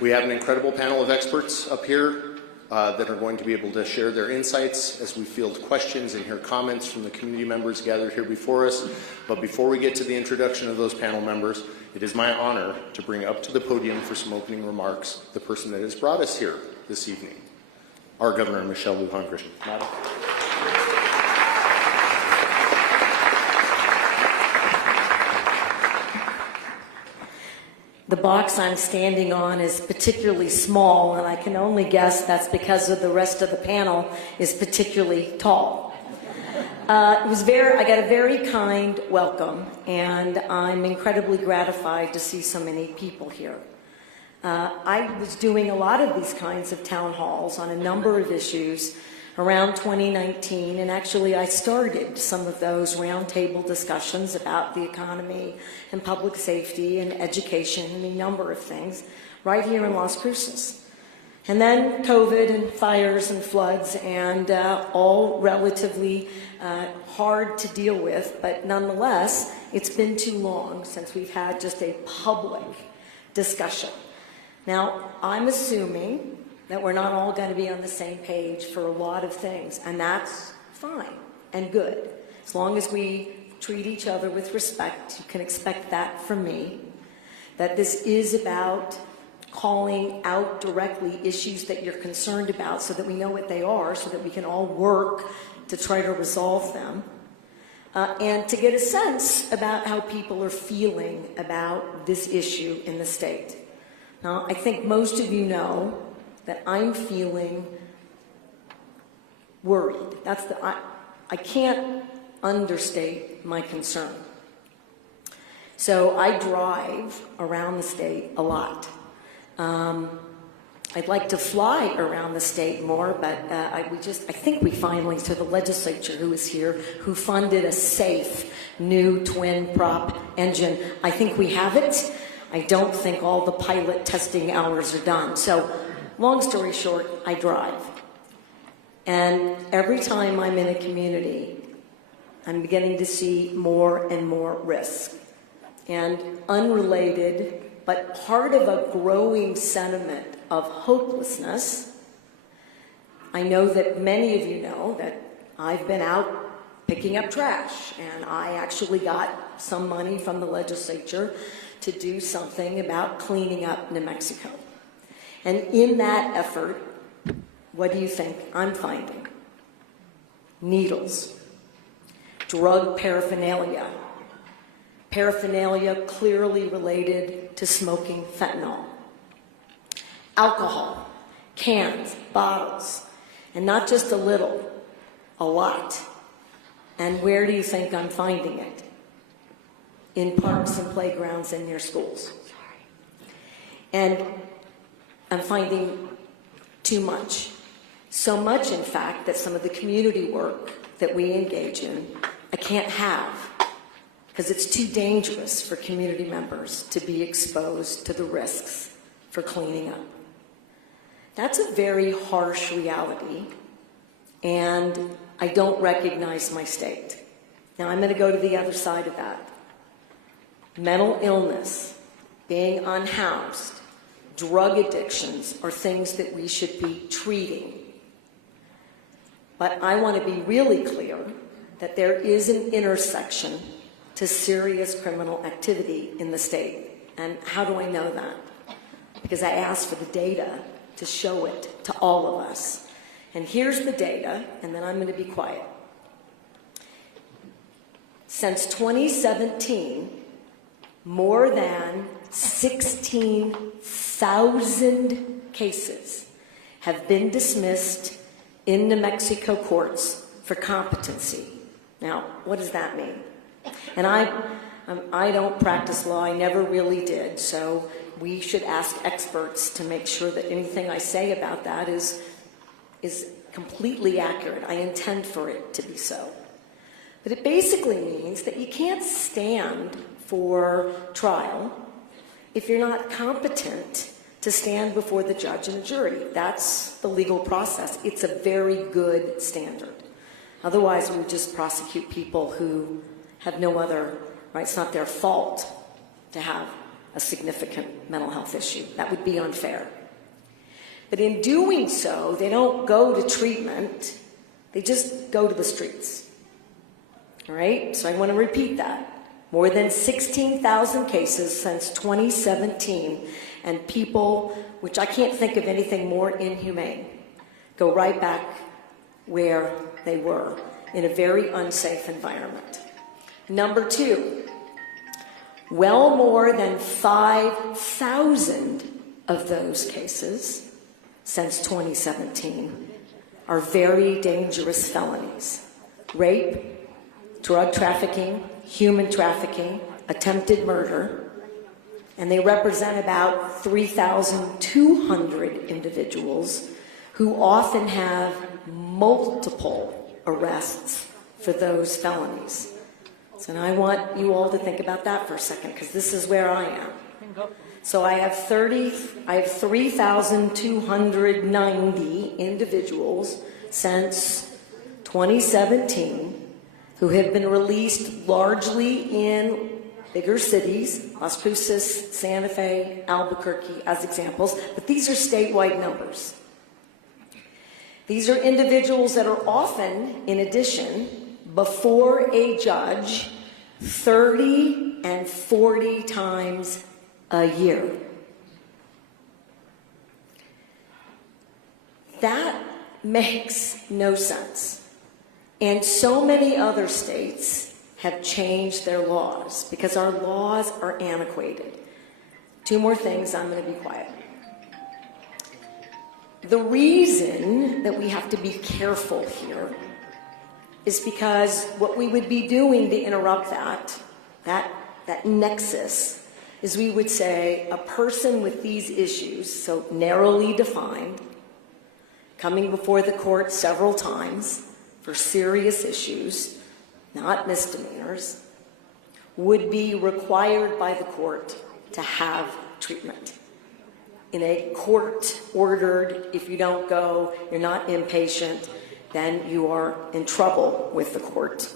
We have an incredible panel of experts up here that are going to be able to share their insights as we field questions and hear comments from the community members gathered here before us. But before we get to the introduction of those panel members, it is my honor to bring up to the podium for some opening remarks the person that has brought us here this evening, our Governor, Michelle Lujan Grisham. Madam. The box I'm standing on is particularly small, and I can only guess that's because of the rest of the panel is particularly tall. I got a very kind welcome, and I'm incredibly gratified to see so many people here. I was doing a lot of these kinds of town halls on a number of issues around 2019, and actually I started some of those roundtable discussions about the economy and public safety and education and a number of things right here in Las Cruces. And then COVID and fires and floods and all relatively hard to deal with, but nonetheless, it's been too long since we've had just a public discussion. Now, I'm assuming that we're not all going to be on the same page for a lot of things, and that's fine and good. As long as we treat each other with respect, you can expect that from me, that this is about calling out directly issues that you're concerned about so that we know what they are, so that we can all work to try to resolve them, and to get a sense about how people are feeling about this issue in the state. Now, I think most of you know that I'm feeling worried. I can't understate my concern. So I drive around the state a lot. I'd like to fly around the state more, but I think we finally, through the legislature who is here, who funded a safe new twin prop engine, I think we have it. I don't think all the pilot testing hours are done. So, long story short, I drive. And every time I'm in a community, I'm beginning to see more and more risk. And unrelated, but part of a growing sentiment of hopelessness, I know that many of you know that I've been out picking up trash, and I actually got some money from the legislature to do something about cleaning up New Mexico. And in that effort, what do you think I'm finding? Needles, drug paraphernalia clearly related to smoking fentanyl, alcohol, cans, bottles, and not just a little, a lot. And where do you think I'm finding it? In parks and playgrounds in your schools. And I'm finding too much. So much, in fact, that some of the community work that we engage in, I can't have, because it's too dangerous for community members to be exposed to the risks for cleaning up. That's a very harsh reality, and I don't recognize my state. Now, I'm going to go to the other side of that. Mental illness, being unhoused, drug addictions are things that we should be treating. But I want to be really clear that there is an intersection to serious criminal activity in the state. And how do I know that? Because I asked for the data to show it to all of us. And here's the data, and then I'm going to be quiet. Since 2017, more than 16,000 cases have been dismissed in New Mexico courts for competency. Now, what does that mean? And I don't practice law, I never really did, so we should ask experts to make sure that anything I say about that is completely accurate. I intend for it to be so. But it basically means that you can't stand for trial if you're not competent to stand before the judge and the jury. That's the legal process. It's a very good standard. Otherwise, we would just prosecute people who have no other, right? It's not their fault to have a significant mental health issue. That would be unfair. But in doing so, they don't go to treatment, they just go to the streets. All right, so I want to repeat that. More than 16,000 cases since 2017, and people, which I can't think of anything more inhumane, go right back where they were, in a very unsafe environment. Number two, well more than 5,000 of those cases since 2017 are very dangerous felonies. Rape, drug trafficking, human trafficking, attempted murder, and they represent about 3,200 individuals who often have multiple arrests for those felonies. So now I want you all to think about that for a second, because this is where I am. So I have 3,290 individuals since 2017 who have been released largely in bigger cities, Las Cruces, Santa Fe, Albuquerque as examples, but these are statewide numbers. These are individuals that are often, in addition, before a judge 30 and 40 times a year. That makes no sense. And so many other states have changed their laws because our laws are antiquated. Two more things, I'm going to be quiet. The reason that we have to be careful here is because what we would be doing to interrupt that nexus is we would say a person with these issues, so narrowly defined, coming before the court several times for serious issues, not misdemeanors, would be required by the court to have treatment. In a court-ordered, if you don't go, you're not inpatient, then you are in trouble with the court.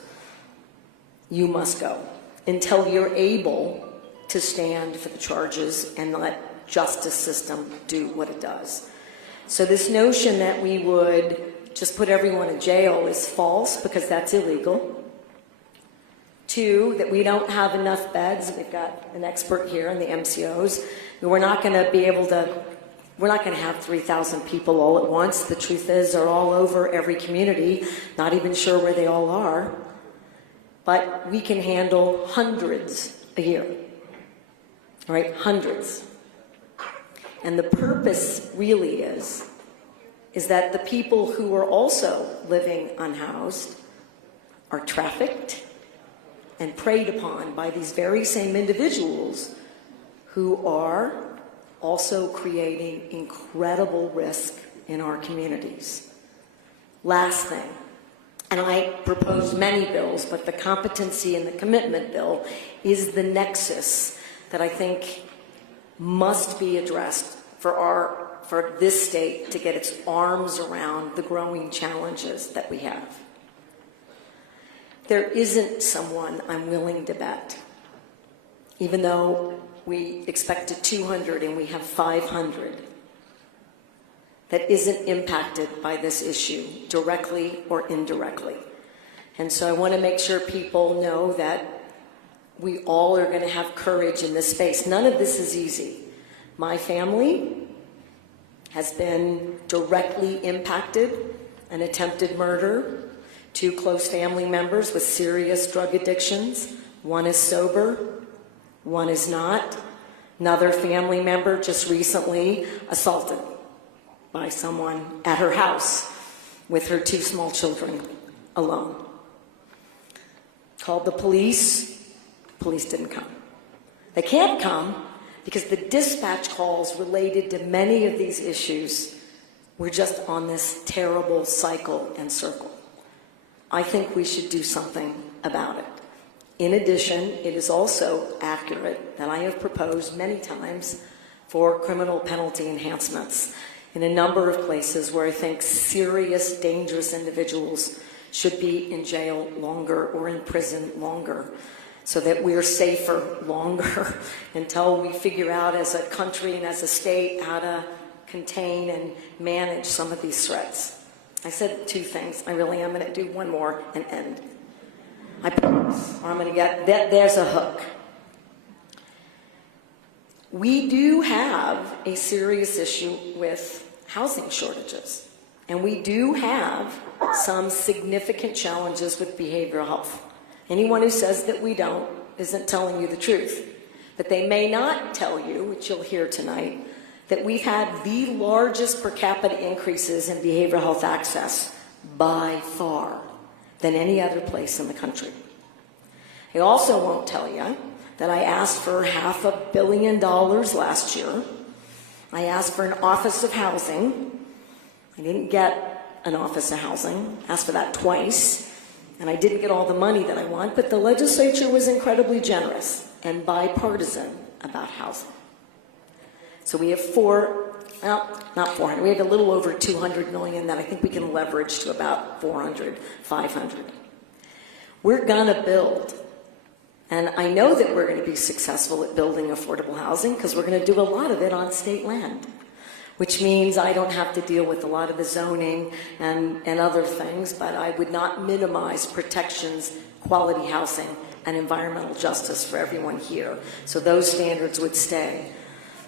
You must go until you're able to stand for the charges and let justice system do what it does. So this notion that we would just put everyone in jail is false, because that's illegal. Two, that we don't have enough beds. We've got an expert here in the MCOs. We're not going to be able to, we're not going to have 3,000 people all at once. The truth is they're all over every community, not even sure where they all are. But we can handle hundreds a year, right? Hundreds. And the purpose really is that the people who are also living unhoused are trafficked and preyed upon by these very same individuals who are also creating incredible risk in our communities. Last thing, and I proposed many bills, but the competency and the commitment bill is the nexus that I think must be addressed for this state to get its arms around the growing challenges that we have. There isn't someone I'm willing to bet, even though we expected 200 and we have 500, that isn't impacted by this issue directly or indirectly. And so I want to make sure people know that we all are going to have courage in this space. None of this is easy. My family has been directly impacted, an attempted murder, 2 close family members with serious drug addictions. One is sober, one is not. Another family member just recently assaulted by someone at her house with her 2 small children alone. Called the police didn't come. They can't come because the dispatch calls related to many of these issues were just on this terrible cycle and circle. I think we should do something about it. In addition, it is also accurate that I have proposed many times for criminal penalty enhancements in a number of places where I think serious, dangerous individuals should be in jail longer or in prison longer. so that we're safer longer until we figure out as a country and as a state how to contain and manage some of these threats. I said 2 things. I really am going to do one more and end. I promise. Or I'm going to get, there's a hook. We do have a serious issue with housing shortages. And we do have some significant challenges with behavioral health. Anyone who says that we don't isn't telling you the truth. But they may not tell you, which you'll hear tonight, that we've had the largest per capita increases in behavioral health access by far than any other place in the country. I also won't tell you that I asked for $500 million last year. I asked for an Office of Housing. I didn't get an Office of Housing. Asked for that twice. And I didn't get all the money that I want, but the legislature was incredibly generous and bipartisan about housing. So we have not 400, we have a little over 200 million that I think we can leverage to about 400, 500. We're gonna build. And I know that we're gonna be successful at building affordable housing because we're gonna do a lot of it on state land, which means I don't have to deal with a lot of the zoning and other things, but I would not minimize protections, quality housing, and environmental justice for everyone here. So those standards would stay.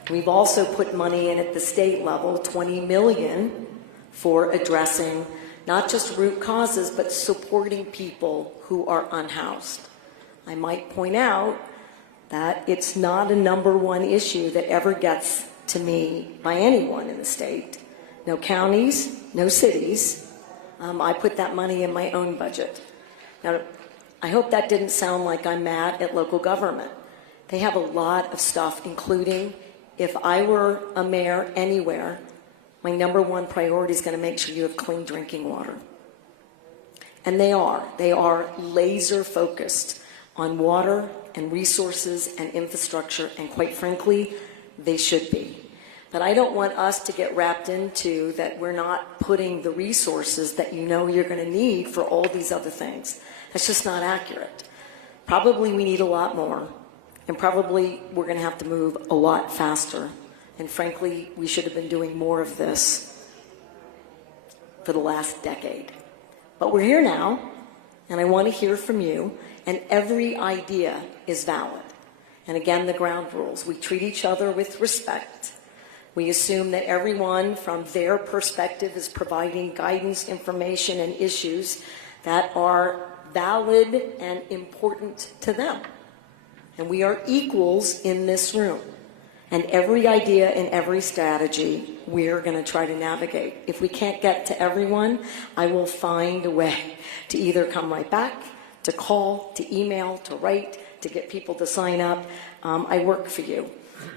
We've also put money in at the state level, $20 million, for addressing not just root causes, but supporting people who are unhoused. I might point out that it's not a #1 issue that ever gets to me by anyone in the state. No counties, no cities. I put that money in my own budget. Now, I hope that didn't sound like I'm mad at local government. They have a lot of stuff, including if I were a mayor anywhere, my #1 priority is going to make sure you have clean drinking water. And they are laser focused on water and resources and infrastructure, and quite frankly, they should be. But I don't want us to get wrapped into that we're not putting the resources that you know you're going to need for all these other things. That's just not accurate. Probably we need a lot more, and probably we're going to have to move a lot faster. And frankly, we should have been doing more of this for the last decade. But we're here now, and I want to hear from you, and every idea is valid. And again, the ground rules. We treat each other with respect. We assume that everyone from their perspective is providing guidance, information, and issues that are valid and important to them. And we are equals in this room. And every idea and every strategy, we're going to try to navigate. If we can't get to everyone, I will find a way to either come right back, to call, to email, to write, to get people to sign up. I work for you.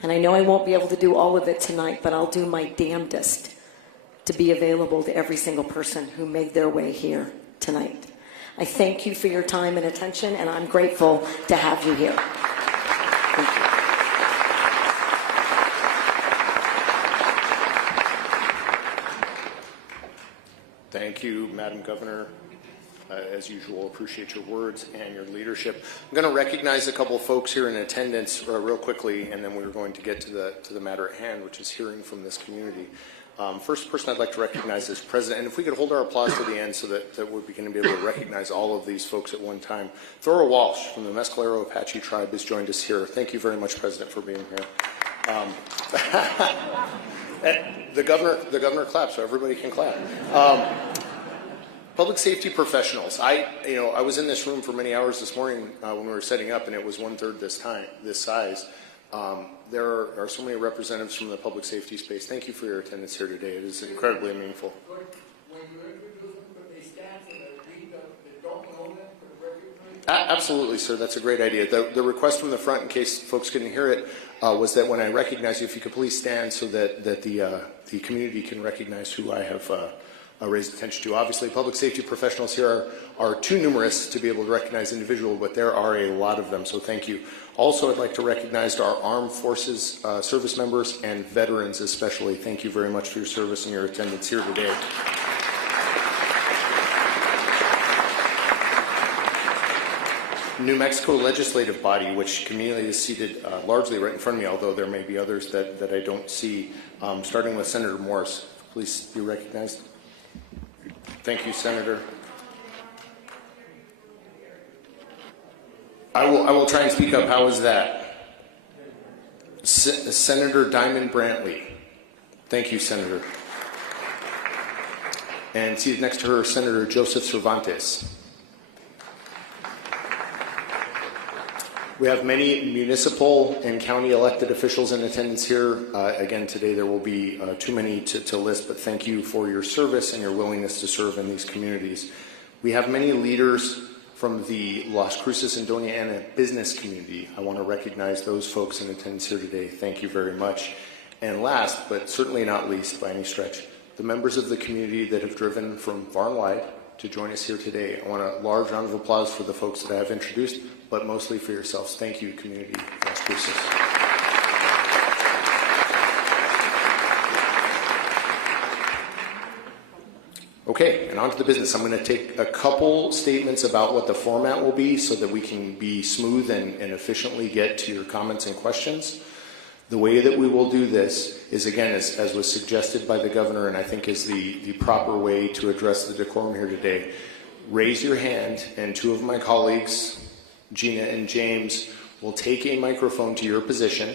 And I know I won't be able to do all of it tonight, but I'll do my damnedest to be available to every single person who made their way here tonight. I thank you for your time and attention, and I'm grateful to have you here. Thank you. Thank you, Madam Governor. As usual, appreciate your words and your leadership. I'm going to recognize a couple of folks here in attendance real quickly, and then we're going to get to the matter at hand, which is hearing from this community. First person I'd like to recognize is President, and if we could hold our applause to the end so that we're going to be able to recognize all of these folks at one time. Thora Walsh from the Mescalero Apache tribe has joined us here. Thank you very much, President, for being here. The governor clapped, so everybody can clap. Public safety professionals. I was in this room for many hours this morning when we were setting up, and it was 1/3 this size. There are so many representatives from the public safety space. Thank you for your attendance here today. It is incredibly meaningful. When you introduce them, could they stand so that we that don't know them could recognize them? Absolutely, sir. That's a great idea. The request from the front, in case folks couldn't hear it, was that when I recognize you, if you could please stand so that the community can recognize who I have raised attention to. Obviously, public safety professionals here are too numerous to be able to recognize individual, but there are a lot of them, so thank you. Also, I'd like to recognize our armed forces service members and veterans especially. Thank you very much for your service and your attendance here today. New Mexico legislative body, which conveniently is seated largely right in front of me, although there may be others that I don't see, starting with Senator Morris. Please be recognized. Thank you, Senator. I will try and speak up. How is that? Senator Diamond Brantley. Thank you, Senator. And seated next to her, Senator Joseph Cervantes. We have many municipal and county elected officials in attendance here. Again, today there will be too many to list, but thank you for your service and your willingness to serve in these communities. We have many leaders from the Las Cruces and Doña Ana business community. I want to recognize those folks in attendance here today. Thank you very much. And last, but certainly not least by any stretch, the members of the community that have driven from far and wide to join us here today. I want a large round of applause for the folks that I have introduced, but mostly for yourselves. Thank you, community Las Cruces. Okay, and on to the business. I'm going to take a couple statements about what the format will be so that we can be smooth and efficiently get to your comments and questions. The way that we will do this is, again, as was suggested by the governor, and I think is the proper way to address the decorum here today. Raise your hand, and two of my colleagues, Gina and James, will take a microphone to your position.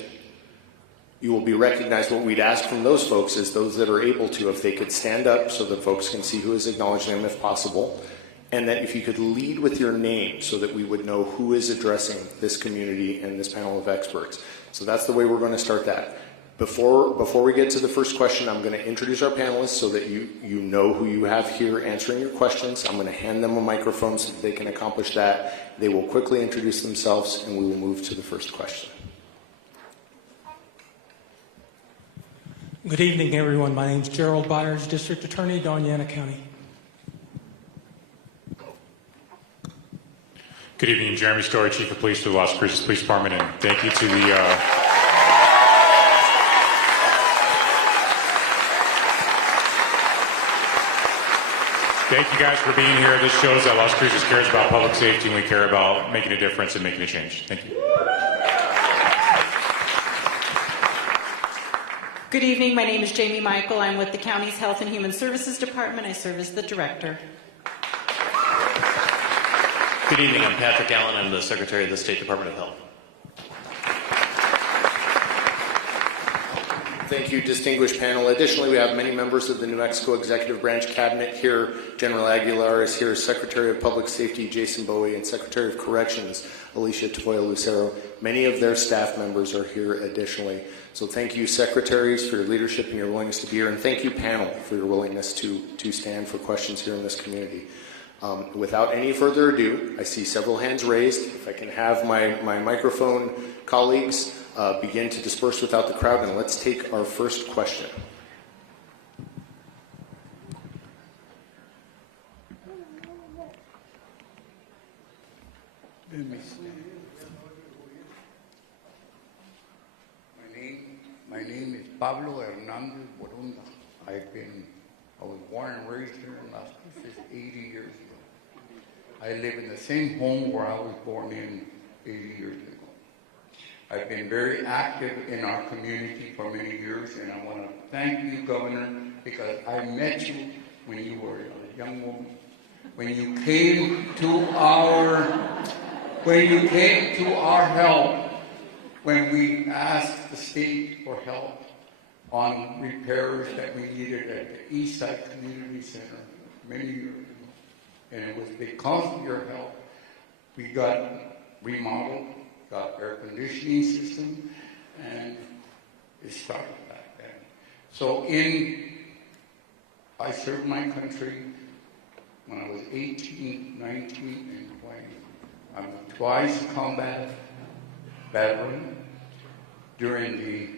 You will be recognized. What we'd ask from those folks is those that are able to, if they could stand up so that folks can see who is acknowledging them if possible, and that if you could lead with your name so that we would know who is addressing this community and this panel of experts. So that's the way we're going to start that. Before we get to the first question, I'm going to introduce our panelists so that you know who you have here answering your questions. I'm going to hand them a microphone so that they can accomplish that. They will quickly introduce themselves, and we will move to the first question. Good evening, everyone. My name is Gerald Byers, District Attorney, Doña Ana County. Good evening, Jeremy Story, Chief of Police for the Las Cruces Police Department, and thank you to the thank you guys for being here. This shows that Las Cruces cares about public safety, and we care about making a difference and making a change. Thank you. Good evening. My name is Jamie Michael. I'm with the county's Health and Human Services Department. I serve as the director. Good evening. I'm Patrick Allen. I'm the Secretary of the State Department of Health. Thank you, distinguished panel. Additionally, we have many members of the New Mexico Executive Branch Cabinet here. General Aguilar is here, Secretary of Public Safety Jason Bowie, and Secretary of Corrections Alicia Tafoya Lucero. Many of their staff members are here additionally. So thank you, secretaries, for your leadership and your willingness to be here, and thank you, panel, for your willingness to stand for questions here in this community. Without any further ado, I see several hands raised. If I can have my microphone colleagues begin to disperse without the crowd, and let's take our first question. My name is Pablo Hernandez Borunda. I was born and raised here in Las Cruces 80 years ago. I live in the same home where I was born in 80 years ago. I've been very active in our community for many years, and I want to thank you, Governor, because I met you when you were a young woman. When you came to our help, when we asked the state for help on repairs that we needed at the East Side Community Center many years ago. And it was because of your help we got remodeled, got air conditioning system, and it started back then. So I served my country when I was 18, 19, and 20. I was twice combat veteran during the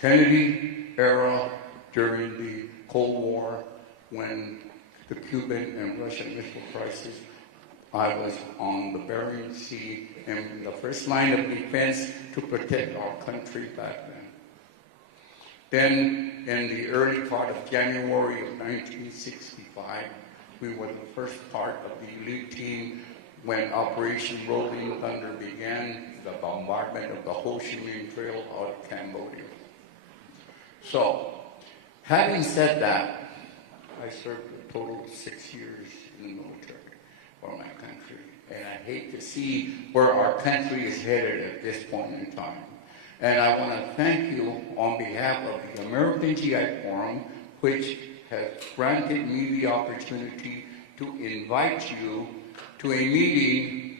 Kennedy era, during the Cold War, when the Cuban and Russian Missile Crisis. I was on the Bering Sea in the first line of defense to protect our country back then. Then, in the early part of January of 1965, we were the first part of the elite team when Operation Rolling Thunder began the bombardment of the Ho Chi Minh Trail out of Cambodia. So, having said that, I served a total of 6 years in the military for my country, and I hate to see where our country is headed at this point in time. And I want to thank you on behalf of the American GI Forum, which has granted me the opportunity to invite you to a meeting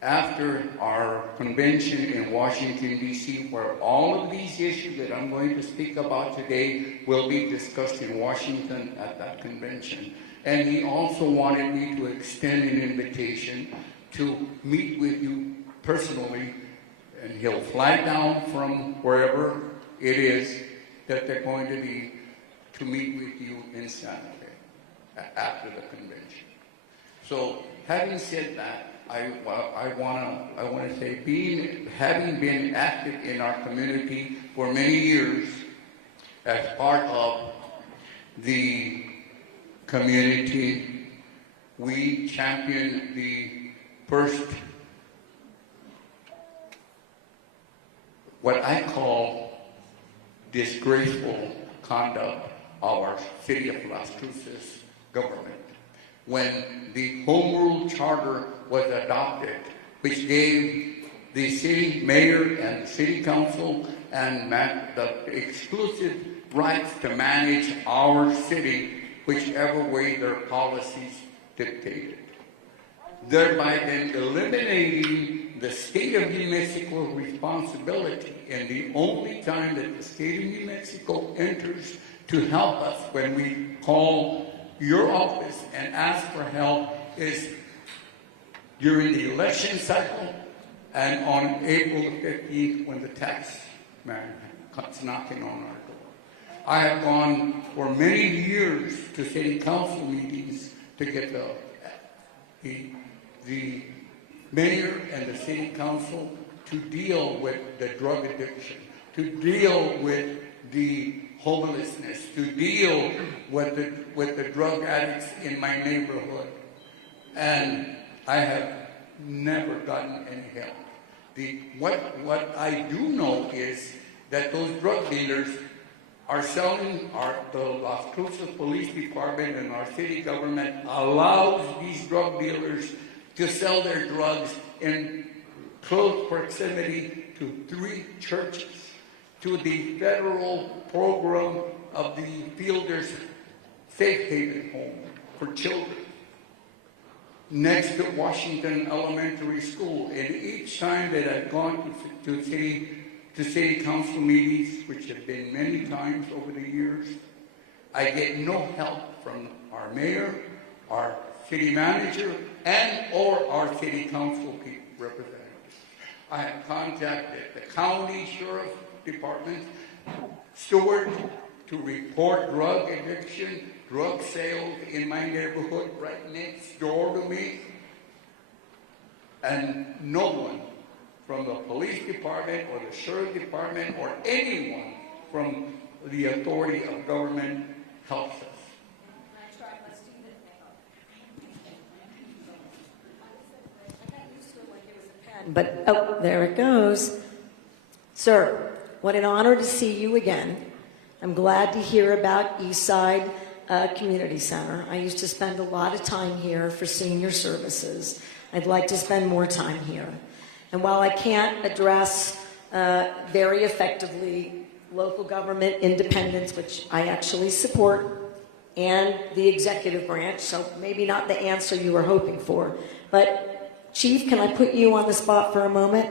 after our convention in Washington, D.C., where all of these issues that I'm going to speak about today will be discussed in Washington at that convention. And he also wanted me to extend an invitation to meet with you personally, and he'll fly down from wherever it is that they're going to be to meet with you in San Jose after the convention. So, having said that, I want to say, having been active in our community for many years as part of the community, we championed the first, what I call, disgraceful conduct of our city of Las Cruces government, when the Home Rule Charter was adopted, which gave the city mayor and the city council and the exclusive rights to manage our city whichever way their policies dictated, thereby then eliminating the state of New Mexico responsibility. And the only time that the state of New Mexico enters to help us when we call your office and ask for help is during the election cycle and on April the 15th when the tax man comes knocking on our door. I have gone for many years to city council meetings to get the mayor and the city council to deal with the drug addiction, to deal with the homelessness, to deal with the drug addicts in my neighborhood. And I have never gotten any help. What I do know is that those drug dealers are selling, the Las Cruces Police Department and our city government allows these drug dealers to sell their drugs in close proximity to 3 churches, to the federal program of the Fielders Safe Haven Home for children, next to Washington Elementary School. And each time that I've gone to city council meetings, which have been many times over the years, I get no help from our mayor, our city manager, and or our city council representatives. I have contacted the county sheriff department, Stewart, to report drug addiction, drug sales in my neighborhood right next door to me. And no one from the police department or the sheriff department or anyone from the authority of government helps us. But, oh, there it goes. Sir, what an honor to see you again. I'm glad to hear about Eastside Community Center. I used to spend a lot of time here for senior services. I'd like to spend more time here. And while I can't address very effectively local government independence, which I actually support, and the executive branch, so maybe not the answer you were hoping for, but Chief, can I put you on the spot for a moment?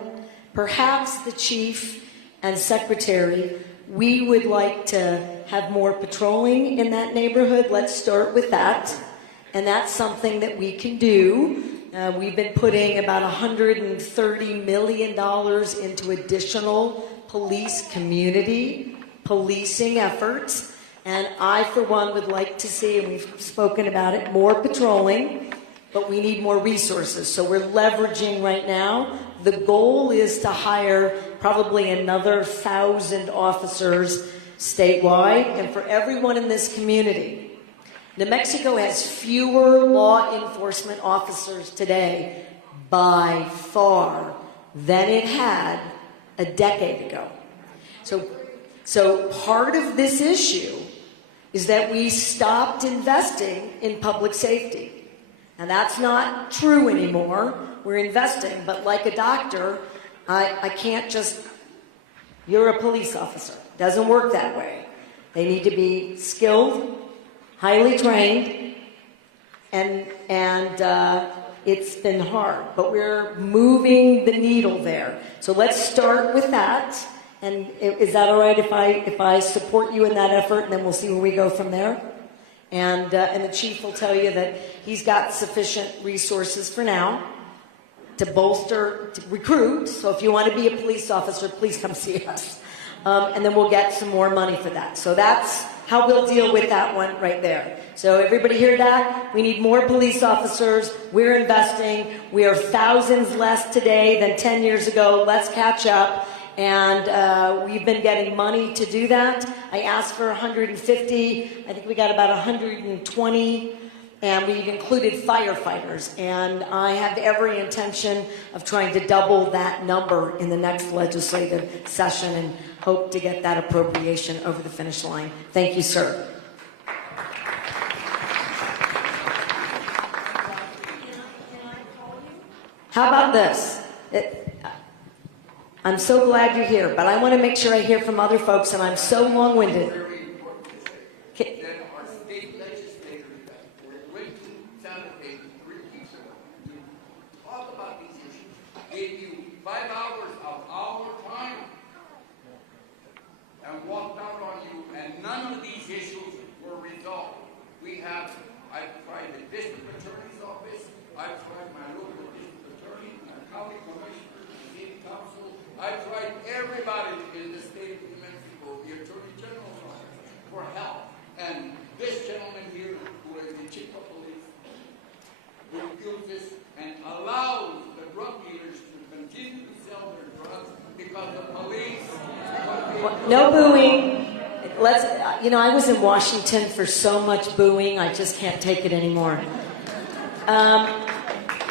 Perhaps the chief and secretary, we would like to have more patrolling in that neighborhood. Let's start with that. And that's something that we can do. We've been putting about $130 million into additional police community policing efforts. And I, for one, would like to see, and we've spoken about it, more patrolling. But we need more resources. So we're leveraging right now. The goal is to hire probably another 1,000 officers statewide. And for everyone in this community, New Mexico has fewer law enforcement officers today by far than it had a decade ago. So part of this issue is that we stopped investing in public safety. And that's not true anymore. We're investing, but like a doctor, I can't just, you're a police officer. Doesn't work that way. They need to be skilled, highly trained, and it's been hard, but we're moving the needle there. So let's start with that. And is that all right if I support you in that effort, and then we'll see where we go from there? And the chief will tell you that he's got sufficient resources for now to bolster, to recruit. So if you want to be a police officer, please come see us. And then we'll get some more money for that. So that's how we'll deal with that one right there. So everybody hear that? We need more police officers. We're investing. We are thousands less today than 10 years ago. Let's catch up. And we've been getting money to do that. I asked for 150. I think we got about 120. And we've included firefighters. And I have every intention of trying to double that number in the next legislative session and hope to get that appropriation over the finish line. Thank you, sir. How about this? I'm so glad you're here, but I want to make sure I hear from other folks, and I'm so long-winded. Very important to say that our state legislators that went to Saturday 3 weeks ago to talk about these issues gave you 5 hours of our time and walked out on you, and none of these issues were resolved. I've tried the district attorney's office, I've tried my local district attorney, my county commissioner, the city council, I've tried everybody in the state of New Mexico, the attorney general's office, for help. And this gentleman here, who is the chief of police, refuses and allows the drug dealers to continue to sell their drugs because the police... No booing. I was in Washington for so much booing, I just can't take it anymore.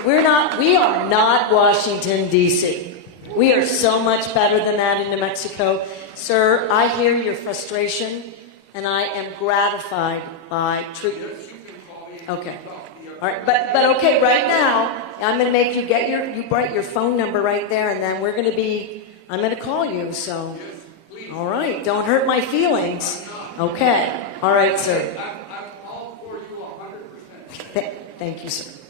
We are not Washington, D.C. We are so much better than that in New Mexico. Sir, I hear your frustration, and I am gratified by treatment. Okay. All right, but okay, right now, I'm going to make you write your phone number right there, and then I'm going to call you, so... All right, don't hurt my feelings. Okay. All right, sir. I'm all for you 100%. Thank you, sir.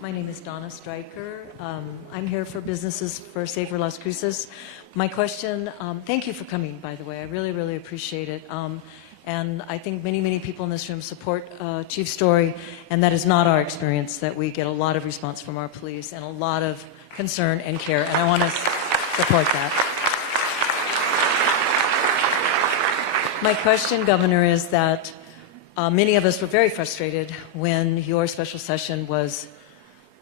My name is Donna Stryker. I'm here for Businesses for Safer Las Cruces. My question, thank you for coming, by the way. I really, really appreciate it. And I think many, many people in this room support Chief Story, and that is not our experience, that we get a lot of response from our police and a lot of concern and care, and I want to support that. My question, Governor, is that many of us were very frustrated when your special session was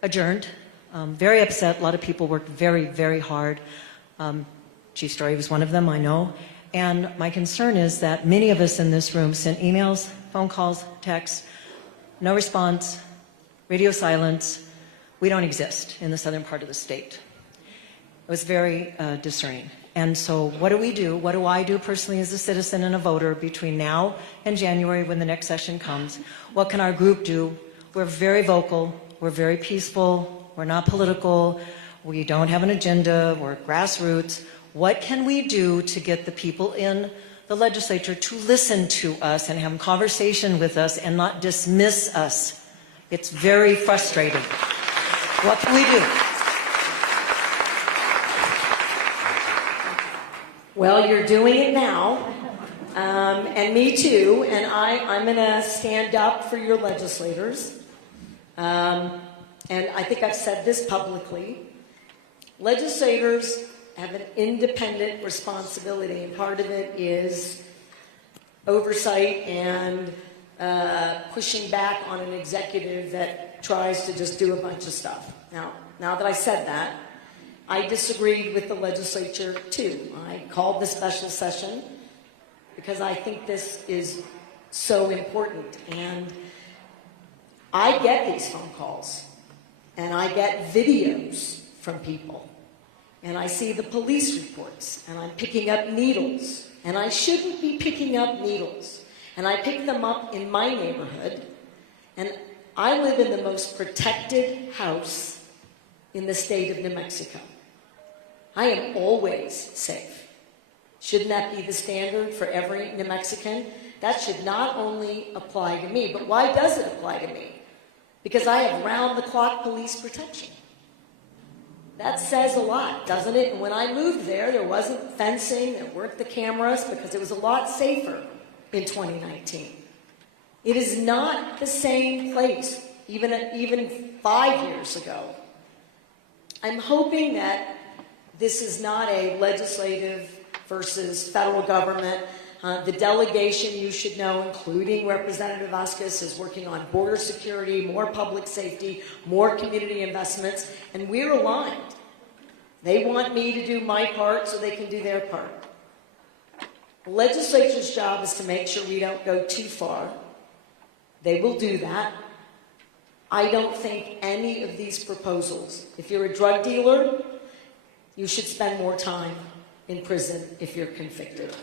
adjourned. Very upset. A lot of people worked very, very hard. Chief Story was one of them, I know. And my concern is that many of us in this room sent emails, phone calls, texts, no response, radio silence. We don't exist in the southern part of the state. It was very discerning. And so what do we do? What do I do personally as a citizen and a voter between now and January when the next session comes? What can our group do? We're very vocal. We're very peaceful. We're not political. We don't have an agenda. We're grassroots. What can we do to get the people in the legislature to listen to us and have a conversation with us and not dismiss us? It's very frustrating. What can we do? Well, you're doing it now, and me too, and I'm going to stand up for your legislators. And I think I've said this publicly. Legislators have an independent responsibility, and part of it is oversight and pushing back on an executive that tries to just do a bunch of stuff. Now that I said that, I disagreed with the legislature too. I called the special session because I think this is so important. And I get these phone calls. and I get videos from people, and I see the police reports, and I'm picking up needles, and I shouldn't be picking up needles, and I pick them up in my neighborhood, and I live in the most protected house in the state of New Mexico. I am always safe. Shouldn't that be the standard for every New Mexican? That should not only apply to me, but why does it apply to me? Because I have round-the-clock police protection. That says a lot, doesn't it? And when I moved there, there wasn't fencing, there weren't the cameras, because it was a lot safer in 2019. It is not the same place, even 5 years ago. I'm hoping that this is not a legislative versus federal government. The delegation, you should know, including Representative Vasquez, is working on border security, more public safety, more community investments, and we're aligned. They want me to do my part so they can do their part. The legislature's job is to make sure we don't go too far. They will do that. I don't think any of these proposals, if you're a drug dealer, you should spend more time in prison if you're convicted.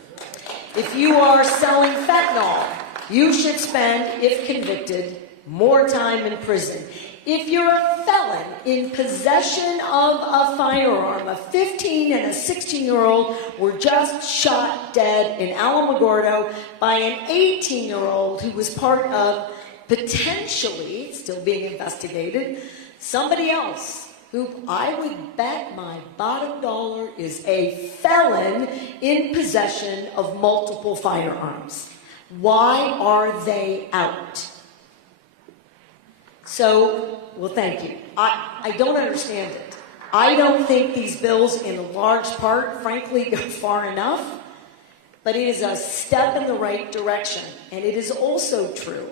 If you are selling fentanyl, you should spend, if convicted, more time in prison. If you're a felon in possession of a firearm, a 15 and a 16-year-old were just shot dead in Alamogordo by an 18-year-old who was part of, potentially, still being investigated, somebody else who I would bet my bottom dollar is a felon in possession of multiple firearms. Why are they out? So, well, thank you. I don't understand it. I don't think these bills, in large part, frankly, go far enough, but it is a step in the right direction. And it is also true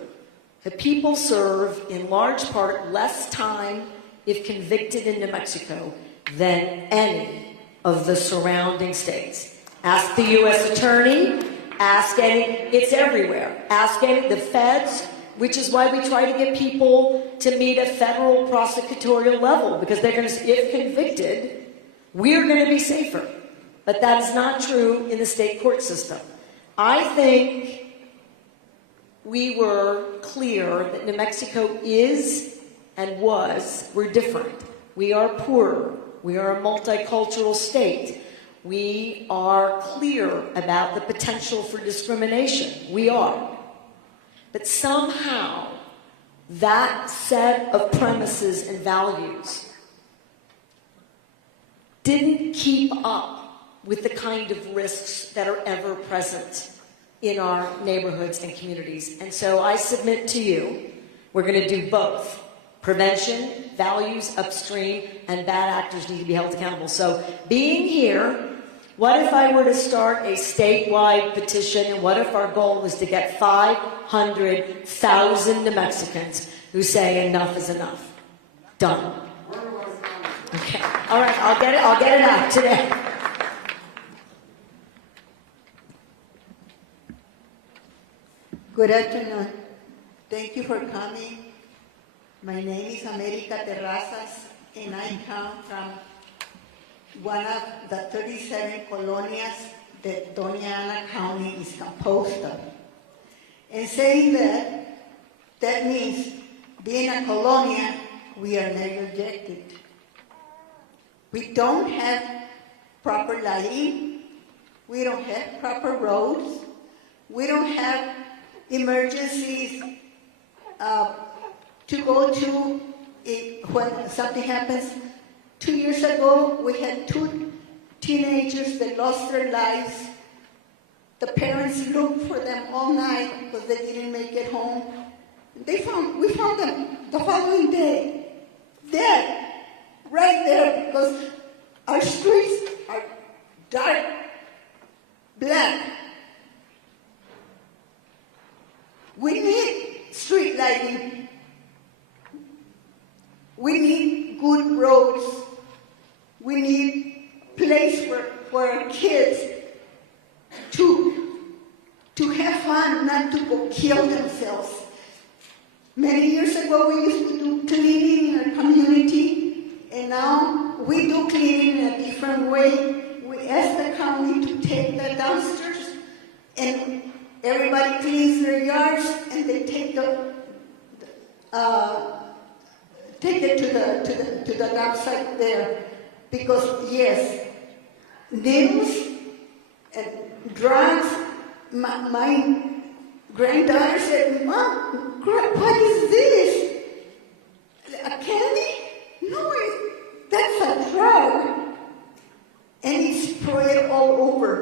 that people serve, in large part, less time if convicted in New Mexico than any of the surrounding states. Ask the U.S. Attorney, ask any, it's everywhere. Ask any, the feds, which is why we try to get people to meet a federal prosecutorial level, because they're going to, if convicted, we're going to be safer. But that is not true in the state court system. I think we were clear that New Mexico is and we're different. We are poorer. We are a multicultural state. We are clear about the potential for discrimination. We are. But somehow, that set of premises and values didn't keep up with the kind of risks that are ever present in our neighborhoods and communities. And so I submit to you, we're going to do both. Prevention, values upstream, and bad actors need to be held accountable. So being here, what if I were to start a statewide petition, and what if our goal was to get 500,000 New Mexicans who say enough is enough? Done. Okay. All right, I'll get it out today. Good afternoon. Thank you for coming. My name is America Terrazas, and I come from one of the 37 colonias that Doña Ana County is composed of. And saying that means being a colonia, we are neglected. We don't have proper lighting. We don't have proper roads. We don't have emergencies to go to when something happens. 2 years ago, we had 2 teenagers that lost their lives. The parents looked for them all night because they didn't make it home. We found them the following day, dead, right there, because our streets are dark, black. We need street lighting. We need good roads. We need place for our kids to have fun, not to go kill themselves. Many years ago, we used to do cleaning in our community, and now we do cleaning in a different way. We ask the county to take the dumpsters, and everybody cleans their yards, and they take it to the dump site there. Because yes, needles and drugs. My granddaughter said, "Mom, what is this? A candy? No, that's a drug." And it's spread all over.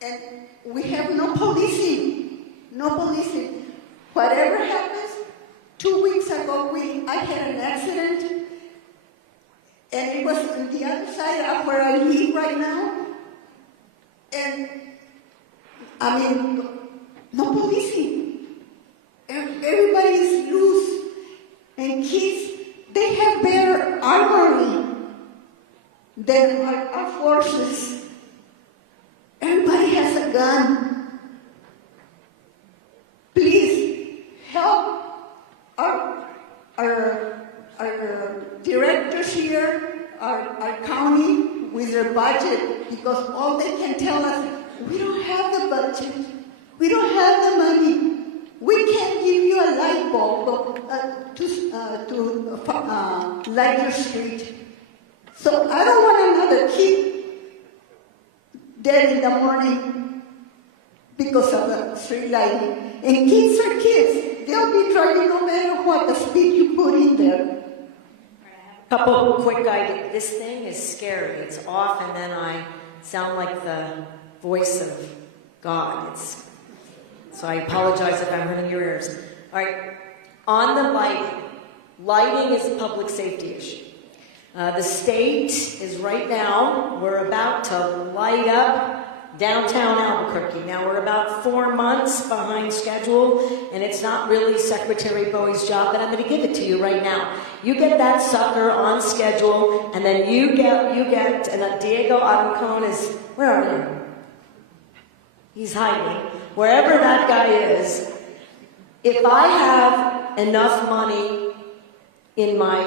And we have no policing. Whatever happens, 2 weeks ago, I had an accident, and it was on the other side of where I live right now. And, I mean, no policing. Everybody is loose. And kids, they have better armory than our forces. Everybody has a gun. Please help our directors here, our county with their budget, because all they can tell us, we don't have the budget, we don't have the money. We can't give you a light bulb to light your street. So I don't want another kid dead in the morning because of the street lighting. And kids are kids. They'll be driving no matter what the speed you put in there. Couple quick ideas. This thing is scary. It's off, and then I sound like the voice of God. So I apologize if I'm hurting your ears. All right. On the lighting. Lighting is a public safety issue. The state is right now, we're about to light up downtown Albuquerque. Now we're about 4 months behind schedule, and it's not really Secretary Bowie's job, but I'm going to give it to you right now. You get that sucker on schedule, and then you get, and Diego Arancon is, where are you? He's hiding. Wherever that guy is, if I have enough money in my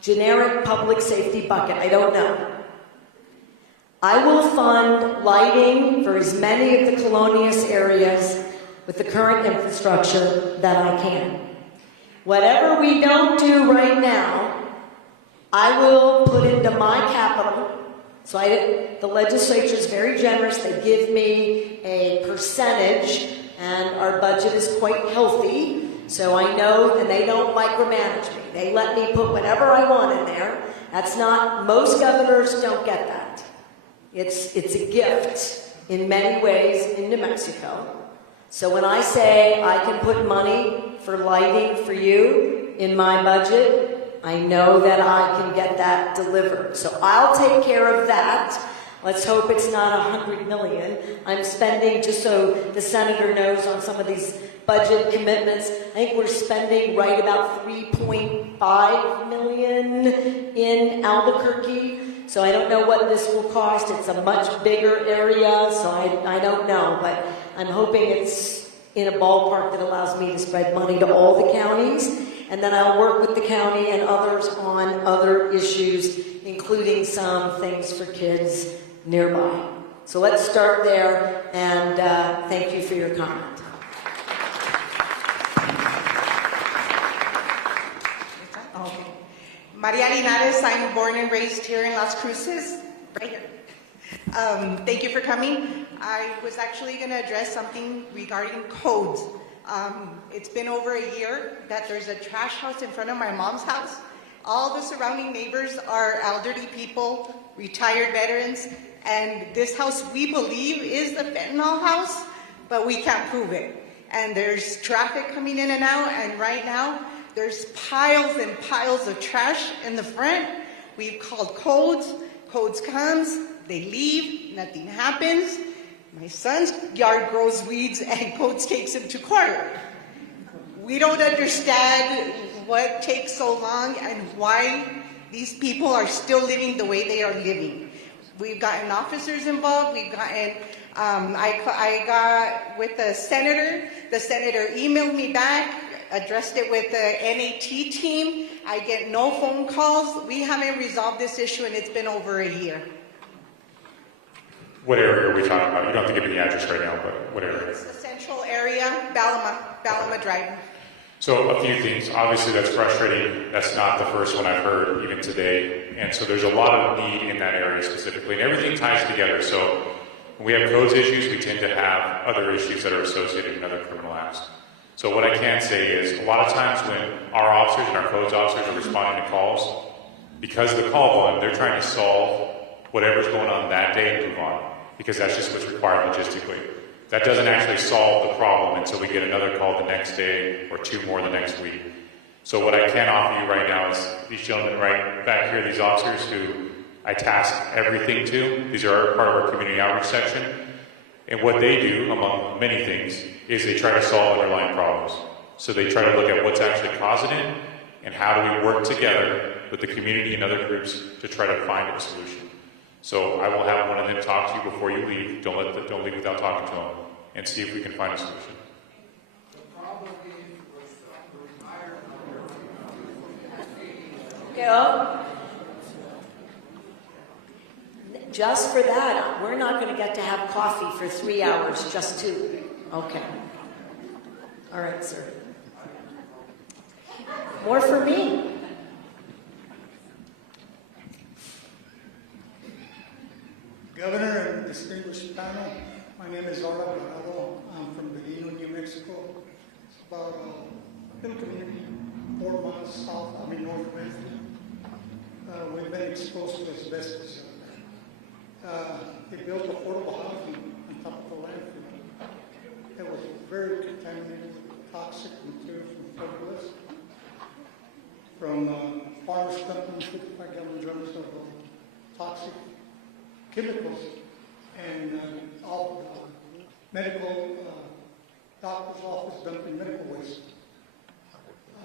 generic public safety bucket, I don't know, I will fund lighting for as many of the colonias areas with the current infrastructure that I can. Whatever we don't do right now, I will put into my capital. So the legislature is very generous. They give me a percentage, and our budget is quite healthy. So I know, and they don't micromanage me. They let me put whatever I want in there. That's not, most governors don't get that. It's a gift in many ways in New Mexico. So when I say I can put money for lighting for you in my budget, I know that I can get that delivered. So I'll take care of that. Let's hope it's not $100 million. I'm spending, just so the senator knows, on some of these budget commitments, I think we're spending right about $3.5 million in Albuquerque. So I don't know what this will cost. It's a much bigger area, so I don't know. But I'm hoping it's in a ballpark that allows me to spread money to all the counties. And then I'll work with the county and others on other issues, including some things for kids nearby. So let's start there, and thank you for your comment. Okay. Maria Linares, I'm born and raised here in Las Cruces, right here. Thank you for coming. I was actually going to address something regarding codes. It's been over a year that there's a trash house in front of my mom's house. All the surrounding neighbors are elderly people, retired veterans, and this house we believe is the fentanyl house, but we can't prove it. And there's traffic coming in and out, and right now there's piles and piles of trash in the front. We've called codes. Codes comes, they leave, nothing happens. My son's yard grows weeds and Codes takes him to court. We don't understand what takes so long and why these people are still living the way they are living. We've gotten officers involved, we've gotten I got with the senator. The senator emailed me back, addressed it with the NAT team. I get no phone calls. We haven't resolved this issue, and it's been over a year. What area are we talking about? You don't have to give me the address right now, but what area? It's the central area, Balama Drive. So a few things. Obviously, that's frustrating. That's not the first one I've heard even today. And so there's a lot of need in that area specifically. And everything ties together. So when we have codes issues, we tend to have other issues that are associated in other criminal acts. So what I can say is a lot of times when our officers and our codes officers are responding to calls, because of the call volume, they're trying to solve whatever's going on that day and move on. Because that's just what's required logistically. That doesn't actually solve the problem until we get another call the next day or two more the next week. So what I can offer you right now is these gentlemen right back here, these officers who I task everything to. These are part of our community outreach section. And what they do, among many things, is they try to solve underlying problems. So they try to look at what's actually causing it and how do we work together with the community and other groups to try to find a solution. So I will have one of them talk to you before you leave. Don't leave without talking to them, and see if we can find a solution. Okay, just for that, we're not going to get to have coffee for 3 hours, just 2. Okay. All right, sir. More for me. Governor and distinguished panel, my name is Laura Alvarado. I'm from Benino, New Mexico. It's about a little community, 4 miles northwest. We've been exposed to asbestos. They built affordable housing on top of the landfill. It was very contaminated with toxic material from fertilizer, from farmers dumping 55-gallon drums of toxic chemicals, and all medical doctor's office dumping medical waste.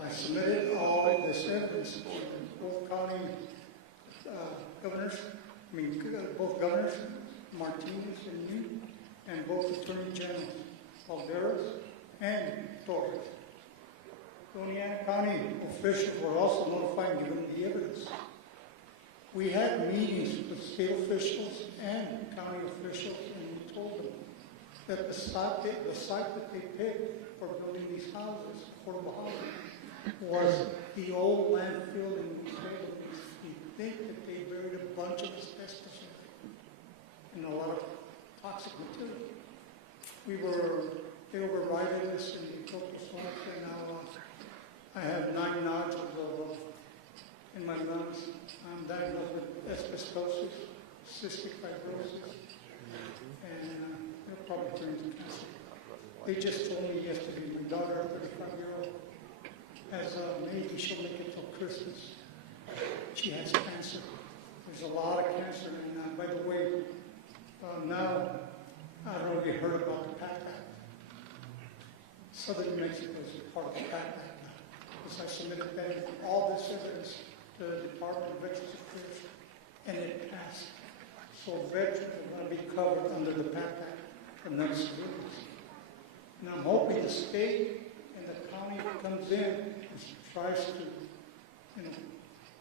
I submitted all of this evidence to both county governors, both governors, Martinez and you, and both Attorney General Calderas and Torres. Doña County officials were also notified and given the evidence. We had meetings with state officials and county officials, and we told them that the site that they picked for building these houses, affordable housing, was the old landfill in the Philippines. We think that they buried a bunch of asbestos and a lot of toxic material. They overrided us and they told us once, and now I have 9 nodules in my lungs. I'm diagnosed with asbestosis, cystic fibrosis, and probably turns to cancer. They just told me yesterday, my daughter, 35-year-old, has maybe she'll make it till Christmas. She has cancer. There's a lot of cancer, and by the way, now I don't know if you heard about the PACT Act. Southern Mexico is a part of the PACT Act now, because I submitted all this evidence to the Department of Veterans Affairs, and it passed. So veterans are going to be covered under the PACT Act for non-civilians. And I'm hoping the state and the county comes in and tries to,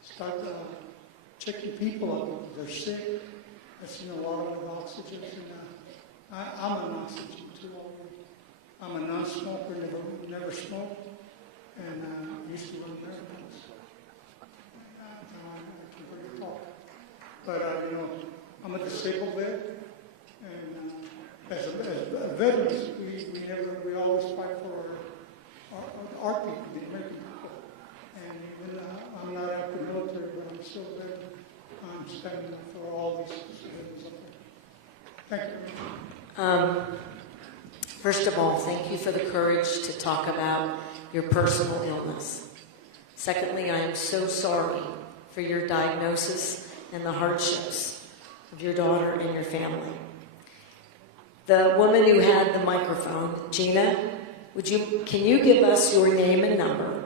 start checking people out if they're sick. I've seen a lot of oxygen, and I'm on oxygen too already. I'm a non-smoker, never smoked, and used to run marathons. But I'm a disabled vet, and as veterans, we always fight for our people, the American people. And even I'm not after military, but I'm still a veteran. I'm standing up for all these civilians up there. Thank you. First of all, thank you for the courage to talk about your personal illness. Secondly, I am so sorry for your diagnosis and the hardships of your daughter and your family. The woman who had the microphone, Gina, can you give us your name and number?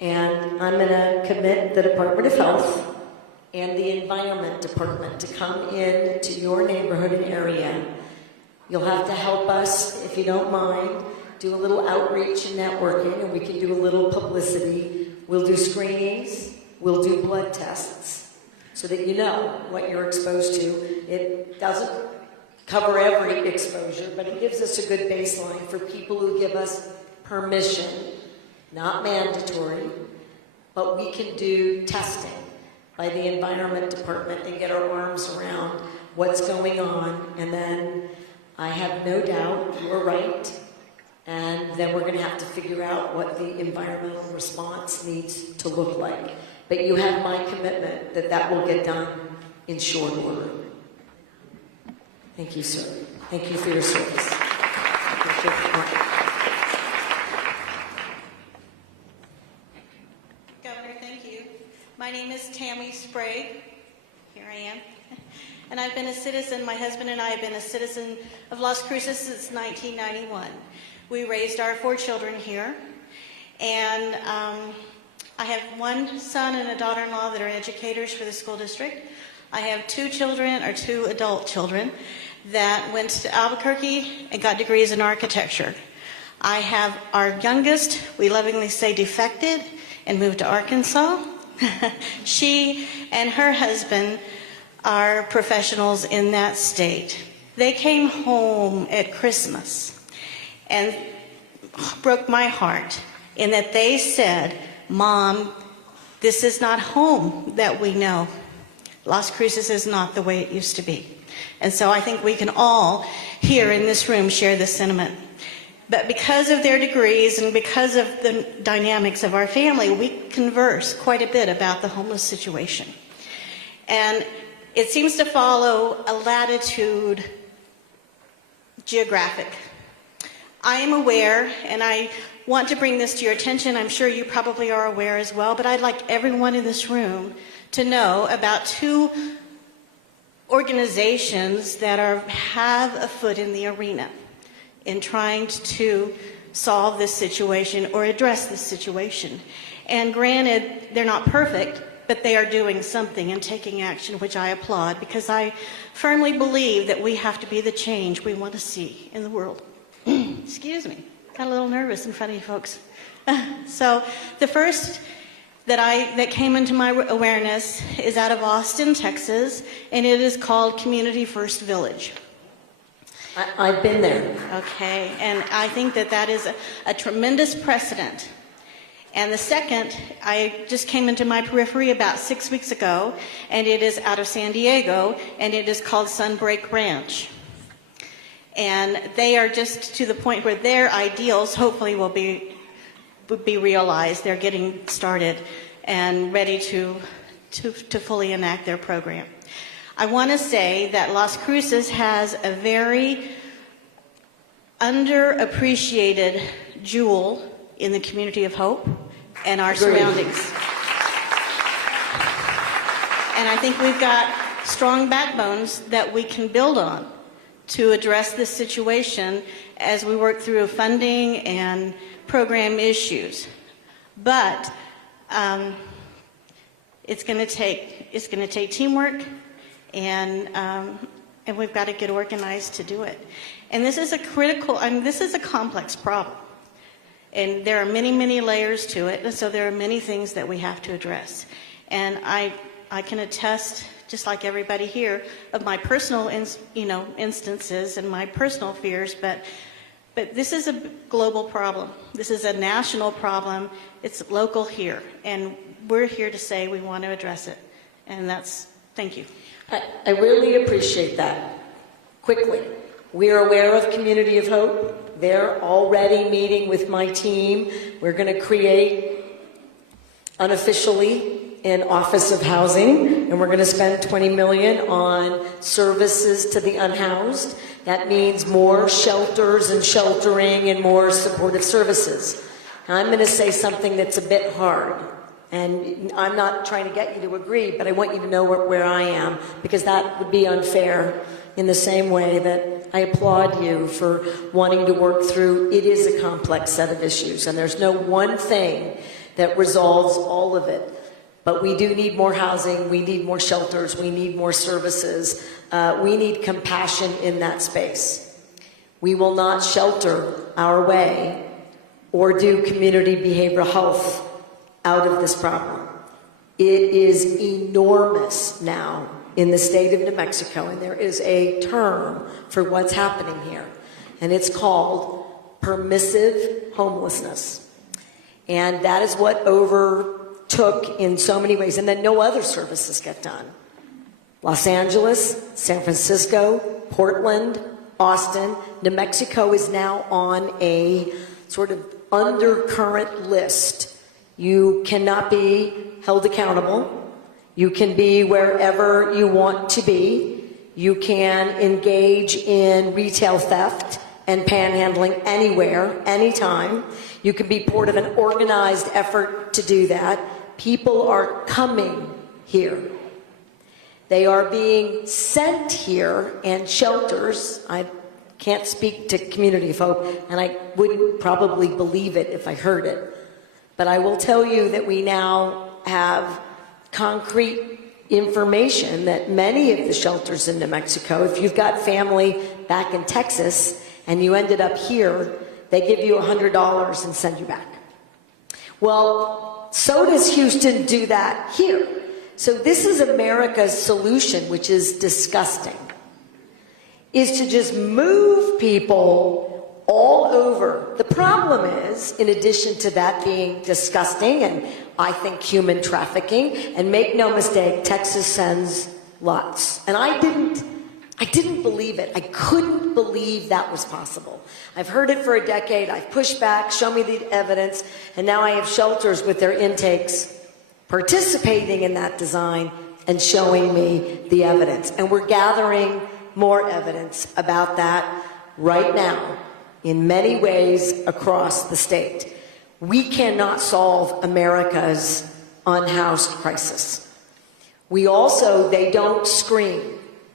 And I'm going to commit the Department of Health and the Environment Department to come in to your neighborhood and area You'll have to help us, if you don't mind, do a little outreach and networking, and we can do a little publicity. We'll do screenings, we'll do blood tests, so that you know what you're exposed to. It doesn't cover every exposure, but it gives us a good baseline for people who give us permission, not mandatory, but we can do testing by the Environment Department and get our arms around what's going on. And then I have no doubt you're right. And then we're going to have to figure out what the environmental response needs to look like. But you have my commitment that that will get done in short order. Thank you, sir. Thank you for your service. Governor, thank you. My name is Tammy Sprague. Here I am. And I've been a citizen, my husband and I have been a citizen of Las Cruces since 1991. We raised our 4 children here. And I have one son and a daughter-in-law that are educators for the school district. I have 2 children, or 2 adult children, that went to Albuquerque and got degrees in architecture. I have our youngest, we lovingly say defected, and moved to Arkansas. She and her husband are professionals in that state. They came home at Christmas and broke my heart in that they said, "Mom, this is not home that we know. Las Cruces is not the way it used to be." And so I think we can all here in this room share this sentiment. But because of their degrees and because of the dynamics of our family, we converse quite a bit about the homeless situation. And it seems to follow a latitude geographic. I am aware, and I want to bring this to your attention. I'm sure you probably are aware as well, but I'd like everyone in this room to know about 2 organizations that have a foot in the arena in trying to solve this situation or address this situation. And granted, they're not perfect, but they are doing something and taking action, which I applaud, because I firmly believe that we have to be the change we want to see in the world. Excuse me, got a little nervous in front of you folks. So the first that came into my awareness is out of Austin, Texas, and it is called Community First Village. I've been there. Okay, and I think that is a tremendous precedent. And the second, I just came into my periphery about 6 weeks ago, and it is out of San Diego, and it is called Sunbreak Ranch. And they are just to the point where their ideals hopefully will be realized. They're getting started and ready to fully enact their program. I want to say that Las Cruces has a very underappreciated jewel in the community of hope and our surroundings. And I think we've got strong backbones that we can build on to address this situation as we work through funding and program issues. But it's going to take teamwork, and we've got to get organized to do it. And this is this is a complex problem. And there are many, many layers to it, and so there are many things that we have to address. And I can attest, just like everybody here, of my personal instances and my personal fears, but this is a global problem. This is a national problem. It's local here, and we're here to say we want to address it. And thank you. I really appreciate that. Quickly, we are aware of Community of Hope. They're already meeting with my team. We're going to create unofficially an Office of Housing, and we're going to spend $20 million on services to the unhoused. That means more shelters and sheltering and more supportive services. Now, I'm going to say something that's a bit hard, and I'm not trying to get you to agree, but I want you to know where I am, because that would be unfair in the same way that I applaud you for wanting to work through. It is a complex set of issues, and there's no one thing that resolves all of it. But we do need more housing, we need more shelters, we need more services, we need compassion in that space. We will not shelter our way or do community behavioral health out of this problem. It is enormous now in the state of New Mexico, and there is a term for what's happening here, and it's called permissive homelessness. And that is what overtook in so many ways, and then no other services get done. Los Angeles, San Francisco, Portland, Austin, New Mexico is now on a sort of undercurrent list. You cannot be held accountable. You can be wherever you want to be. You can engage in retail theft and panhandling anywhere, anytime. You can be part of an organized effort to do that. People are coming here. They are being sent here, and shelters, I can't speak to community of hope, and I wouldn't probably believe it if I heard it. But I will tell you that we now have concrete information that many of the shelters in New Mexico, if you've got family back in Texas and you ended up here, they give you $100 and send you back. Well, so does Houston do that here. So this is America's solution, which is disgusting, is to just move people all over. The problem is, in addition to that being disgusting and I think human trafficking, and make no mistake, Texas sends lots. And I didn't believe it. I couldn't believe that was possible. I've heard it for a decade. I've pushed back, show me the evidence, and now I have shelters with their intakes participating in that design and showing me the evidence. And we're gathering more evidence about that right now in many ways across the state. We cannot solve America's unhoused crisis. We also, they don't screen.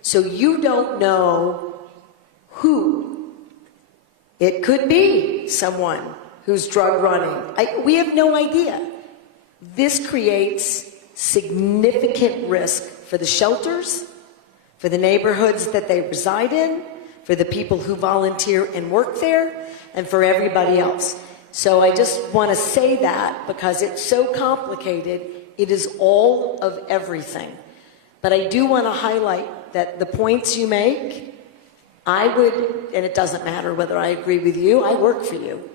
So you don't know who. It could be someone who's drug running. We have no idea. This creates significant risk for the shelters, for the neighborhoods that they reside in, for the people who volunteer and work there, and for everybody else. So I just want to say that because it's so complicated. It is all of everything. But I do want to highlight that the points you make, I would, and it doesn't matter whether I agree with you, I work for you.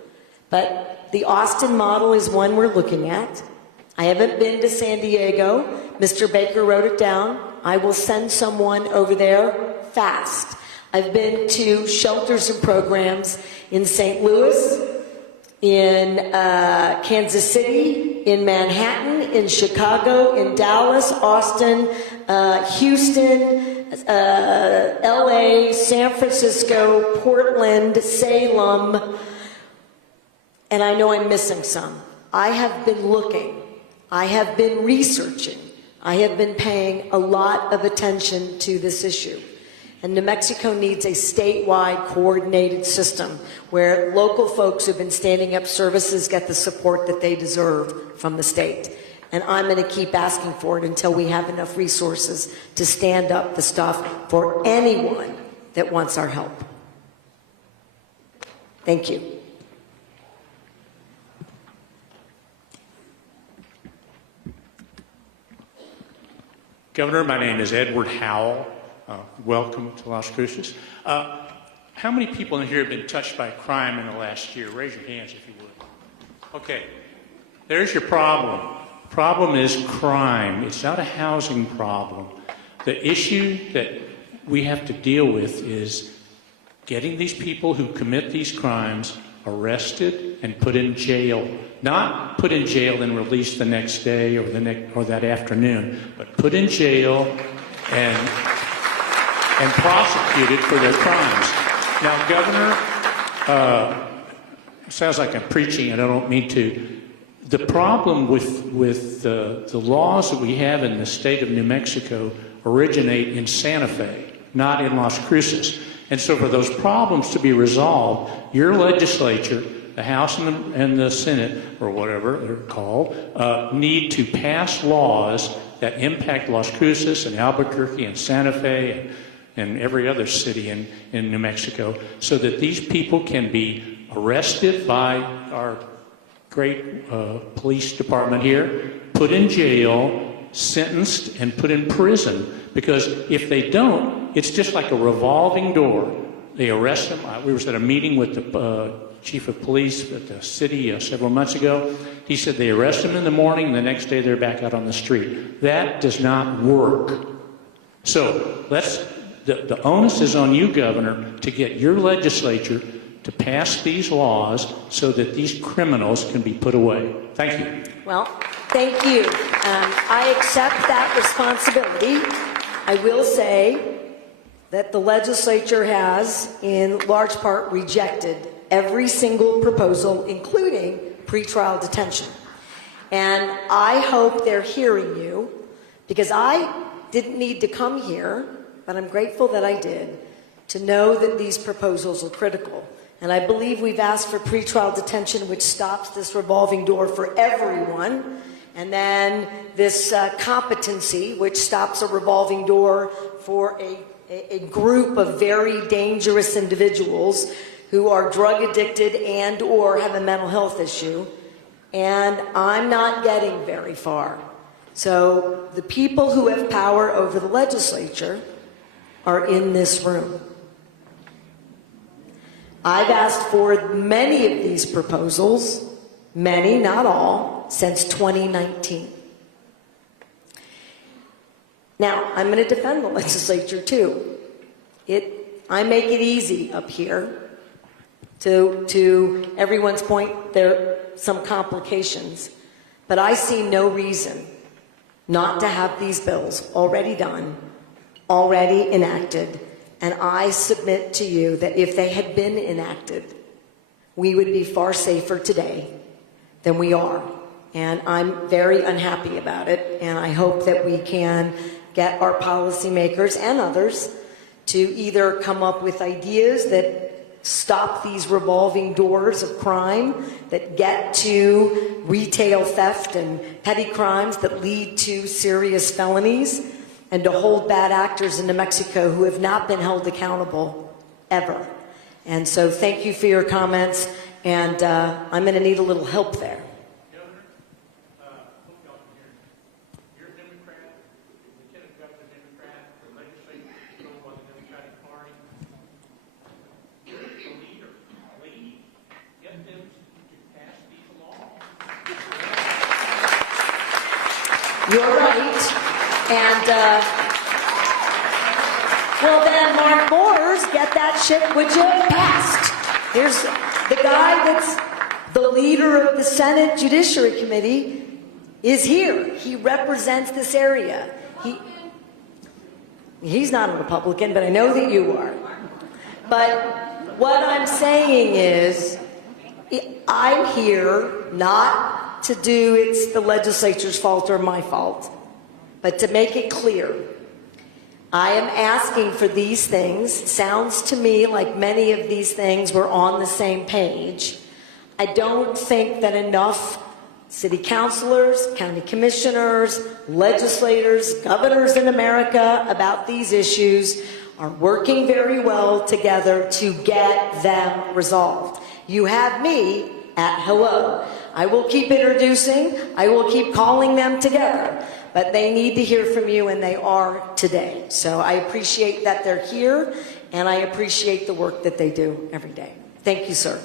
But the Austin model is one we're looking at. I haven't been to San Diego. Mr. Baker wrote it down. I will send someone over there fast. I've been to shelters and programs in St. Louis, in Kansas City, in Manhattan, in Chicago, in Dallas, Austin, Houston, LA, San Francisco, Portland, Salem, and I know I'm missing some. I have been looking. I have been researching. I have been paying a lot of attention to this issue. And New Mexico needs a statewide coordinated system where local folks who've been standing up services get the support that they deserve from the state. And I'm going to keep asking for it until we have enough resources to stand up the stuff for anyone that wants our help. Thank you. Governor, my name is Edward Howell. Welcome to Las Cruces. How many people in here have been touched by crime in the last year? Raise your hands if you would. Okay, there's your problem. Problem is crime. It's not a housing problem. The issue that we have to deal with is getting these people who commit these crimes arrested and put in jail. Not put in jail and released the next day or that afternoon, but put in jail and prosecuted for their crimes. Now, Governor, sounds like I'm preaching and I don't mean to. The problem with the laws that we have in the state of New Mexico originate in Santa Fe, not in Las Cruces. And so for those problems to be resolved, your legislature, the House and the Senate, or whatever they're called, need to pass laws that impact Las Cruces and Albuquerque and Santa Fe and every other city in New Mexico, so that these people can be arrested by our great police department here, put in jail, sentenced, and put in prison. Because if they don't, it's just like a revolving door. They arrest them. We were at a meeting with the chief of police at the city several months ago. He said they arrest them in the morning, and the next day they're back out on the street. That does not work. So the onus is on you, Governor, to get your legislature to pass these laws so that these criminals can be put away. Thank you. Well, thank you. I accept that responsibility. I will say that the legislature has, in large part, rejected every single proposal, including pretrial detention. And I hope they're hearing you, because I didn't need to come here, but I'm grateful that I did, to know that these proposals are critical. And I believe we've asked for pretrial detention, which stops this revolving door for everyone, and then this competency, which stops a revolving door for a group of very dangerous individuals who are drug addicted and or have a mental health issue. And I'm not getting very far. So the people who have power over the legislature are in this room. I've asked for many of these proposals, many, not all, since 2019. Now, I'm going to defend the legislature too. I make it easy up here. To everyone's point, there are some complications, but I see no reason not to have these bills already done, already enacted, and I submit to you that if they had been enacted, we would be far safer today than we are. And I'm very unhappy about it, and I hope that we can get our policymakers and others to either come up with ideas that stop these revolving doors of crime that get to retail theft and petty crimes that lead to serious felonies, and to hold bad actors in New Mexico who have not been held accountable ever. And so thank you for your comments, and I'm going to need a little help there. You're right. And, well then, Mark Moores, get that shit, would you, passed. Here's the guy that's the leader of the Senate Judiciary Committee is here. He represents this area. He's not a Republican, but I know that you are. But what I'm saying is, I'm here not to do it's the legislature's fault or my fault, but to make it clear. I am asking for these things. Sounds to me like many of these things were on the same page. I don't think that enough city councilors, county commissioners, legislators, governors in America about these issues are working very well together to get them resolved. You have me at hello. I will keep introducing, I will keep calling them together, but they need to hear from you, and they are today. So I appreciate that they're here, and I appreciate the work that they do every day. Thank you, sir.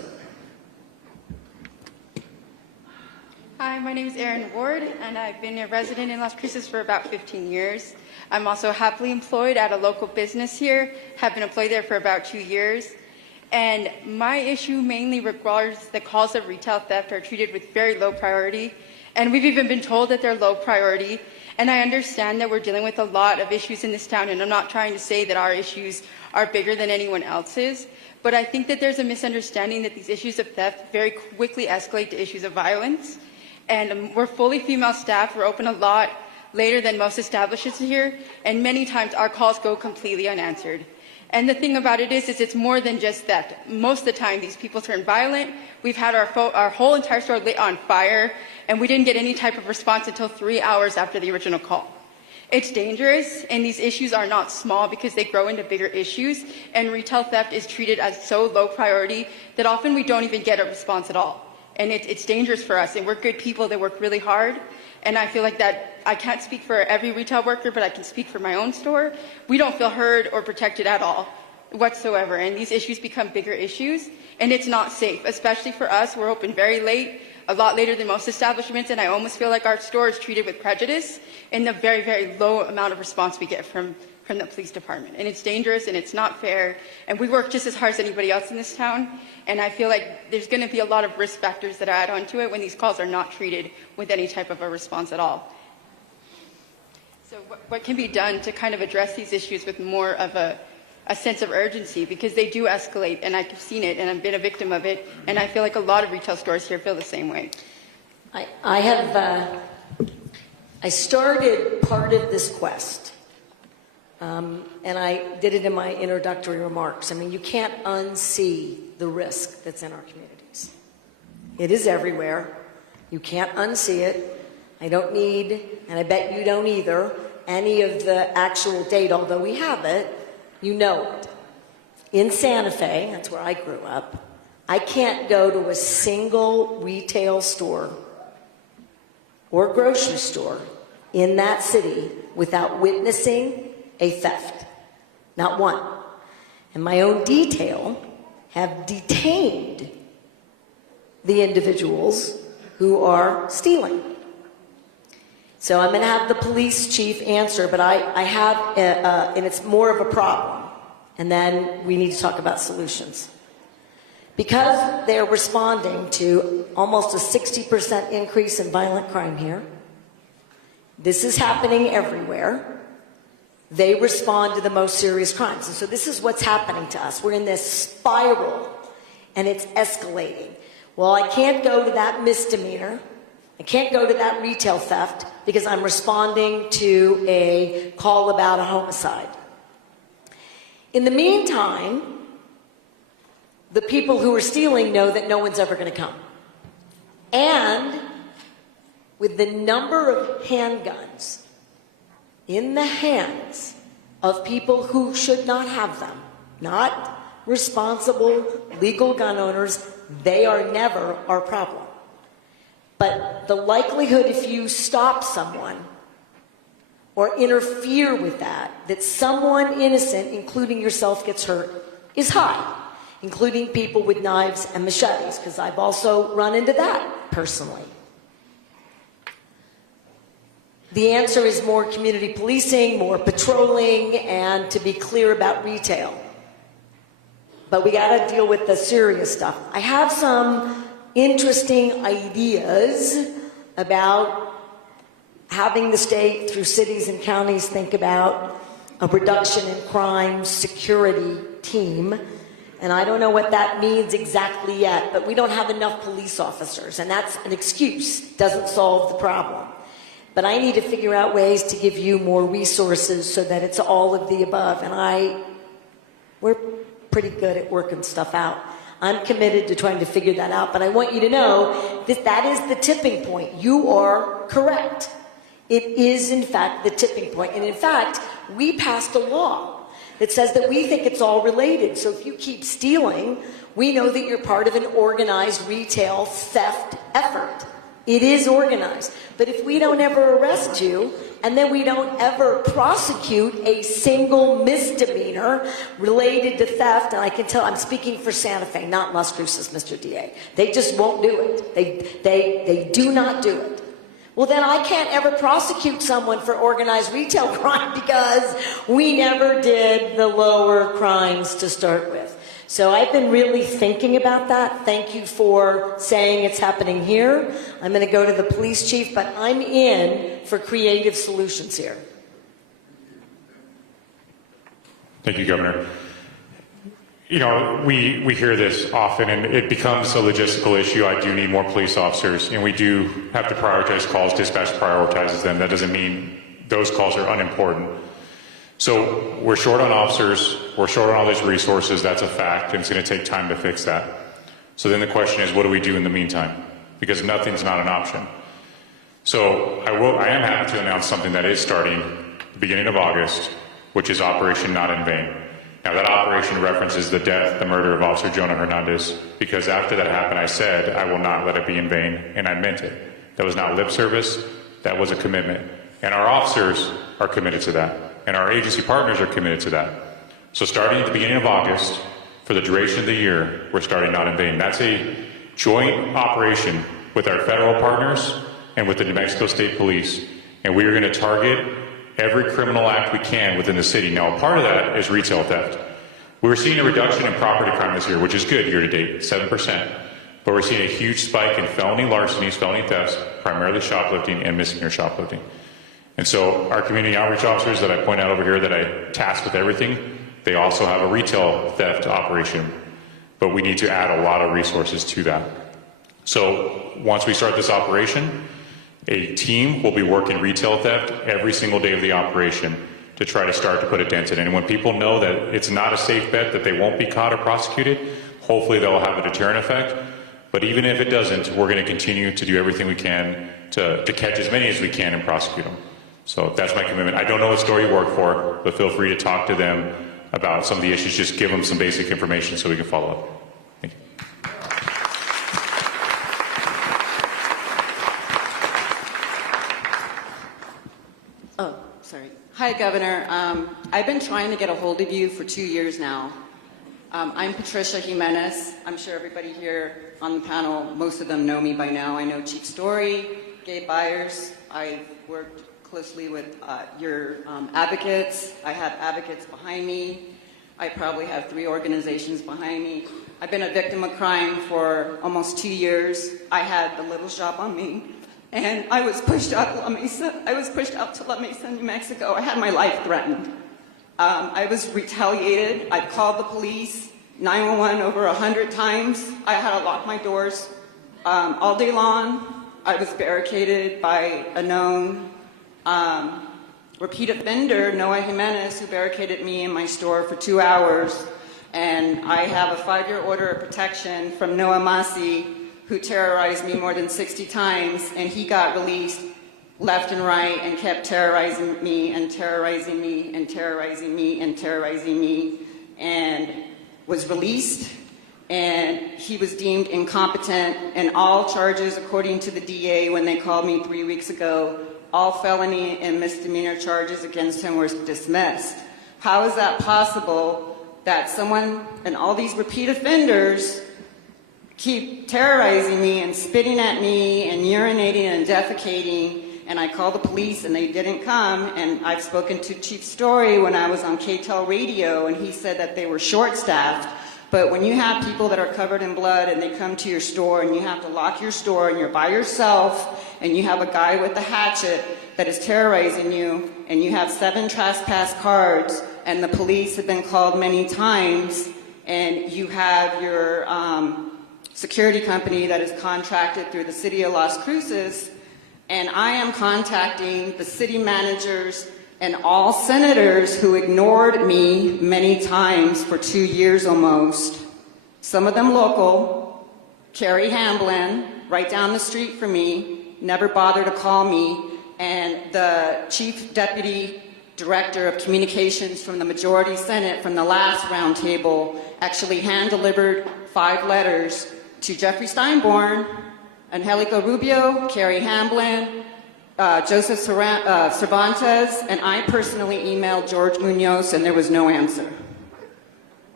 Hi, my name is Erin Ward, and I've been a resident in Las Cruces for about 15 years. I'm also happily employed at a local business here, have been employed there for about 2 years. And my issue mainly regards the calls of retail theft are treated with very low priority. And we've even been told that they're low priority. And I understand that we're dealing with a lot of issues in this town, and I'm not trying to say that our issues are bigger than anyone else's. But I think that there's a misunderstanding that these issues of theft very quickly escalate to issues of violence. And we're fully female staff. We're open a lot later than most establishments here. And many times our calls go completely unanswered. And the thing about it is it's more than just theft. Most of the time, these people turn violent. We've had our whole entire store lit on fire, and we didn't get any type of response until 3 hours after the original call. It's dangerous, and these issues are not small because they grow into bigger issues, and retail theft is treated as so low priority that often we don't even get a response at all. And it's dangerous for us, and we're good people that work really hard, and I feel like that I can't speak for every retail worker, but I can speak for my own store. We don't feel heard or protected at all whatsoever, and these issues become bigger issues, and it's not safe, especially for us. We're open very late, a lot later than most establishments, and I almost feel like our store is treated with prejudice in the very, very low amount of response we get from the police department. And it's dangerous, and it's not fair, and we work just as hard as anybody else in this town, and I feel like there's going to be a lot of risk factors that add on to it when these calls are not treated with any type of a response at all. So what can be done to kind of address these issues with more of a sense of urgency, because they do escalate, and I've seen it, and I've been a victim of it, and I feel like a lot of retail stores here feel the same way. I started part of this quest, and I did it in my introductory remarks. I mean, you can't unsee the risk that's in our communities. It is everywhere. You can't unsee it. I don't need, and I bet you don't either, any of the actual data, although we have it. You know it. In Santa Fe, that's where I grew up, I can't go to a single retail store or grocery store in that city without witnessing a theft. Not one. And my own detail have detained the individuals who are stealing. So I'm going to have the police chief answer, but I have, and it's more of a problem. And then we need to talk about solutions. Because they're responding to almost a 60% increase in violent crime here, this is happening everywhere. They respond to the most serious crimes. And so this is what's happening to us. We're in this spiral, and it's escalating. Well, I can't go to that misdemeanor. I can't go to that retail theft because I'm responding to a call about a homicide. In the meantime, the people who are stealing know that no one's ever going to come. And with the number of handguns in the hands of people who should not have them, not responsible legal gun owners, they are never our problem. But the likelihood, if you stop someone or interfere with that someone innocent, including yourself, gets hurt, is high, including people with knives and machetes, because I've also run into that personally. The answer is more community policing, more patrolling, and to be clear about retail. But we got to deal with the serious stuff. I have some interesting ideas about having the state, through cities and counties, think about a reduction in crime security team. And I don't know what that means exactly yet, but we don't have enough police officers, and that's an excuse. Doesn't solve the problem. But I need to figure out ways to give you more resources so that it's all of the above. And we're pretty good at working stuff out. I'm committed to trying to figure that out, but I want you to know that is the tipping point. You are correct. It is, in fact, the tipping point. And in fact, we passed a law that says that we think it's all related. So if you keep stealing, we know that you're part of an organized retail theft effort. It is organized. But if we don't ever arrest you, and then we don't ever prosecute a single misdemeanor related to theft, and I can tell, I'm speaking for Santa Fe, not Las Cruces, Mr. DA. They just won't do it. They do not do it. Well, then I can't ever prosecute someone for organized retail crime because we never did the lower crimes to start with. So I've been really thinking about that. Thank you for saying it's happening here. I'm going to go to the police chief, but I'm in for creative solutions here. Thank you, Governor. You know, we hear this often, and it becomes a logistical issue. I do need more police officers, and we do have to prioritize calls. Dispatch prioritizes them. That doesn't mean those calls are unimportant. So we're short on officers. We're short on all these resources. That's a fact, and it's going to take time to fix that. So then the question is, what do we do in the meantime? Because nothing's not an option. So I am happy to announce something that is starting the beginning of August, which is Operation Not in Vain. Now, that operation references the death, the murder of Officer Jonah Hernandez, because after that happened, I said, I will not let it be in vain, and I meant it. That was not lip service, that was a commitment. And our officers are committed to that, and our agency partners are committed to that. So starting at the beginning of August, for the duration of the year, we're starting Not in Vain. That's a joint operation with our federal partners and with the New Mexico State Police, and we are going to target every criminal act we can within the city. Now, part of that is retail theft. We're seeing a reduction in property crime this year, which is good year to date, 7%. But we're seeing a huge spike in felony larcenies, felony thefts, primarily shoplifting and misdemeanor shoplifting. And so our community outreach officers that I point out over here that I task with everything, they also have a retail theft operation. But we need to add a lot of resources to that. So once we start this operation, a team will be working retail theft every single day of the operation to try to start to put a dent in it. And when people know that it's not a safe bet that they won't be caught or prosecuted, hopefully they'll have a deterrent effect. But even if it doesn't, we're going to continue to do everything we can to catch as many as we can and prosecute them. So that's my commitment. I don't know what store you work for, but feel free to talk to them about some of the issues. Just give them some basic information so we can follow up. Thank you. Sorry. Hi, Governor. I've been trying to get a hold of you for 2 years now. I'm Patricia Jimenez. I'm sure everybody here on the panel, most of them know me by now. I know Chief Story, Gabe Byers. I've worked closely with your advocates. I have advocates behind me. I probably have 3 organizations behind me. I've been a victim of crime for almost 2 years. I had the little shop on me. And I was pushed out to La Mesa. I was pushed out to La Mesa, New Mexico. I had my life threatened. I was retaliated. I called the police, 911 over 100 times. I had to lock my doors all day long. I was barricaded by a known repeat offender, Noah Jimenez, who barricaded me in my store for 2 hours. And I have a 5-year order of protection from Noah Masi, who terrorized me more than 60 times, and he got released left and right and kept terrorizing me and terrorizing me and terrorizing me and terrorizing me, and was released, and he was deemed incompetent, and all charges, according to the DA when they called me 3 weeks ago, all felony and misdemeanor charges against him were dismissed. How is that possible that someone and all these repeat offenders keep terrorizing me and spitting at me and urinating and defecating, and I called the police and they didn't come, and I've spoken to Chief Story when I was on KTEL radio, and he said that they were short-staffed. But when you have people that are covered in blood and they come to your store and you have to lock your store and you're by yourself and you have a guy with a hatchet that is terrorizing you and you have 7 trespass cards and the police have been called many times and you have your security company that is contracted through the city of Las Cruces, and I am contacting the city managers and all senators who ignored me many times for 2 years almost. Some of them local, Carrie Hamblin, right down the street from me, never bothered to call me, and the chief deputy director of communications from the majority Senate from the last roundtable actually hand-delivered 5 letters to Jeffrey Steinborn, Angelica Rubio, Carrie Hamblin, Joseph Cervantes, and I personally emailed George Munoz, and there was no answer.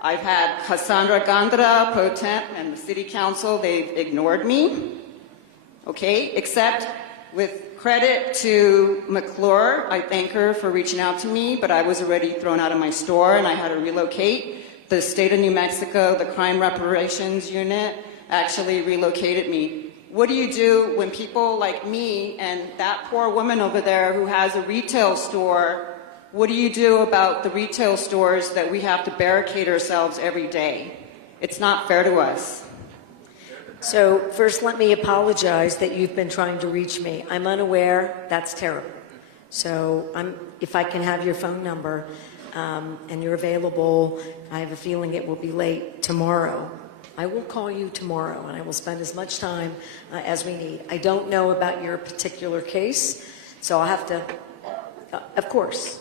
I've had Cassandra Gandra, Pro Temp, and the City Council. They've ignored me, okay, except with credit to McClure. I thank her for reaching out to me, but I was already thrown out of my store, and I had to relocate. The state of New Mexico, the Crime Reparations Unit, actually relocated me. What do you do when people like me and that poor woman over there who has a retail store, what do you do about the retail stores that we have to barricade ourselves every day? It's not fair to us. So first, let me apologize that you've been trying to reach me. I'm unaware. That's terrible. So if I can have your phone number and you're available, I have a feeling it will be late tomorrow. I will call you tomorrow, and I will spend as much time as we need. I don't know about your particular case, so I'll have to, of course,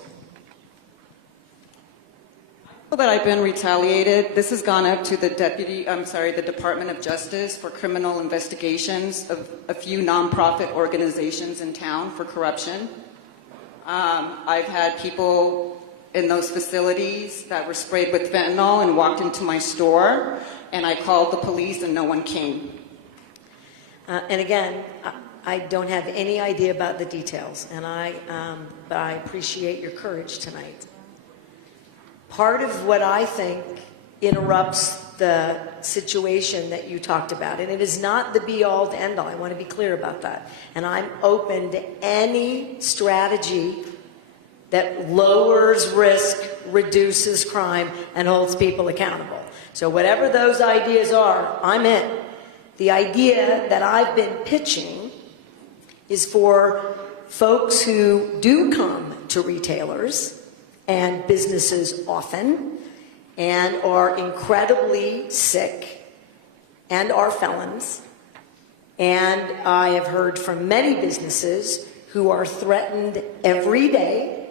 that I've been retaliated. This has gone up to the the Department of Justice for criminal investigations of a few nonprofit organizations in town for corruption. I've had people in those facilities that were sprayed with fentanyl and walked into my store, and I called the police and no one came. And again, I don't have any idea about the details, and but I appreciate your courage tonight. Part of what I think interrupts the situation that you talked about, and it is not the be-all to end-all, I want to be clear about that, and I'm open to any strategy that lowers risk, reduces crime, and holds people accountable. So whatever those ideas are, I'm in. The idea that I've been pitching is for folks who do come to retailers and businesses often and are incredibly sick and are felons. And I have heard from many businesses who are threatened every day.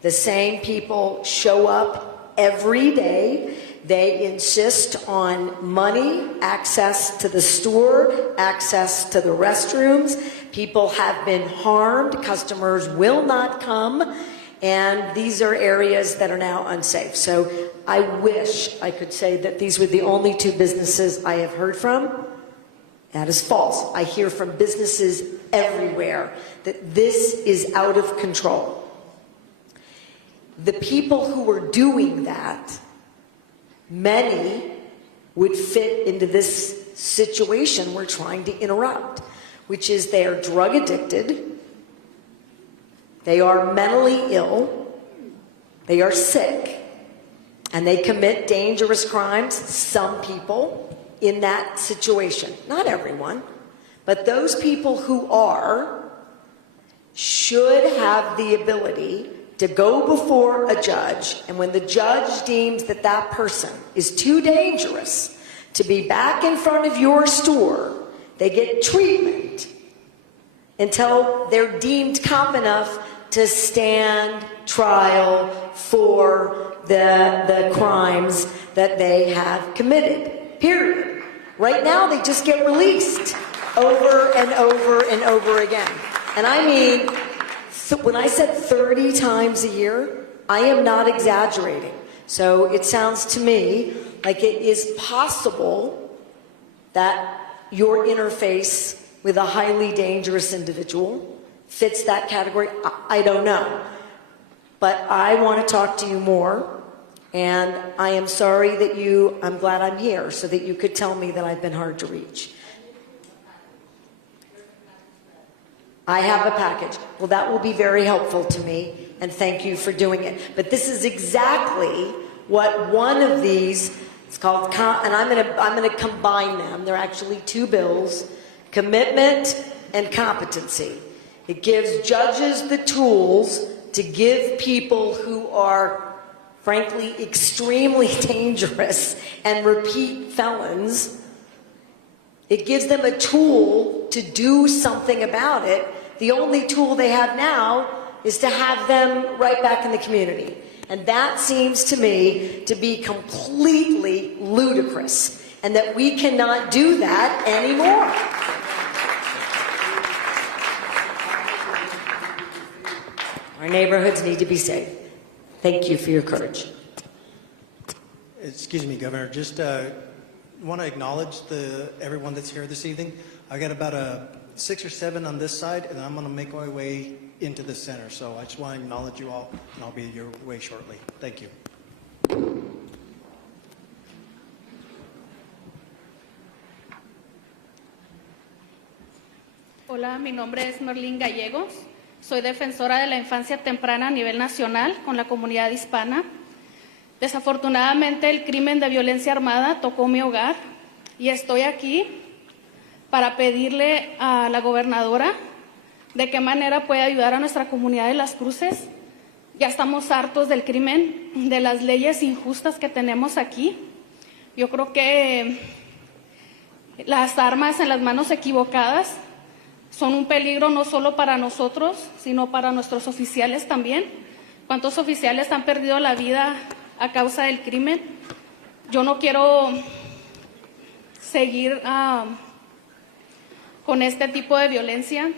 The same people show up every day. They insist on money, access to the store, access to the restrooms. People have been harmed. Customers will not come. And these are areas that are now unsafe. So I wish I could say that these were the only two businesses I have heard from. That is false. I hear from businesses everywhere that this is out of control. The people who are doing that, many would fit into this situation we're trying to interrupt, which is they are drug addicted, they are mentally ill, they are sick, and they commit dangerous crimes. Some people in that situation, not everyone, but those people who are should have the ability to go before a judge, and when the judge deems that that person is too dangerous to be back in front of your store, they get treatment until they're deemed competent enough to stand trial for the crimes that they have committed, period. Right now, they just get released over and over and over again. And I mean, when I said 30 times a year, I am not exaggerating. So it sounds to me like it is possible that your interface with a highly dangerous individual fits that category. I don't know. But I want to talk to you more. And I am sorry that I'm glad I'm here so that you could tell me that I've been hard to reach. I have a package. Well, that will be very helpful to me, and thank you for doing it. But this is exactly what one of these, it's called, and I'm going to combine them. They're actually two bills, commitment and competency. It gives judges the tools to give people who are, frankly, extremely dangerous and repeat felons, it gives them a tool to do something about it. The only tool they have now is to have them right back in the community. And that seems to me to be completely ludicrous, and that we cannot do that anymore. Our neighborhoods need to be safe. Thank you for your courage. Excuse me, Governor. Just want to acknowledge everyone that's here this evening. I got about 6 or 7 on this side, and I'm going to make my way into the center. So I just want to acknowledge you all, and I'll be your way shortly. Thank you. Hola, mi nombre es Merlín Gallegos. Soy defensora de la infancia temprana a nivel nacional con la comunidad hispana. Desafortunadamente, el crimen de violencia armada tocó mi hogar y estoy aquí para pedirle a la gobernadora de qué manera puede ayudar a nuestra comunidad de Las Cruces. Ya estamos hartos del crimen, de las leyes injustas que tenemos aquí. Yo creo que las armas en las manos equivocadas son un peligro no solo para nosotros, sino para nuestros oficiales también. ¿Cuántos oficiales han perdido la vida a causa del crimen. Yo no quiero seguir con este tipo de violencia.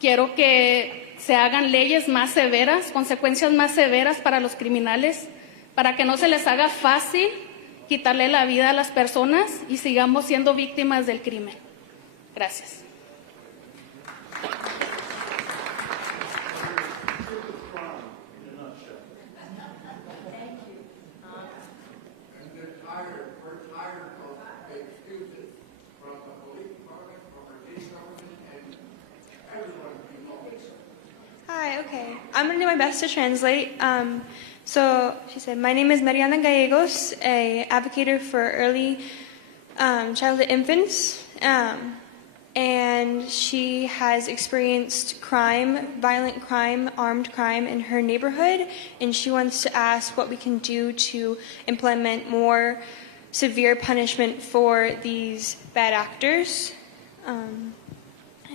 Quiero que se hagan leyes más severas, consecuencias más severas para los criminales, para que no se les haga fácil quitarle la vida a las personas y sigamos siendo víctimas del crimen. Gracias. Hi, okay. I'm going to do my best to translate. So she said, my name is Mariana Gallegos, a advocate for early childhood infants. And she has experienced crime, violent crime, armed crime in her neighborhood. And she wants to ask what we can do to implement more severe punishment for these bad actors.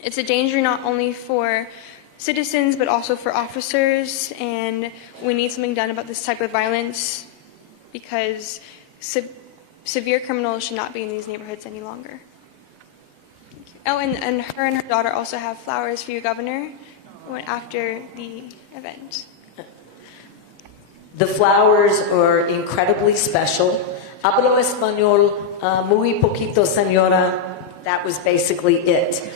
It's a danger not only for citizens, but also for officers, and we need something done about this type of violence because severe criminals should not be in these neighborhoods any longer. Thank you. Oh, and her daughter also have flowers for you, Governor, after the event. The flowers are incredibly special. Hablo español muy poquito, señora. That was basically it.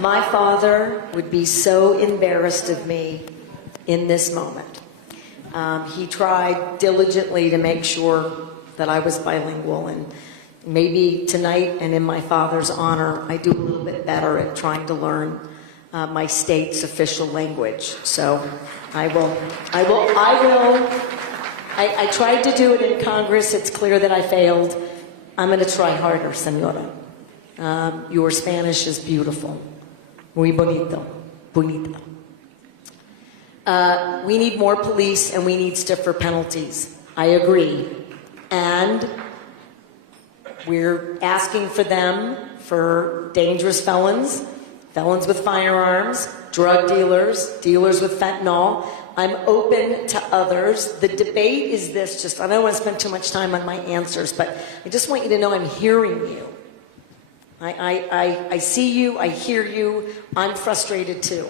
My father would be so embarrassed of me in this moment. He tried diligently to make sure that I was bilingual, and maybe tonight and in my father's honor, I do a little bit better at trying to learn my state's official language. So I tried to do it in Congress. It's clear that I failed. I'm going to try harder, senora. Your Spanish is beautiful. Muy bonito. Bonita. We need more police and we need stiffer penalties. I agree. And we're asking for them for dangerous felons, felons with firearms, drug dealers, dealers with fentanyl. I'm open to others. The debate is this, I don't want to spend too much time on my answers, but I just want you to know I'm hearing you. I see you, I hear you, I'm frustrated too.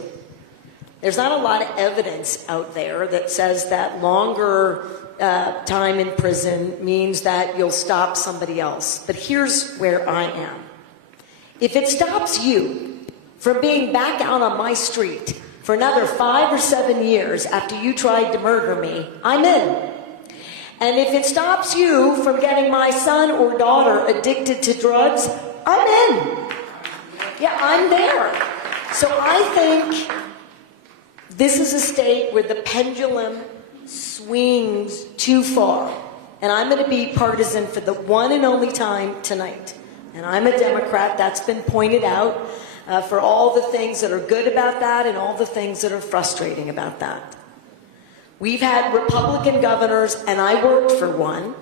There's not a lot of evidence out there that says that longer time in prison means that you'll stop somebody else. But here's where I am. If it stops you from being back out on my street for another 5 or 7 years after you tried to murder me, I'm in. And if it stops you from getting my son or daughter addicted to drugs, I'm in. Yeah, I'm there. So I think this is a state where the pendulum swings too far. And I'm going to be partisan for the one and only time tonight. And I'm a Democrat. That's been pointed out for all the things that are good about that and all the things that are frustrating about that. We've had Republican governors, and I worked for one.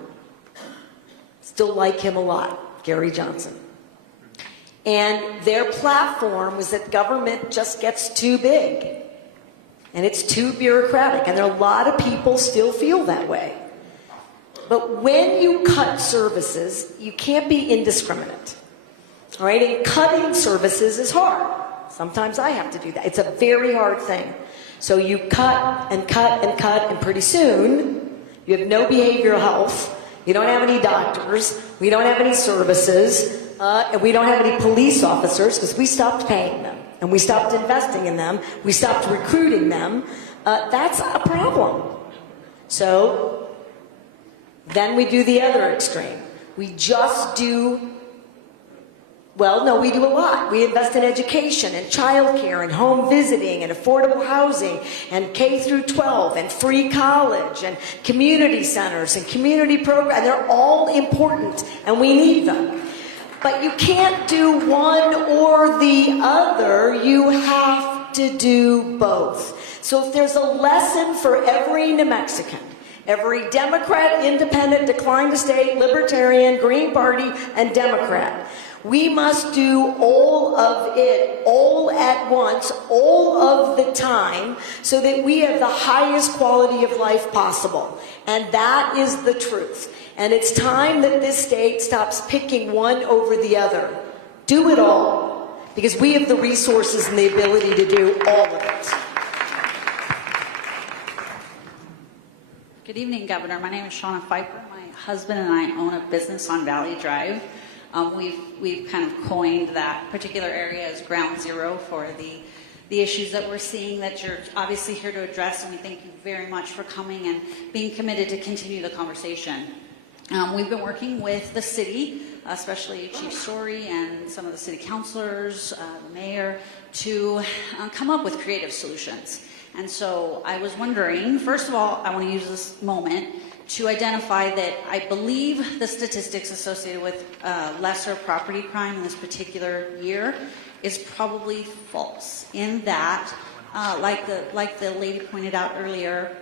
Still like him a lot, Gary Johnson. And their platform was that government just gets too big. And it's too bureaucratic. And there are a lot of people still feel that way. But when you cut services, you can't be indiscriminate. All right? And cutting services is hard. Sometimes I have to do that. It's a very hard thing. So you cut and cut and cut, and pretty soon you have no behavioral health. You don't have any doctors. We don't have any services. And we don't have any police officers because we stopped paying them. And we stopped investing in them. We stopped recruiting them. That's a problem. So then we do the other extreme. We just do, well, no, we do a lot. We invest in education and childcare and home visiting and affordable housing and K through 12 and free college and community centers and community programs. They're all important and we need them. But you can't do one or the other. You have to do both. So if there's a lesson for every New Mexican, every Democrat, Independent, Decline to State, Libertarian, Green Party, and Democrat, We must do all of it, all at once, all of the time, so that we have the highest quality of life possible. And that is the truth. And it's time that this state stops picking one over the other. Do it all, because we have the resources and the ability to do all of it. Good evening, Governor. My name is Shauna Pfeiffer. My husband and I own a business on Valley Drive. We've kind of coined that particular area as ground zero for the issues that we're seeing that you're obviously here to address, and we thank you very much for coming and being committed to continue the conversation. We've been working with the city, especially Chief Story and some of the city councilors, the mayor, to come up with creative solutions. And so I was wondering, first of all, I want to use this moment to identify that I believe the statistics associated with lesser property crime in this particular year is probably false, in that, like the lady pointed out earlier,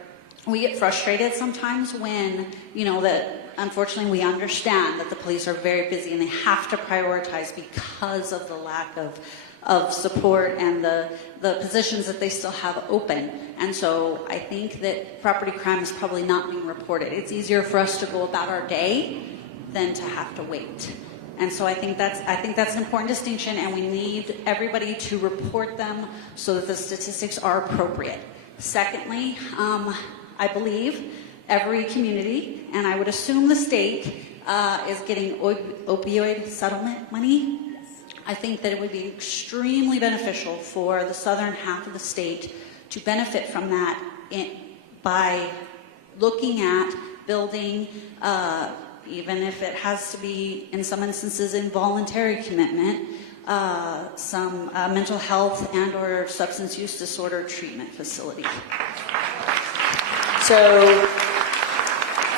we get frustrated sometimes when, that unfortunately we understand that the police are very busy and they have to prioritize because of the lack of support and the positions that they still have open. And so I think that property crime is probably not being reported. It's easier for us to go about our day than to have to wait. And so I think that's an important distinction, and we need everybody to report them so that the statistics are appropriate. Secondly, I believe every community, and I would assume the state, is getting opioid settlement money. I think that it would be extremely beneficial for the southern half of the state to benefit from that by looking at building, even if it has to be, in some instances, involuntary commitment, some mental health and or substance use disorder treatment facility. So,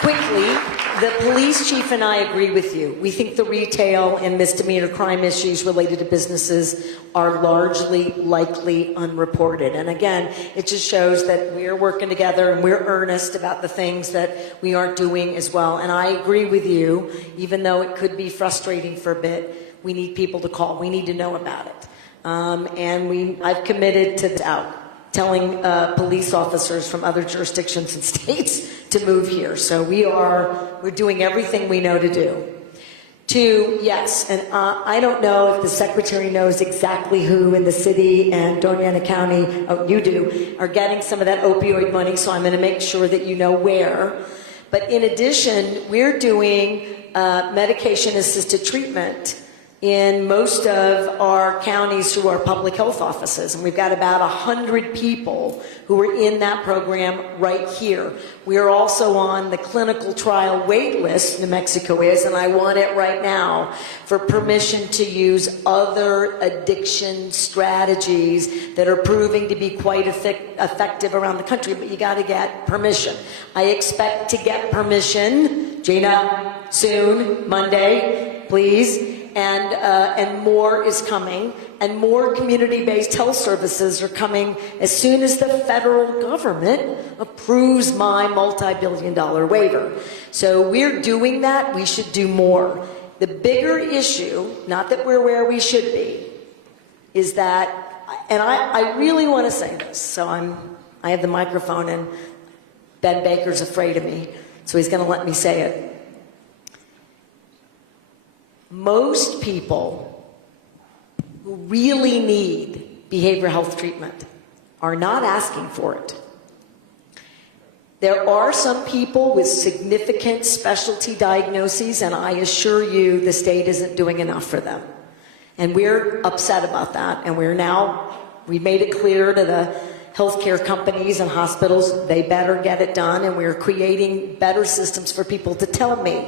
quickly, the police chief and I agree with you. We think the retail and misdemeanor crime issues related to businesses are largely likely unreported. And again, it just shows that we're working together and we're earnest about the things that we aren't doing as well. And I agree with you, even though it could be frustrating for a bit, we need people to call. We need to know about it. I've committed to telling police officers from other jurisdictions and states to move here. So we're doing everything we know to do. Two, yes, and I don't know if the secretary knows exactly who in the city and Doña Ana County, oh, you do, are getting some of that opioid money, so I'm going to make sure that you know where. But in addition, we're doing medication-assisted treatment in most of our counties through our public health offices. And we've got about 100 people who are in that program right here. We are also on the clinical trial wait list, New Mexico is, and I want it right now, for permission to use other addiction strategies that are proving to be quite effective around the country, but you gotta get permission. I expect to get permission, Gina, soon, Monday, please. And more is coming, and more community-based health services are coming as soon as the federal government approves my multi-billion-dollar waiver. So we're doing that. We should do more. The bigger issue, not that we're where we should be, is that, and I really want to say this, so I have the microphone, and Ben Baker's afraid of me, so he's going to let me say it. Most people who really need behavioral health treatment are not asking for it. There are some people with significant specialty diagnoses, and I assure you the state isn't doing enough for them. And we're upset about that, and we made it clear to the healthcare companies and hospitals, they better get it done, and we're creating better systems for people to tell me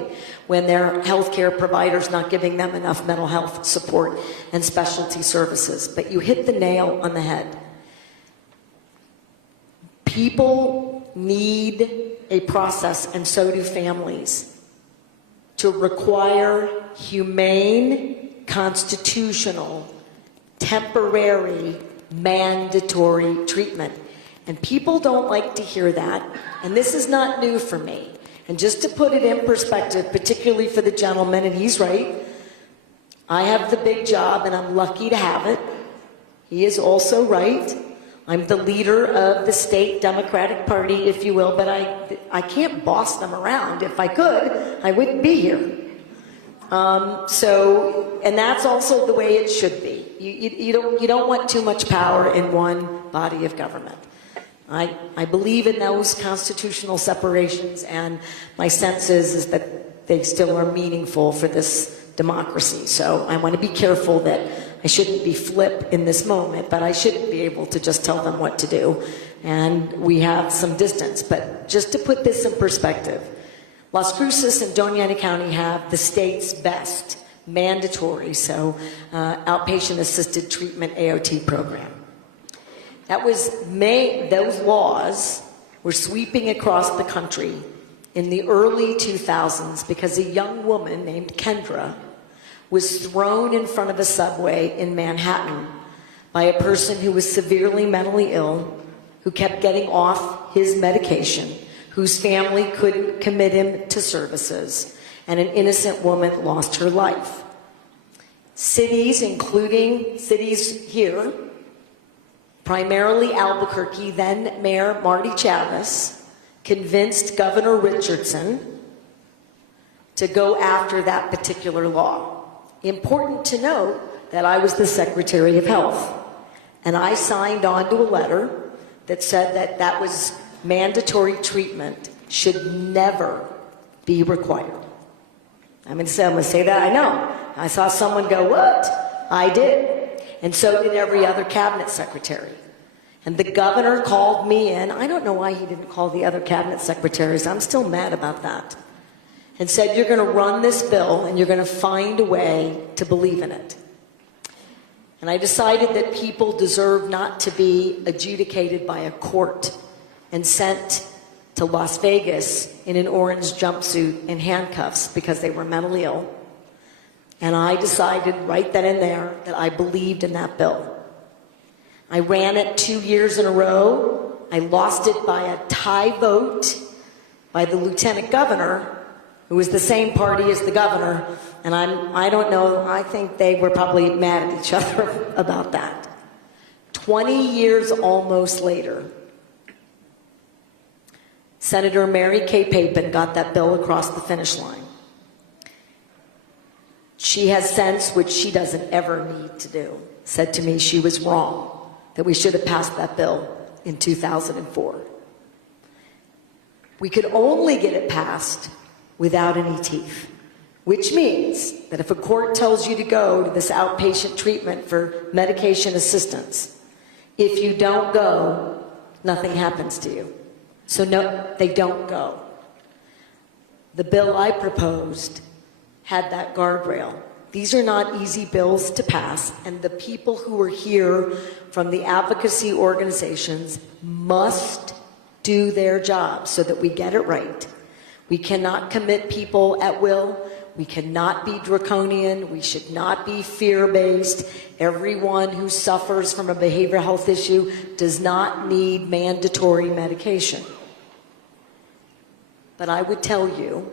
when their healthcare provider's not giving them enough mental health support and specialty services. But you hit the nail on the head. People need a process, and so do families, to require humane, constitutional, temporary, mandatory treatment. And people don't like to hear that, and this is not new for me. And just to put it in perspective, particularly for the gentleman, and he's right, I have the big job, and I'm lucky to have it. He is also right. I'm the leader of the state Democratic Party, if you will, but I can't boss them around. If I could, I wouldn't be here. And that's also the way it should be. You don't want too much power in one body of government. I believe in those constitutional separations, and my sense is that they still are meaningful for this democracy. So I want to be careful that I shouldn't be flip in this moment, but I shouldn't be able to just tell them what to do. And we have some distance. But just to put this in perspective, Las Cruces and Doña Ana County have the state's best mandatory, outpatient assisted treatment AOT program. Those laws were sweeping across the country in the early 2000s because a young woman named Kendra was thrown in front of a subway in Manhattan by a person who was severely mentally ill, who kept getting off his medication, whose family couldn't commit him to services, and an innocent woman lost her life. Cities, including cities here, primarily Albuquerque, then Mayor Marty Chavez, convinced Governor Richardson to go after that particular law. Important to note that I was the Secretary of Health, and I signed on to a letter that said that was mandatory treatment should never be required. I'm going to say that. I know. I saw someone go, what? I did. And so did every other cabinet secretary. And the governor called me in. I don't know why he didn't call the other cabinet secretaries. I'm still mad about that. And said, you're going to run this bill and you're going to find a way to believe in it. And I decided that people deserve not to be adjudicated by a court and sent to Las Vegas in an orange jumpsuit and handcuffs because they were mentally ill. And I decided right then and there that I believed in that bill. I ran it 2 years in a row. I lost it by a tie vote by the lieutenant governor, who was the same party as the governor, and I don't know, I think they were probably mad at each other about that. 20 years almost later, Senator Mary Kay Papin got that bill across the finish line. She has since, which she doesn't ever need to do, said to me she was wrong, that we should have passed that bill in 2004. We could only get it passed without any teeth, which means that if a court tells you to go to this outpatient treatment for medication assistance, if you don't go, nothing happens to you. So no, they don't go. The bill I proposed had that guardrail. These are not easy bills to pass, and the people who are here from the advocacy organizations must do their job so that we get it right. We cannot commit people at will. We cannot be draconian. We should not be fear-based. Everyone who suffers from a behavioral health issue does not need mandatory medication. But I would tell you,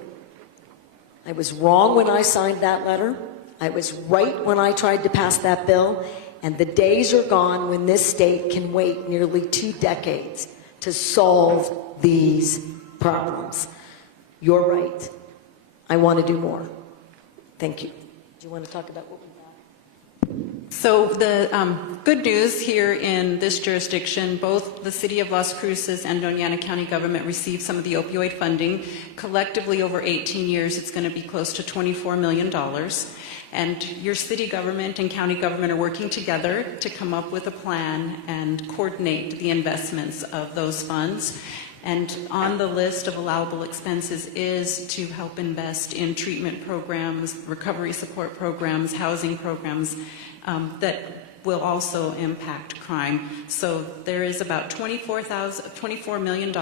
I was wrong when I signed that letter. I was right when I tried to pass that bill. And the days are gone when this state can wait nearly 2 decades to solve these problems. You're right. I want to do more. Thank you. Do you want to talk about what we got? So the good news here in this jurisdiction, both the City of Las Cruces and Doña Ana County government received some of the opioid funding. Collectively, over 18 years, it's going to be close to $24 million. And your city government and county government are working together to come up with a plan and coordinate the investments of those funds. And on the list of allowable expenses is to help invest in treatment programs, recovery support programs, housing programs that will also impact crime. So there is about $24 million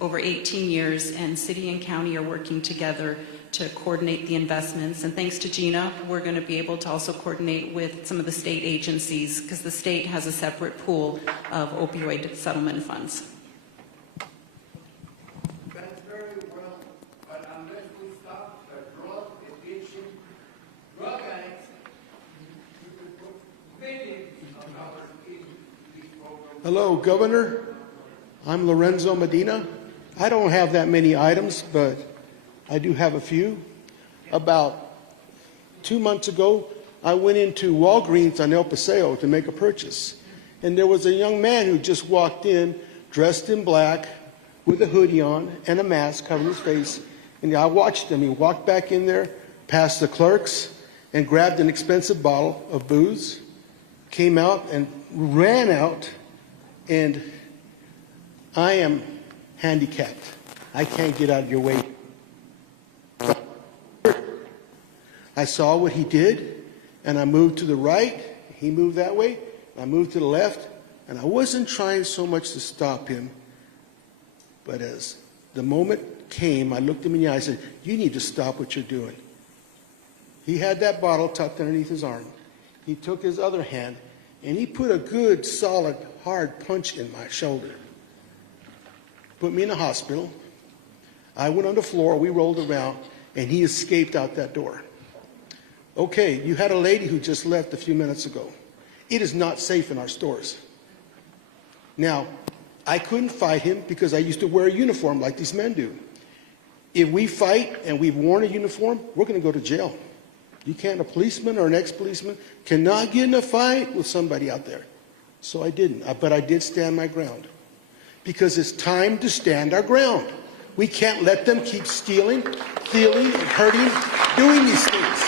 over 18 years, and city and county are working together to coordinate the investments. And thanks to Gina, we're going to be able to also coordinate with some of the state agencies because the state has a separate pool of opioid settlement funds. But unless we stop the drug addiction, drug addicts Hello, Governor. I'm Lorenzo Medina. I don't have that many items, but I do have a few. About 2 months ago, I went into Walgreens on El Paseo to make a purchase. And there was a young man who just walked in, dressed in black, with a hoodie on and a mask covering his face. And I watched him. He walked back in there, past the clerks, and grabbed an expensive bottle of booze, came out and ran out, and I am handicapped. I can't get out of your way. I saw what he did, and I moved to the right. He moved that way. I moved to the left, and I wasn't trying so much to stop him. But as the moment came, I looked him in the eye and said, "You need to stop what you're doing." He had that bottle tucked underneath his arm. He took his other hand, and he put a good, solid, hard punch in my shoulder. Put me in the hospital. I went on the floor, we rolled around, and he escaped out that door. Okay, you had a lady who just left a few minutes ago. It is not safe in our stores. Now, I couldn't fight him because I used to wear a uniform like these men do. If we fight and we've worn a uniform, we're going to go to jail. You can't, a policeman or an ex-policeman cannot get in a fight with somebody out there. So I didn't, but I did stand my ground. Because it's time to stand our ground. We can't let them keep stealing, hurting, doing these things.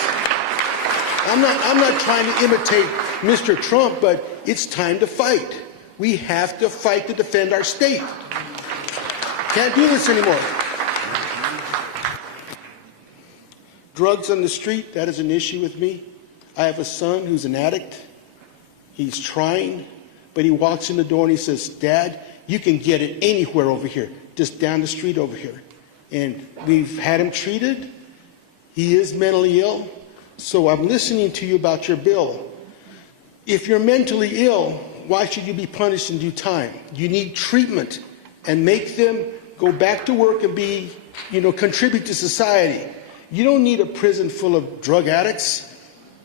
I'm not trying to imitate Mr. Trump, but it's time to fight. We have to fight to defend our state. Can't do this anymore. Drugs on the street, that is an issue with me. I have a son who's an addict. He's trying, but he walks in the door and he says, "Dad, you can get it anywhere over here, just down the street over here." And we've had him treated. He is mentally ill. So I'm listening to you about your bill. If you're mentally ill, why should you be punished in due time? You need treatment and make them go back to work and be, contribute to society. You don't need a prison full of drug addicts.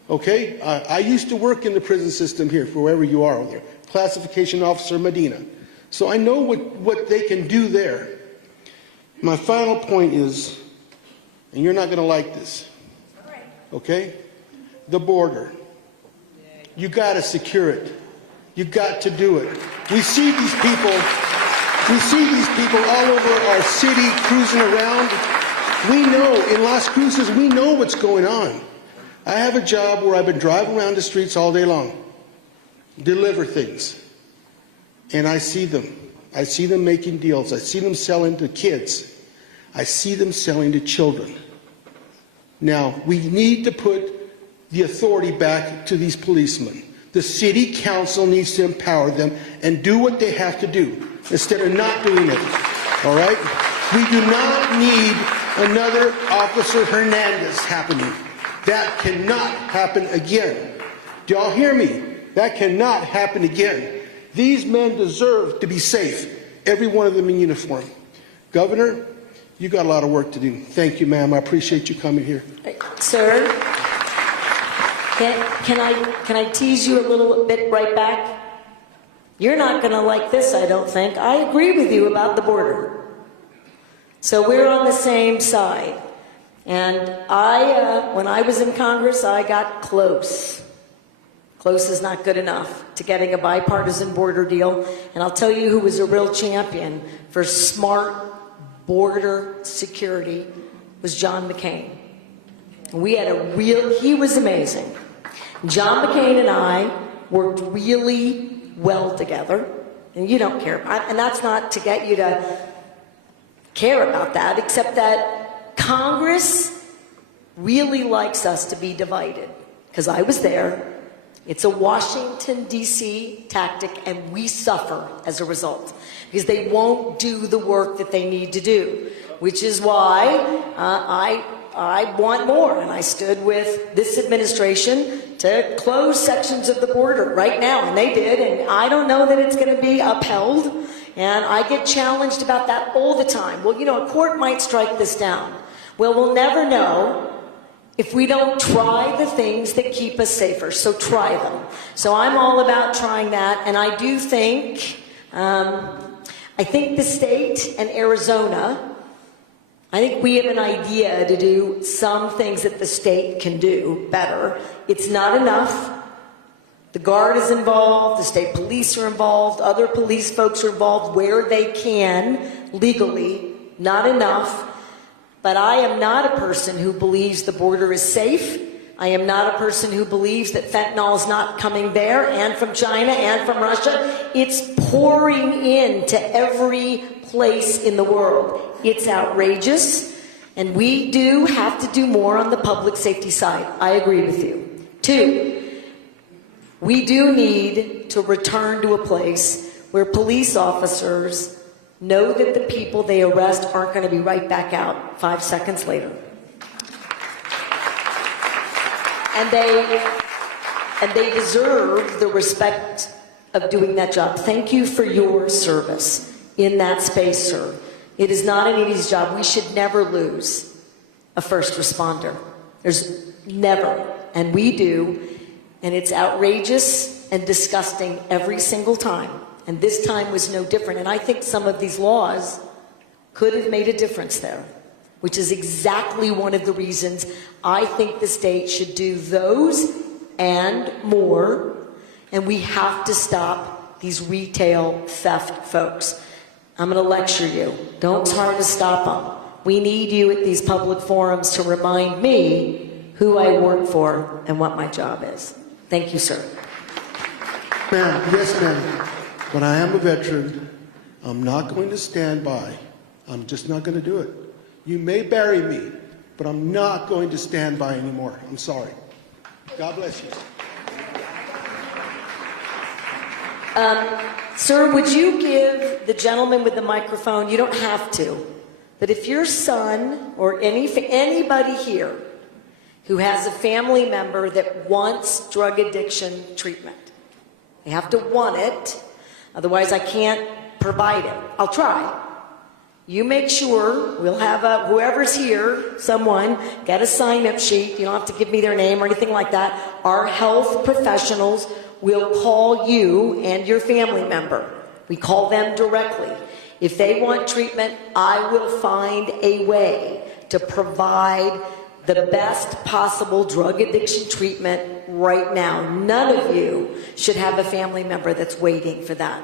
Okay? I used to work in the prison system here, for wherever you are over there. Classification Officer Medina. So I know what they can do there. My final point is, and you're not going to like this, okay? The border. You got to secure it. You got to do it. We see these people all over our city cruising around. We know, in Las Cruces, we know what's going on. I have a job where I've been driving around the streets all day long, deliver things. And I see them. I see them making deals. I see them selling to kids. I see them selling to children. Now, we need to put the authority back to these policemen. The city council needs to empower them and do what they have to do instead of not doing it. All right? We do not need another Officer Hernandez happening. That cannot happen again. Do y'all hear me? That cannot happen again. These men deserve to be safe, every one of them in uniform. Governor, you got a lot of work to do. Thank you, ma'am. I appreciate you coming here. Sir, can I tease you a little bit right back? You're not going to like this, I don't think. I agree with you about the border. So we're on the same side. And when I was in Congress, I got close. Close is not good enough to getting a bipartisan border deal. And I'll tell you who was a real champion for smart border security was John McCain. We had he was amazing. John McCain and I worked really well together. And you don't care. And that's not to get you to care about that, except that Congress really likes us to be divided. Because I was there. It's a Washington, D.C. tactic, and we suffer as a result. Because they won't do the work that they need to do. Which is why I want more. And I stood with this administration to close sections of the border right now. And they did. And I don't know that it's going to be upheld. And I get challenged about that all the time. Well, a court might strike this down. Well, we'll never know if we don't try the things that keep us safer. So try them. So I'm all about trying that, and I do think, I think the state and Arizona, I think we have an idea to do some things that the state can do better. It's not enough. The Guard is involved, the state police are involved, other police folks are involved where they can, legally, not enough. But I am not a person who believes the border is safe. I am not a person who believes that fentanyl is not coming there, and from China, and from Russia. It's pouring into every place in the world. It's outrageous, and we do have to do more on the public safety side. I agree with you. 2, we do need to return to a place where police officers know that the people they arrest aren't going to be right back out 5 seconds later. And they deserve the respect of doing that job. Thank you for your service in that space, sir. It is not an easy job. We should never lose a first responder. There's never, and we do, and it's outrageous and disgusting every single time. And this time was no different. And I think some of these laws could have made a difference there, which is exactly one of the reasons I think the state should do those and more. And we have to stop these retail theft folks. I'm going to lecture you. Don't try to stop them. We need you at these public forums to remind me who I work for and what my job is. Thank you, sir. Ma'am, yes, ma'am. But I am a veteran. I'm not going to stand by. I'm just not going to do it. You may bury me, but I'm not going to stand by anymore. I'm sorry. God bless you. Sir, would you give the gentleman with the microphone, you don't have to, but if your son or anybody here who has a family member that wants drug addiction treatment, they have to want it, otherwise I can't provide it. I'll try. You make sure, we'll have whoever's here, someone, get a sign-up sheet. You don't have to give me their name or anything like that. Our health professionals will call you and your family member. We call them directly. If they want treatment, I will find a way to provide the best possible drug addiction treatment right now. None of you should have a family member that's waiting for that.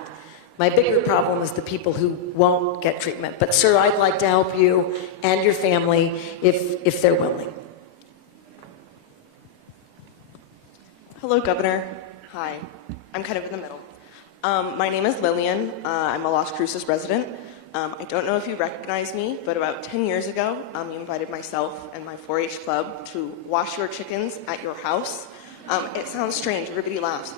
My bigger problem is the people who won't get treatment. But sir, I'd like to help you and your family if they're willing. Hello, Governor. Hi. I'm kind of in the middle. My name is Lillian. I'm a Las Cruces resident. I don't know if you recognize me, but about 10 years ago, you invited myself and my 4-H club to wash your chickens at your house. It sounds strange. Everybody laughs.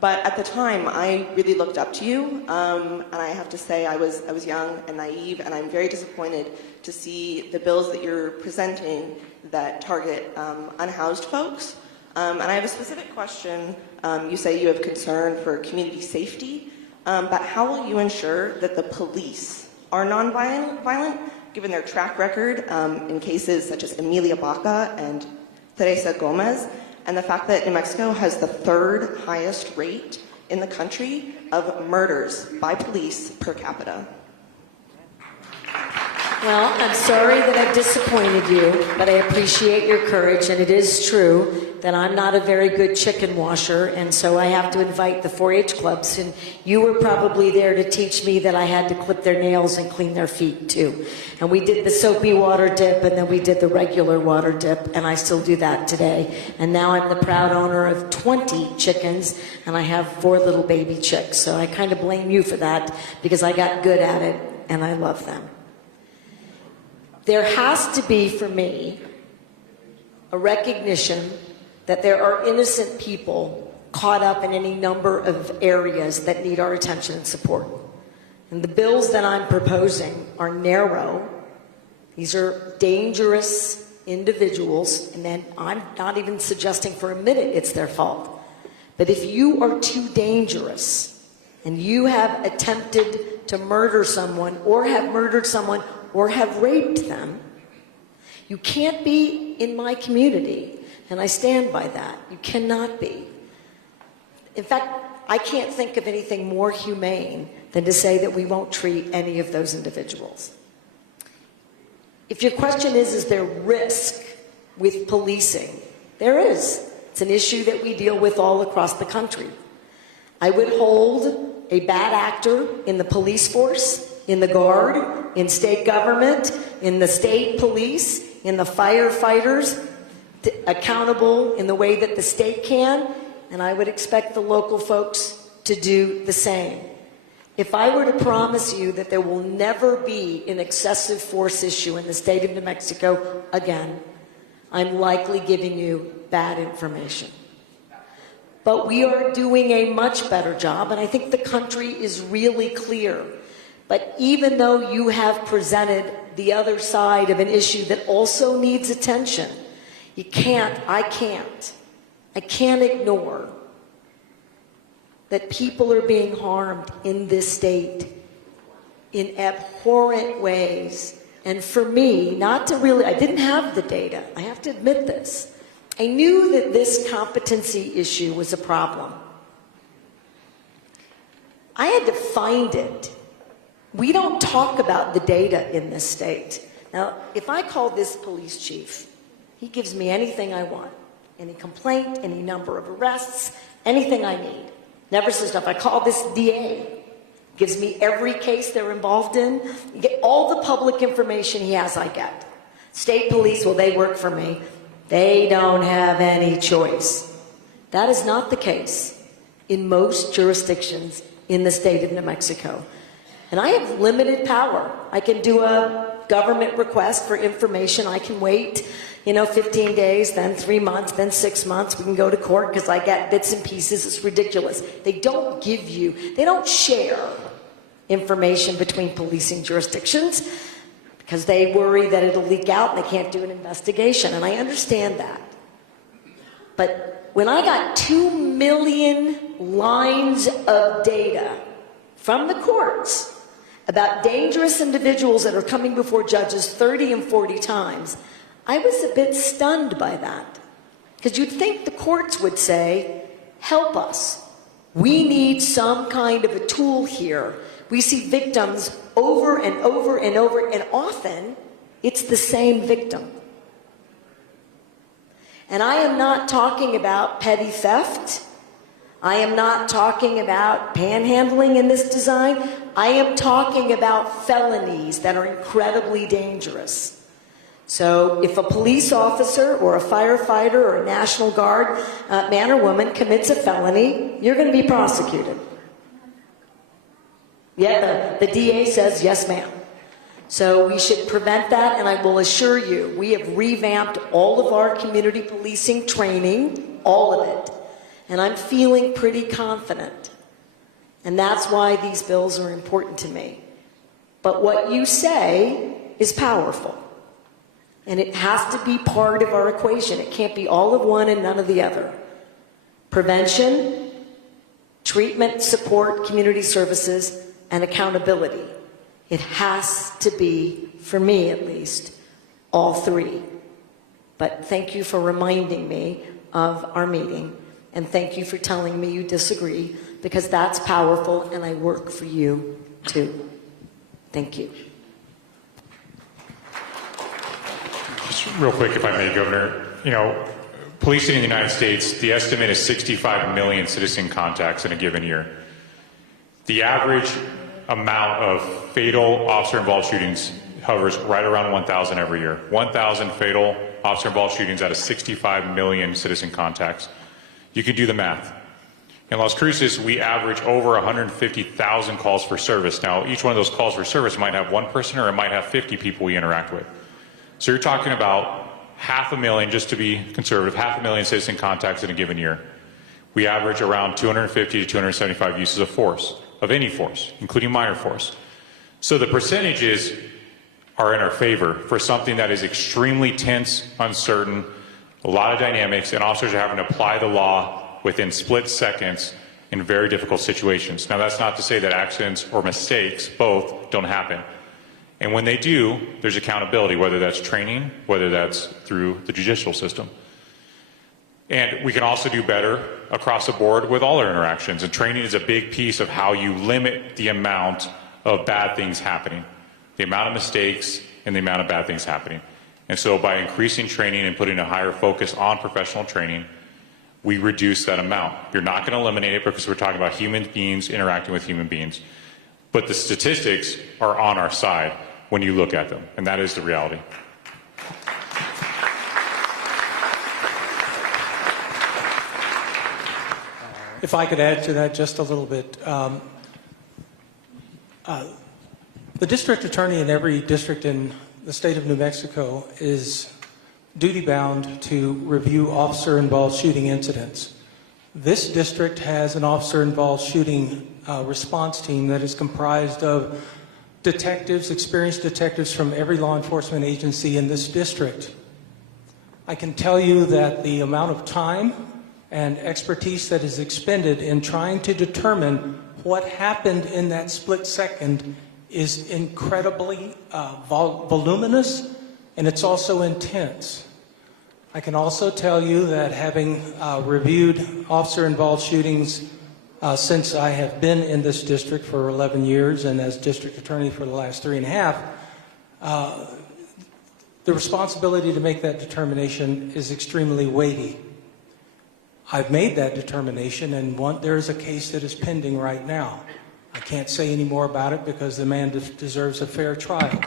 But at the time, I really looked up to you, and I have to say I was young and naive, and I'm very disappointed to see the bills that you're presenting that target unhoused folks. And I have a specific question. You say you have concern for community safety, but how will you ensure that the police are nonviolent, given their track record in cases such as Emilia Baca and Teresa Gomez, and the fact that New Mexico has the 3rd highest rate in the country of murders by police per capita? Well, I'm sorry that I've disappointed you, but I appreciate your courage, and it is true that I'm not a very good chicken washer, and so I have to invite the 4-H clubs, and you were probably there to teach me that I had to clip their nails and clean their feet too. And we did the soapy water dip, and then we did the regular water dip, and I still do that today. And now I'm the proud owner of 20 chickens, and I have 4 little baby chicks, so I kind of blame you for that, because I got good at it, and I love them. There has to be, for me, a recognition that there are innocent people caught up in any number of areas that need our attention and support. And the bills that I'm proposing are narrow. These are dangerous individuals, and then I'm not even suggesting for a minute it's their fault. But if you are too dangerous and you have attempted to murder someone or have murdered someone or have raped them, You can't be in my community, and I stand by that. You cannot be. In fact, I can't think of anything more humane than to say that we won't treat any of those individuals. If your question is there risk with policing? There is. It's an issue that we deal with all across the country. I would hold a bad actor in the police force, in the Guard, in state government, in the state police, in the firefighters, accountable in the way that the state can, and I would expect the local folks to do the same. If I were to promise you that there will never be an excessive force issue in the state of New Mexico again, I'm likely giving you bad information. But we are doing a much better job, and I think the country is really clear. But even though you have presented the other side of an issue that also needs attention, I can't ignore that people are being harmed in this state in abhorrent ways. And for me, I didn't have the data. I have to admit this. I knew that this competency issue was a problem. I had to find it. We don't talk about the data in this state. Now, if I call this police chief, he gives me anything I want. Any complaint, any number of arrests, anything I need. Never says stuff. I call this DA. Gives me every case they're involved in. You get all the public information he has, I get. State police, well, they work for me. They don't have any choice. That is not the case in most jurisdictions in the state of New Mexico. And I have limited power. I can do a government request for information. I can wait, 15 days, then 3 months, then 6 months. We can go to court because I get bits and pieces. It's ridiculous. They don't share information between policing jurisdictions because they worry that it'll leak out and they can't do an investigation. And I understand that. But when I got 2 million lines of data from the courts about dangerous individuals that are coming before judges 30 and 40 times, I was a bit stunned by that. Because you'd think the courts would say, help us. We need some kind of a tool here. We see victims over and over and over, and often it's the same victim. And I am not talking about petty theft. I am not talking about panhandling in this design. I am talking about felonies that are incredibly dangerous. So if a police officer or a firefighter or a National Guard man or woman commits a felony, you're going to be prosecuted. Yeah, the DA says, yes, ma'am. So we should prevent that, and I will assure you, we have revamped all of our community policing training, all of it. And I'm feeling pretty confident. And that's why these bills are important to me. But what you say is powerful. And it has to be part of our equation. It can't be all of one and none of the other. Prevention, treatment, support, community services, and accountability. It has to be, for me at least, all three. But thank you for reminding me of our meeting. And thank you for telling me you disagree, because that's powerful, and I work for you too. Thank you. Just real quick, if I may, Governor. Policing in the United States, the estimate is 65 million citizen contacts in a given year. The average amount of fatal officer-involved shootings hovers right around 1,000 every year. 1,000 fatal officer-involved shootings out of 65 million citizen contacts. You can do the math. In Las Cruces, we average over 150,000 calls for service. Now, each one of those calls for service might have one person or it might have 50 people we interact with. So you're talking about 500,000, just to be conservative, 500,000 citizen contacts in a given year. We average around 250 to 275 uses of force, of any force, including minor force. So the percentages are in our favor for something that is extremely tense, uncertain, a lot of dynamics, and officers are having to apply the law within split seconds in very difficult situations. Now, that's not to say that accidents or mistakes, both, don't happen. And when they do, there's accountability, whether that's training, whether that's through the judicial system. And we can also do better across the board with all our interactions. And training is a big piece of how you limit the amount of bad things happening, the amount of mistakes and the amount of bad things happening. And so by increasing training and putting a higher focus on professional training, we reduce that amount. You're not going to eliminate it because we're talking about human beings interacting with human beings. But the statistics are on our side when you look at them, and that is the reality. If I could add to that just a little bit. The district attorney in every district in the state of New Mexico is duty-bound to review officer-involved shooting incidents. This district has an officer-involved shooting response team that is comprised of detectives, experienced detectives from every law enforcement agency in this district. I can tell you that the amount of time and expertise that is expended in trying to determine what happened in that split second is incredibly voluminous, and it's also intense. I can also tell you that having reviewed officer-involved shootings since I have been in this district for 11 years and as district attorney for the last 3.5, the responsibility to make that determination is extremely weighty. I've made that determination, and there is a case that is pending right now. I can't say any more about it because the man deserves a fair trial.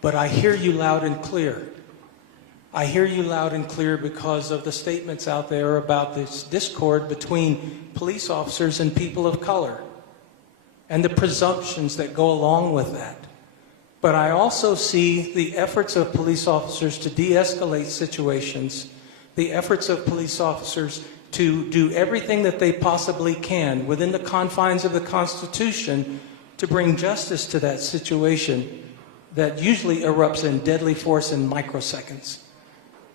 But I hear you loud and clear. I hear you loud and clear because of the statements out there about this discord between police officers and people of color and the presumptions that go along with that. But I also see the efforts of police officers to de-escalate situations, the efforts of police officers to do everything that they possibly can within the confines of the Constitution to bring justice to that situation that usually erupts in deadly force in microseconds.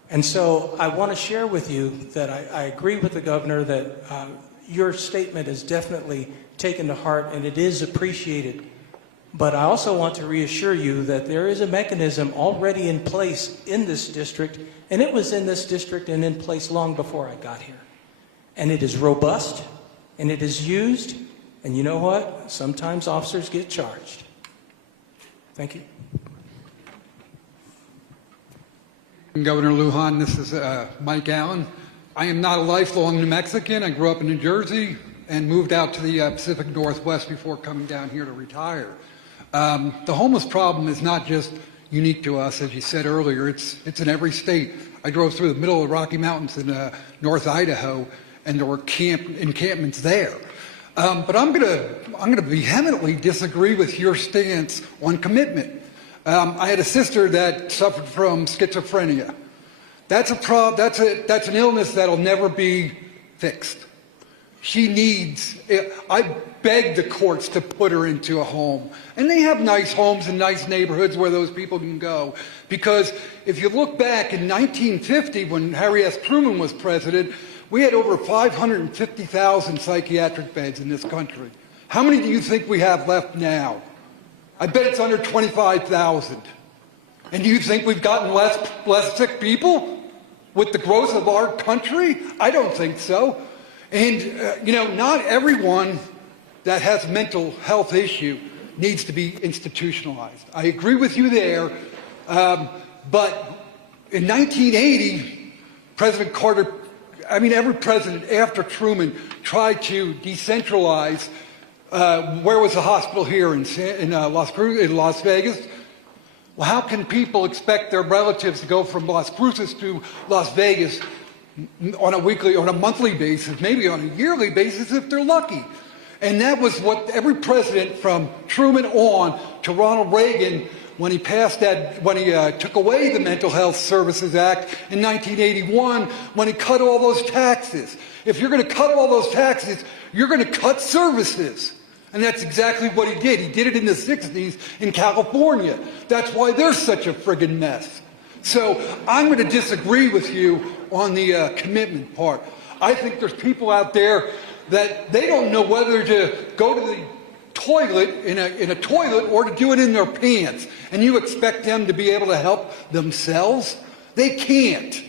And so I want to share with you that I agree with the governor that your statement is definitely taken to heart and it is appreciated. But I also want to reassure you that there is a mechanism already in place in this district, and it was in this district and in place long before I got here. And it is robust, and it is used, and you know what? Sometimes officers get charged. Thank you. Governor Lujan, this is Mike Allen. I am not a lifelong New Mexican. I grew up in New Jersey and moved out to the Pacific Northwest before coming down here to retire. The homeless problem is not just unique to us, as you said earlier. It's in every state. I drove through the middle of the Rocky Mountains in North Idaho, and there were encampments there. But I'm going to vehemently disagree with your stance on commitment. I had a sister that suffered from schizophrenia. That's an illness that'll never be fixed. She needs, I begged the courts to put her into a home. And they have nice homes and nice neighborhoods where those people can go. Because if you look back in 1950, when Harry S. Truman was president, we had over 550,000 psychiatric beds in this country. How many do you think we have left now? I bet it's under 25,000. And do you think we've gotten less sick people with the growth of our country? I don't think so. And, not everyone that has a mental health issue needs to be institutionalized. I agree with you there. But in 1980, President Carter, every president after Truman tried to decentralize. Where was the hospital here in Las Cruces, in Las Vegas? Well, how can people expect their relatives to go from Las Cruces to Las Vegas on a monthly basis, maybe on a yearly basis if they're lucky? And that was what every president from Truman on to Ronald Reagan, when he took away the Mental Health Services Act in 1981, when he cut all those taxes. If you're going to cut all those taxes, you're going to cut services. And that's exactly what he did. He did it in the 60s in California. That's why they're such a friggin' mess. So I'm going to disagree with you on the commitment part. I think there's people out there that they don't know whether to go to the toilet in a toilet or to do it in their pants, and you expect them to be able to help themselves? They can't.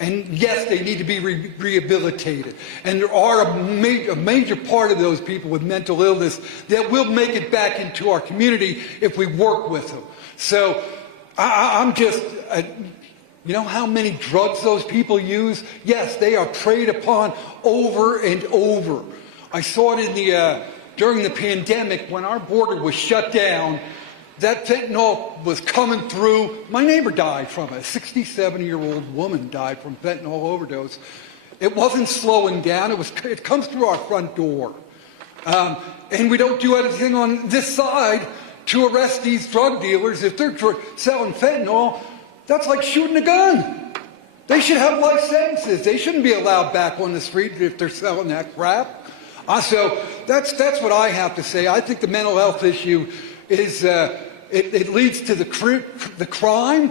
And yes, they need to be rehabilitated. And there are a major part of those people with mental illness that will make it back into our community if we work with them. So I'm just, you know how many drugs those people use? Yes, they are preyed upon over and over. I saw it in during the pandemic when our border was shut down. That fentanyl was coming through. My neighbor died from it. A 67-year-old woman died from fentanyl overdose. It wasn't slowing down. It comes through our front door. And we don't do anything on this side to arrest these drug dealers. If they're selling fentanyl, that's like shooting a gun. They should have life sentences. They shouldn't be allowed back on the street if they're selling that crap. So that's what I have to say. I think the mental health issue is it leads to the crime,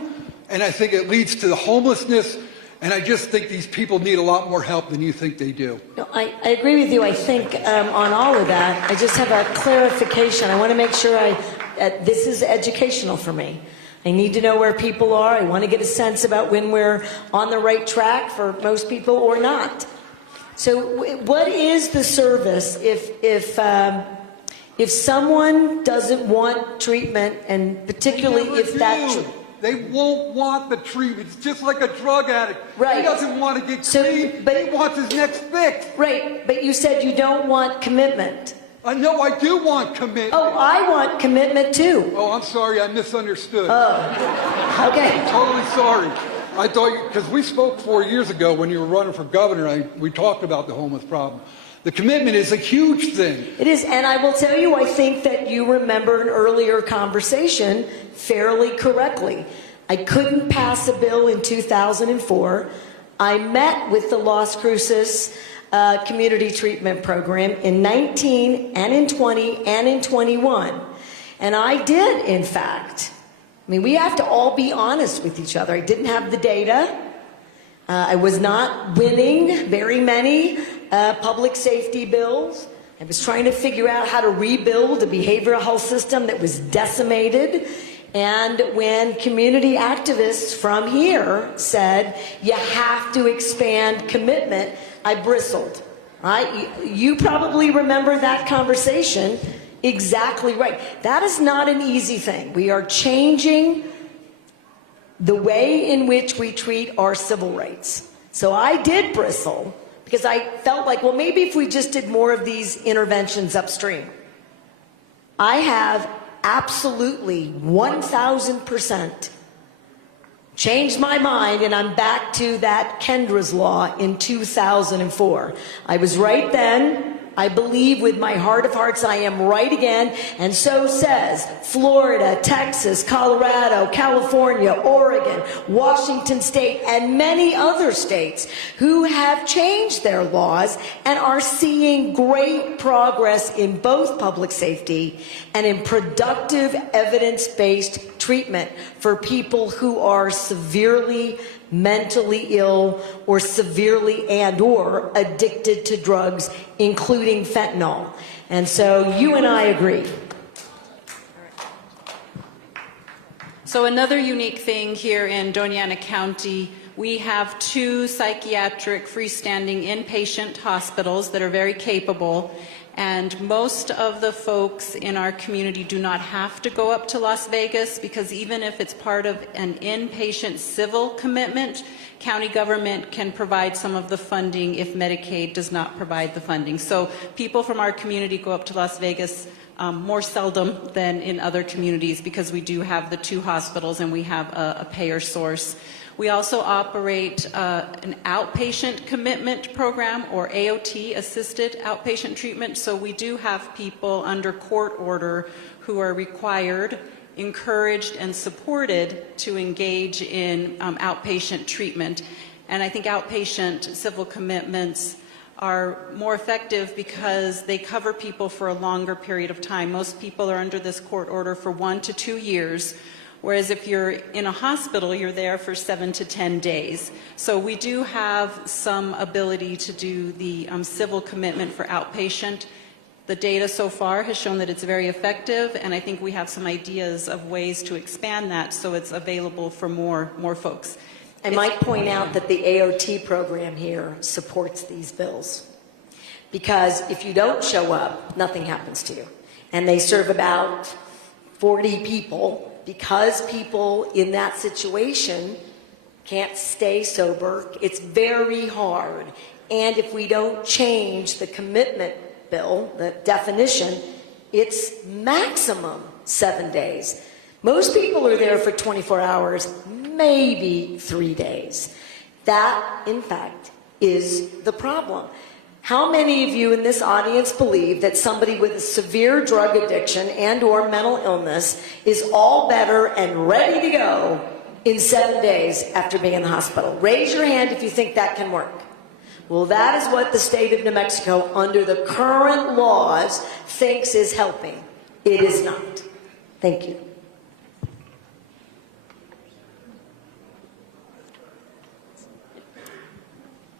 and I think it leads to the homelessness, and I just think these people need a lot more help than you think they do. No, I agree with you. I think on all of that, I just have a clarification. I want to make sure this is educational for me. I need to know where people are. I want to get a sense about when we're on the right track for most people or not. So what is the service if someone doesn't want treatment, and particularly if that... They won't want the treatment. It's just like a drug addict. Right. He doesn't want to get clean. But he wants his next fix. Right, but you said you don't want commitment. No, I do want commitment. Oh, I want commitment too. Oh, I'm sorry, I misunderstood. Oh, okay. I'm totally sorry. I thought, because we spoke 4 years ago when you were running for governor, we talked about the homeless problem. The commitment is a huge thing. It is, and I will tell you, I think that you remember an earlier conversation fairly correctly. I couldn't pass a bill in 2004. I met with the Las Cruces Community Treatment Program in 19 and in 20 and in 21. And I did, in fact. I mean, we have to all be honest with each other. I didn't have the data. I was not winning very many public safety bills. I was trying to figure out how to rebuild a behavioral health system that was decimated. And when community activists from here said, you have to expand commitment, I bristled. Right? You probably remember that conversation. Exactly right. That is not an easy thing. We are changing the way in which we treat our civil rights. So I did bristle because I felt like, well, maybe if we just did more of these interventions upstream. I have absolutely 1,000% changed my mind, and I'm back to that Kendra's law in 2004. I was right then. I believe with my heart of hearts I am right again, and so says Florida, Texas, Colorado, California, Oregon, Washington State, and many other states who have changed their laws and are seeing great progress in both public safety and in productive evidence-based treatment for people who are severely mentally ill or severely and/or addicted to drugs, including fentanyl. And so you and I agree. So another unique thing here in Doña Ana County, we have 2 psychiatric freestanding inpatient hospitals that are very capable. And most of the folks in our community do not have to go up to Las Vegas, because even if it's part of an inpatient civil commitment, county government can provide some of the funding if Medicaid does not provide the funding. So people from our community go up to Las Vegas more seldom than in other communities, because we do have the 2 hospitals and we have a payer source. We also operate an outpatient commitment program, or AOT, assisted outpatient treatment. So we do have people under court order who are required, encouraged, and supported to engage in outpatient treatment. And I think outpatient civil commitments are more effective because they cover people for a longer period of time. Most people are under this court order for 1 to 2 years. Whereas if you're in a hospital, you're there for 7 to 10 days. So we do have some ability to do the civil commitment for outpatient. The data so far has shown that it's very effective, and I think we have some ideas of ways to expand that so it's available for more folks. I might point out that the AOT program here supports these bills, because if you don't show up, nothing happens to you. And they serve about 40 people, because people in that situation can't stay sober. It's very hard. And if we don't change the commitment bill, the definition, it's maximum 7 days. Most people are there for 24 hours, maybe 3 days. That, in fact, is the problem. How many of you in this audience believe that somebody with a severe drug addiction and or mental illness is all better and ready to go in 7 days after being in the hospital? Raise your hand if you think that can work. Well, that is what the state of New Mexico, under the current laws, thinks is helping. It is not. Thank you.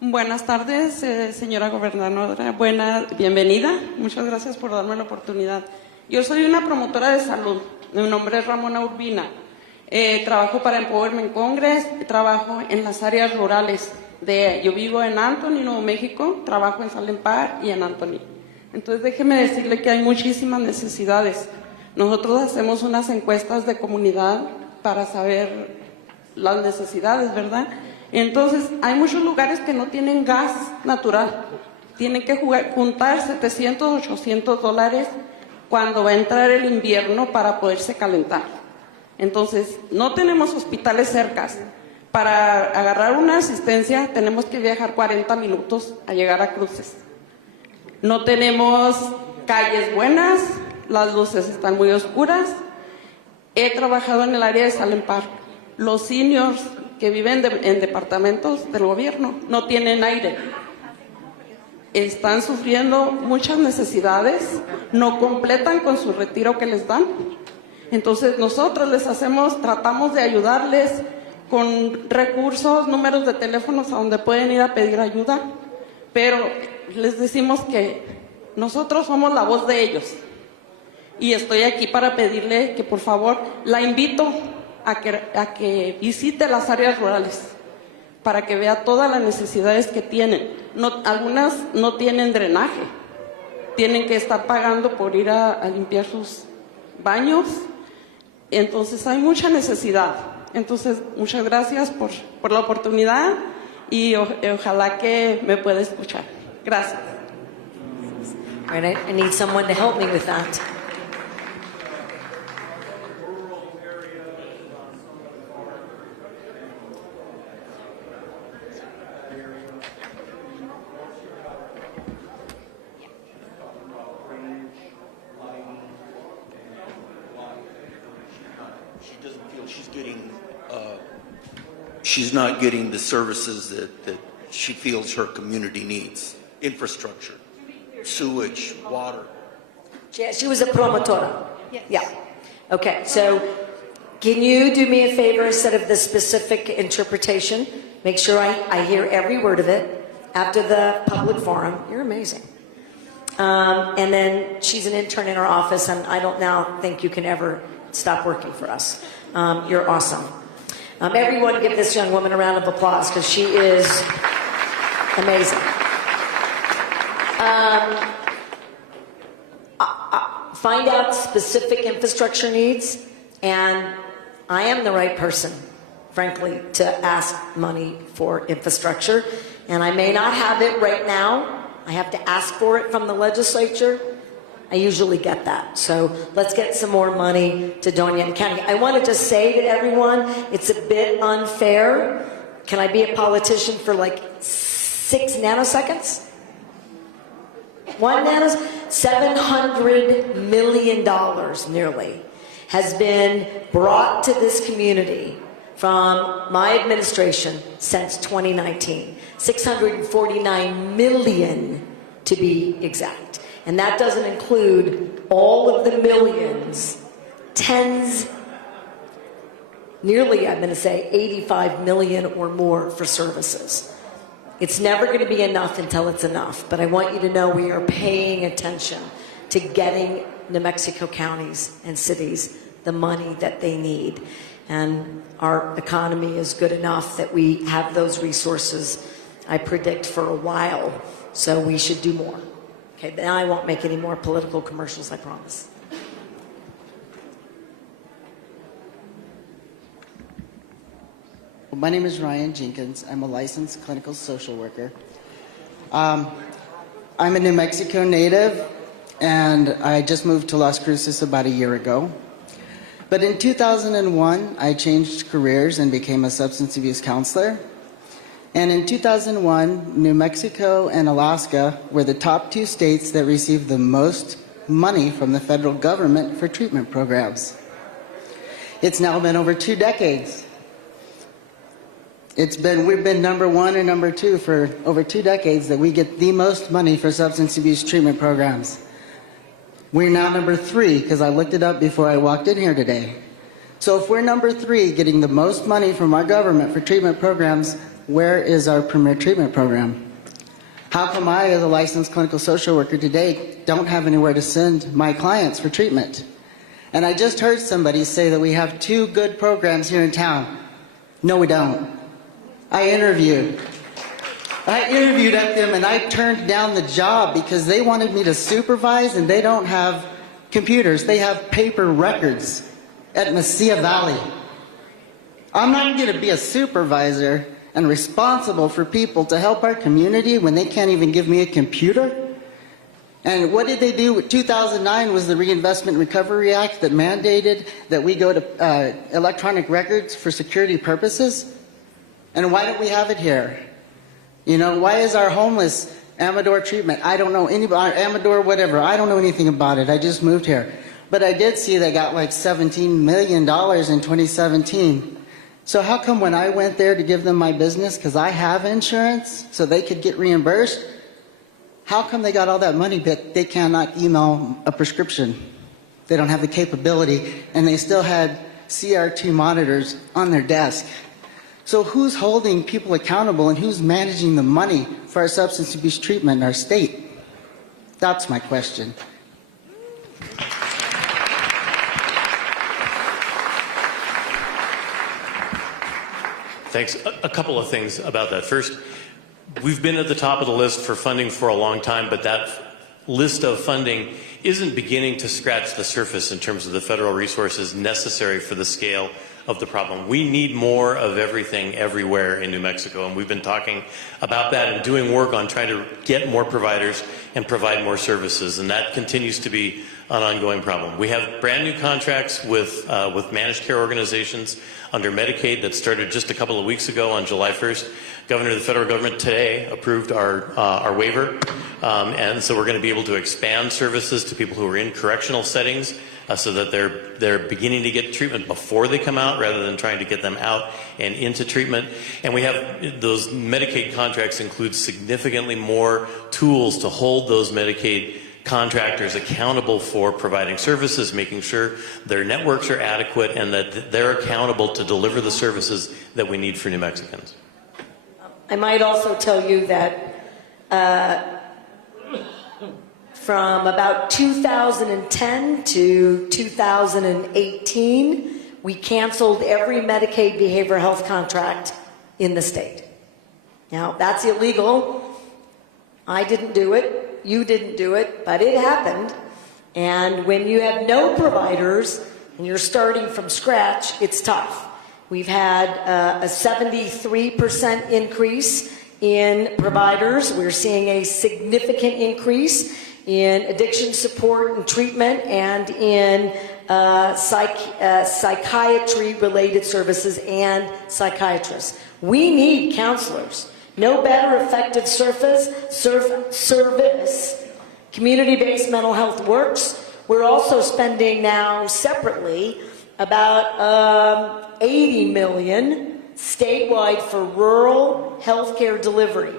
Buenas tardes, señora gobernadora. Bienvenida. Muchas gracias por darme la oportunidad. Yo soy una promotora de salud. Mi nombre es Ramona Urbina. Trabajo para Empowerment Congress. Trabajo en las áreas rurales. Yo vivo en Anthony, Nuevo México. Trabajo en Salem Park y en Anthony. Entonces, déjeme decirle que hay muchísimas necesidades. Nosotros hacemos unas encuestas de comunidad para saber las necesidades, ¿verdad? Entonces, hay muchos lugares que no tienen gas natural. Tienen que juntar 700, 800 dólares cuando va a entrar el invierno para poderse calentar. Entonces, no tenemos hospitales cercas. Para agarrar una asistencia tenemos que viajar 40 minutos a llegar a Cruces. No tenemos calles buenas, las luces están muy oscuras. He trabajado en el área de Salem Park. Los seniors que viven en departamentos del gobierno no tienen aire. Están sufriendo muchas necesidades, no completan con su retiro que les dan. Entonces nosotros tratamos de ayudarles con recursos, números de teléfonos a donde pueden ir a pedir ayuda, pero les decimos que nosotros somos la voz de ellos. Y estoy aquí para pedirle que por favor la invito a que visite las áreas rurales para que vea todas las necesidades que tienen. Algunas no tienen drenaje, tienen que estar pagando por ir a limpiar sus baños. Entonces hay mucha necesidad. Entonces, muchas gracias por la oportunidad y ojalá que me pueda escuchar. Gracias. All right, I need someone to help me with that. She's not getting the services that she feels her community needs. Infrastructure, sewage, water. She was a promotora. Yes. Yeah. Okay, so can you do me a favor instead of the specific interpretation? Make sure I hear every word of it after the public forum. You're amazing. And then she's an intern in our office, and I don't now think you can ever stop working for us. You're awesome. Everyone give this young woman a round of applause because she is amazing. Find out specific infrastructure needs, and I am the right person, frankly, to ask money for infrastructure. And I may not have it right now. I have to ask for it from the legislature. I usually get that. So let's get some more money to Doña County. I want to just say to everyone, it's a bit unfair. Can I be a politician for like 6 nanoseconds? 1 nanosecond? $700 million nearly has been brought to this community from my administration since 2019. $649 million to be exact. And that doesn't include all of the millions, tens, nearly, I'm going to say, 85 million or more for services. It's never going to be enough until it's enough, but I want you to know we are paying attention to getting New Mexico counties and cities the money that they need. And our economy is good enough that we have those resources, I predict, for a while. So we should do more. Okay, now I won't make any more political commercials, I promise. My name is Ryan Jenkins. I'm a licensed clinical social worker. I'm a New Mexico native, and I just moved to Las Cruces about a year ago. But in 2001, I changed careers and became a substance abuse counselor. And in 2001, New Mexico and Alaska were the top 2 states that received the most money from the federal government for treatment programs. It's now been over 2 decades. We've been number 1 and number 2 for over 2 decades that we get the most money for substance abuse treatment programs. We're now number 3 because I looked it up before I walked in here today. So if we're number 3 getting the most money from our government for treatment programs, where is our premier treatment program? How come I, as a licensed clinical social worker today, don't have anywhere to send my clients for treatment? And I just heard somebody say that we have 2 good programs here in town. No, we don't. I interviewed at them, and I turned down the job because they wanted me to supervise, and they don't have computers. They have paper records at Mesilla Valley. I'm not going to be a supervisor and responsible for people to help our community when they can't even give me a computer. And what did they do? 2009 was the Reinvestment Recovery Act that mandated that we go to electronic records for security purposes. And why don't we have it here? You know, why is our homeless Amador treatment? I don't know anybody, Amador whatever, I don't know anything about it. I just moved here. But I did see they got like $17 million in 2017. So how come when I went there to give them my business, because I have insurance, so they could get reimbursed, how come they got all that money but they cannot email a prescription? They don't have the capability, and they still had CRT monitors on their desk. So who's holding people accountable and who's managing the money for our substance abuse treatment in our state? That's my question. Thanks. A couple of things about that. First, we've been at the top of the list for funding for a long time, but that list of funding isn't beginning to scratch the surface in terms of the federal resources necessary for the scale of the problem. We need more of everything everywhere in New Mexico, and we've been talking about that and doing work on trying to get more providers and provide more services, and that continues to be an ongoing problem. We have brand new contracts with managed care organizations under Medicaid that started just a couple of weeks ago on July 1st. Governor of the federal government today approved our waiver, and so we're going to be able to expand services to people who are in correctional settings so that they're beginning to get treatment before they come out rather than trying to get them out and into treatment. And we have those Medicaid contracts include significantly more tools to hold those Medicaid contractors accountable for providing services, making sure their networks are adequate and that they're accountable to deliver the services that we need for New Mexicans. I might also tell you that from about 2010 to 2018, we canceled every Medicaid behavioral health contract in the state. Now, that's illegal. I didn't do it. You didn't do it, but it happened. And when you have no providers and you're starting from scratch, it's tough. We've had a 73% increase in providers. We're seeing a significant increase in addiction support and treatment and in psychiatry-related services and psychiatrists. We need counselors. No better effective service. Community-based mental health works. We're also spending now separately about $80 million statewide for rural healthcare delivery.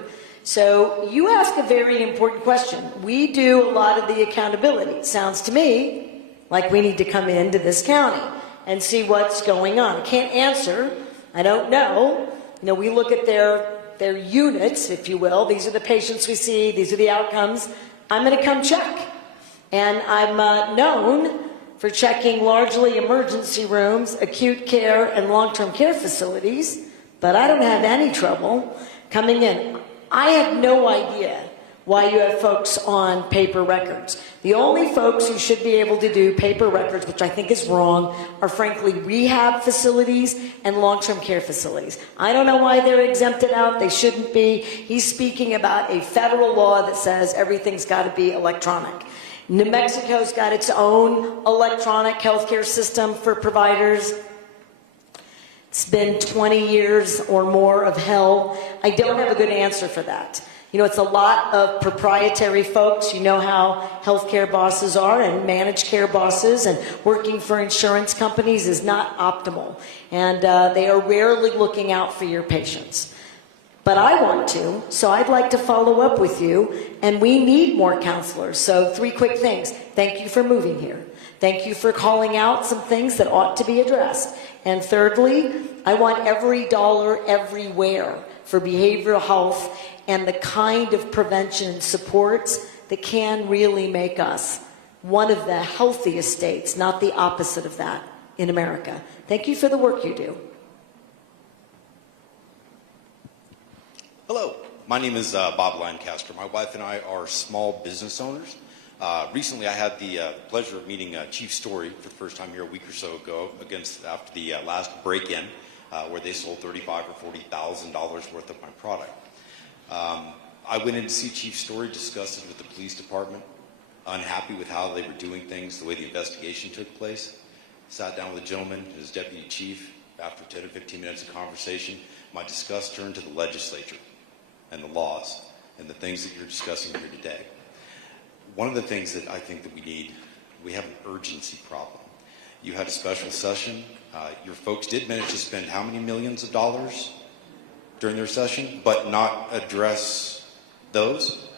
So you ask a very important question. We do a lot of the accountability. It sounds to me like we need to come into this county and see what's going on. I can't answer. I don't know. You know, we look at their units, if you will. These are the patients we see. These are the outcomes. I'm going to come check. And I'm known for checking largely emergency rooms, acute care, and long-term care facilities, but I don't have any trouble coming in. I have no idea why you have folks on paper records. The only folks who should be able to do paper records, which I think is wrong, are frankly rehab facilities and long-term care facilities. I don't know why they're exempted out. They shouldn't be. He's speaking about a federal law that says everything's got to be electronic. New Mexico's got its own electronic healthcare system for providers. It's been 20 years or more of hell. I don't have a good answer for that. You know, it's a lot of proprietary folks. You know how healthcare bosses are, and managed care bosses, and working for insurance companies is not optimal. And they are rarely looking out for your patients. But I want to, so I'd like to follow up with you, and we need more counselors. So 3 quick things. Thank you for moving here. Thank you for calling out some things that ought to be addressed. And thirdly, I want every dollar everywhere for behavioral health and the kind of prevention and supports that can really make us one of the healthiest states, not the opposite of that, in America. Thank you for the work you do. Hello, my name is Bob Lancaster. My wife and I are small business owners. Recently, I had the pleasure of meeting Chief Story for the first time here a week or so ago after the last break-in, where they sold $35,000 or $40,000 worth of my product. I went in to see Chief Story, discussed it with the police department, unhappy with how they were doing things, the way the investigation took place. Sat down with a gentleman, his deputy chief. After 10 or 15 minutes of conversation, my discuss turned to the legislature and the laws and the things that you're discussing here today. One of the things that I think that we have an urgency problem. You had a special session. Your folks did manage to spend how many millions of dollars during their session, but not address those?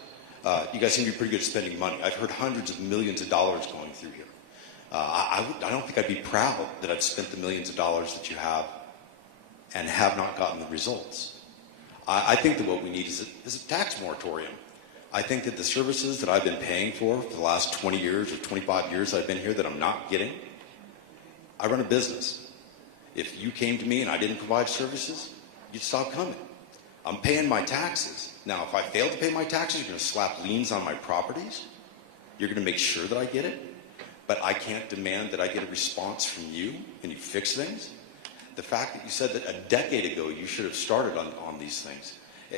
You guys seem to be pretty good at spending money. I've heard hundreds of millions of dollars going through here. I don't think I'd be proud that I've spent the millions of dollars that you have and have not gotten the results. I think that what we need is a tax moratorium. I think that the services that I've been paying for the last 20 years or 25 years I've been here that I'm not getting, I run a business. If you came to me and I didn't provide services, you'd stop coming. I'm paying my taxes. Now, if I fail to pay my taxes, you're going to slap liens on my properties. You're going to make sure that I get it. But I can't demand that I get a response from you and you fix things. The fact that you said that a decade ago you should have started on these things,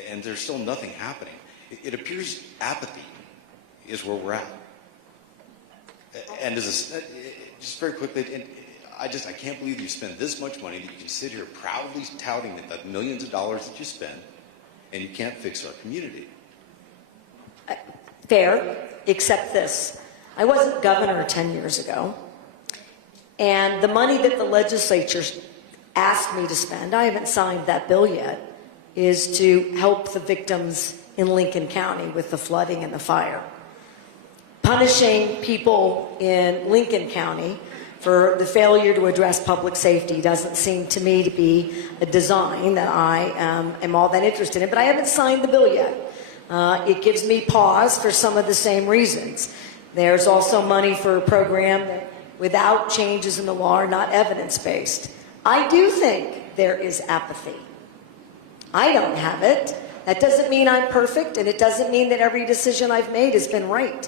and there's still nothing happening. It appears apathy is where we're at. And just very quickly, I can't believe you spend this much money that you can sit here proudly touting the millions of dollars that you spend, and you can't fix our community. Fair, except this. I wasn't governor 10 years ago, and the money that the legislature asked me to spend, I haven't signed that bill yet, is to help the victims in Lincoln County with the flooding and the fire. Punishing people in Lincoln County for the failure to address public safety doesn't seem to me to be a design that I am all that interested in, but I haven't signed the bill yet. It gives me pause for some of the same reasons. There's also money for a program that, without changes in the law, are not evidence-based. I do think there is apathy. I don't have it. That doesn't mean I'm perfect, and it doesn't mean that every decision I've made has been right.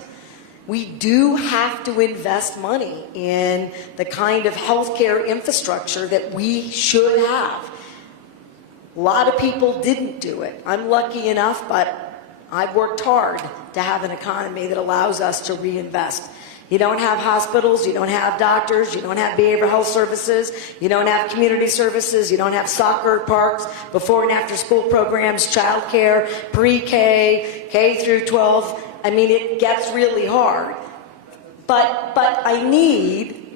We do have to invest money in the kind of healthcare infrastructure that we should have. A lot of people didn't do it. I'm lucky enough, but I've worked hard to have an economy that allows us to reinvest. You don't have hospitals, you don't have doctors, you don't have behavioral health services, you don't have community services, you don't have soccer parks, before and after school programs, childcare, pre-K, K through 12. I mean, it gets really hard. But I need,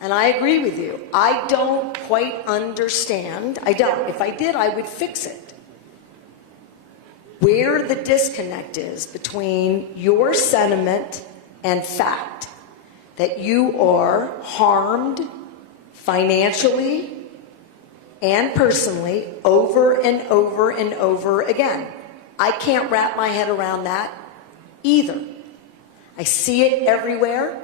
and I agree with you, I don't quite understand, I don't. If I did, I would fix it. Where the disconnect is between your sentiment and fact that you are harmed financially and personally over and over and over again. I can't wrap my head around that either. I see it everywhere.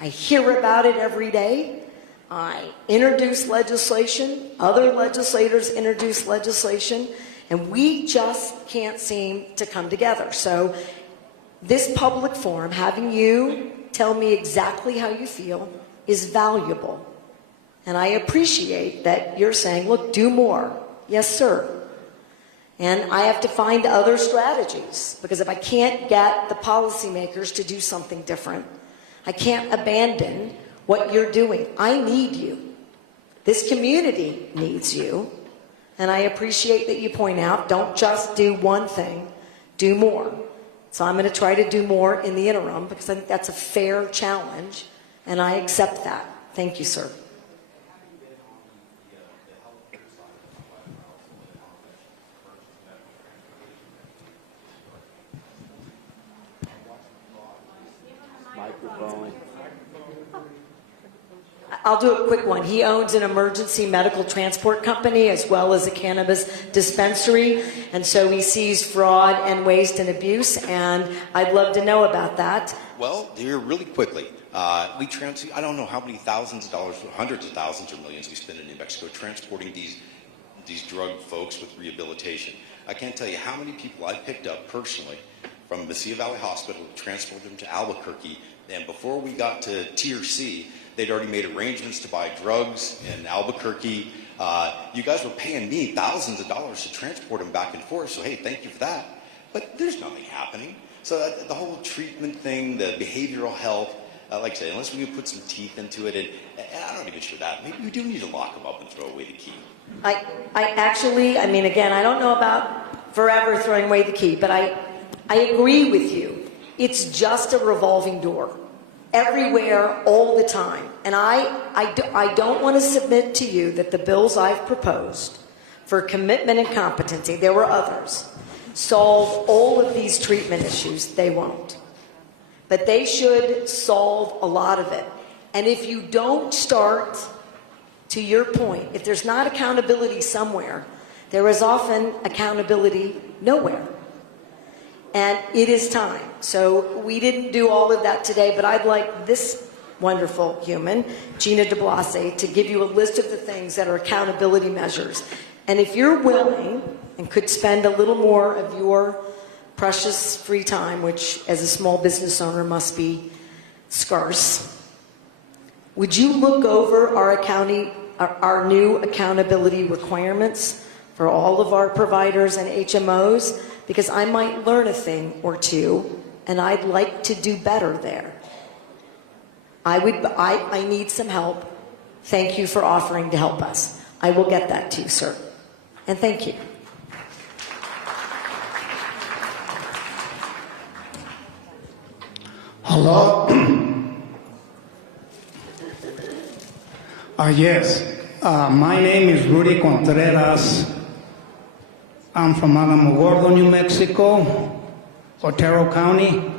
I hear about it every day. I introduce legislation. Other legislators introduce legislation. And we just can't seem to come together. So this public forum, having you tell me exactly how you feel, is valuable. And I appreciate that you're saying, look, do more. Yes, sir. And I have to find other strategies, because if I can't get the policymakers to do something different, I can't abandon what you're doing. I need you. This community needs you. And I appreciate that you point out, don't just do one thing, do more. So I'm going to try to do more in the interim, because I think that's a fair challenge, and I accept that. Thank you, sir. Microphone. I'll do a quick one. He owns an emergency medical transport company as well as a cannabis dispensary, and so he sees fraud and waste and abuse, and I'd love to know about that. Well, here really quickly, I don't know how many thousands of dollars, hundreds of thousands or millions we spend in New Mexico transporting these drug folks with rehabilitation. I can't tell you how many people I picked up personally from Mesilla Valley Hospital, transported them to Albuquerque, and before we got to Tier C, they'd already made arrangements to buy drugs in Albuquerque. You guys were paying me thousands of dollars to transport them back and forth, so hey, thank you for that. But there's nothing happening. So the whole treatment thing, the behavioral health, like I said, unless we can put some teeth into it, and I'm not even sure that. Maybe we do need to lock them up and throw away the key. I actually, I mean, again, I don't know about forever throwing away the key, but I agree with you. It's just a revolving door. Everywhere, all the time. And I don't want to submit to you that the bills I've proposed for commitment and competency, there were others, solve all of these treatment issues. They won't. But they should solve a lot of it. And if you don't start, to your point, if there's not accountability somewhere, there is often accountability nowhere. And it is time. So we didn't do all of that today, but I'd like this wonderful human, Gina DeBlase, to give you a list of the things that are accountability measures. And if you're willing and could spend a little more of your precious free time, which as a small business owner must be scarce, would you look over our new accountability requirements for all of our providers and HMOs? Because I might learn a thing or two, and I'd like to do better there. I need some help. Thank you for offering to help us. I will get that to you, sir. And thank you. Hello? Yes. My name is Rudy Contreras. I'm from Alamogordo, New Mexico, Otero County.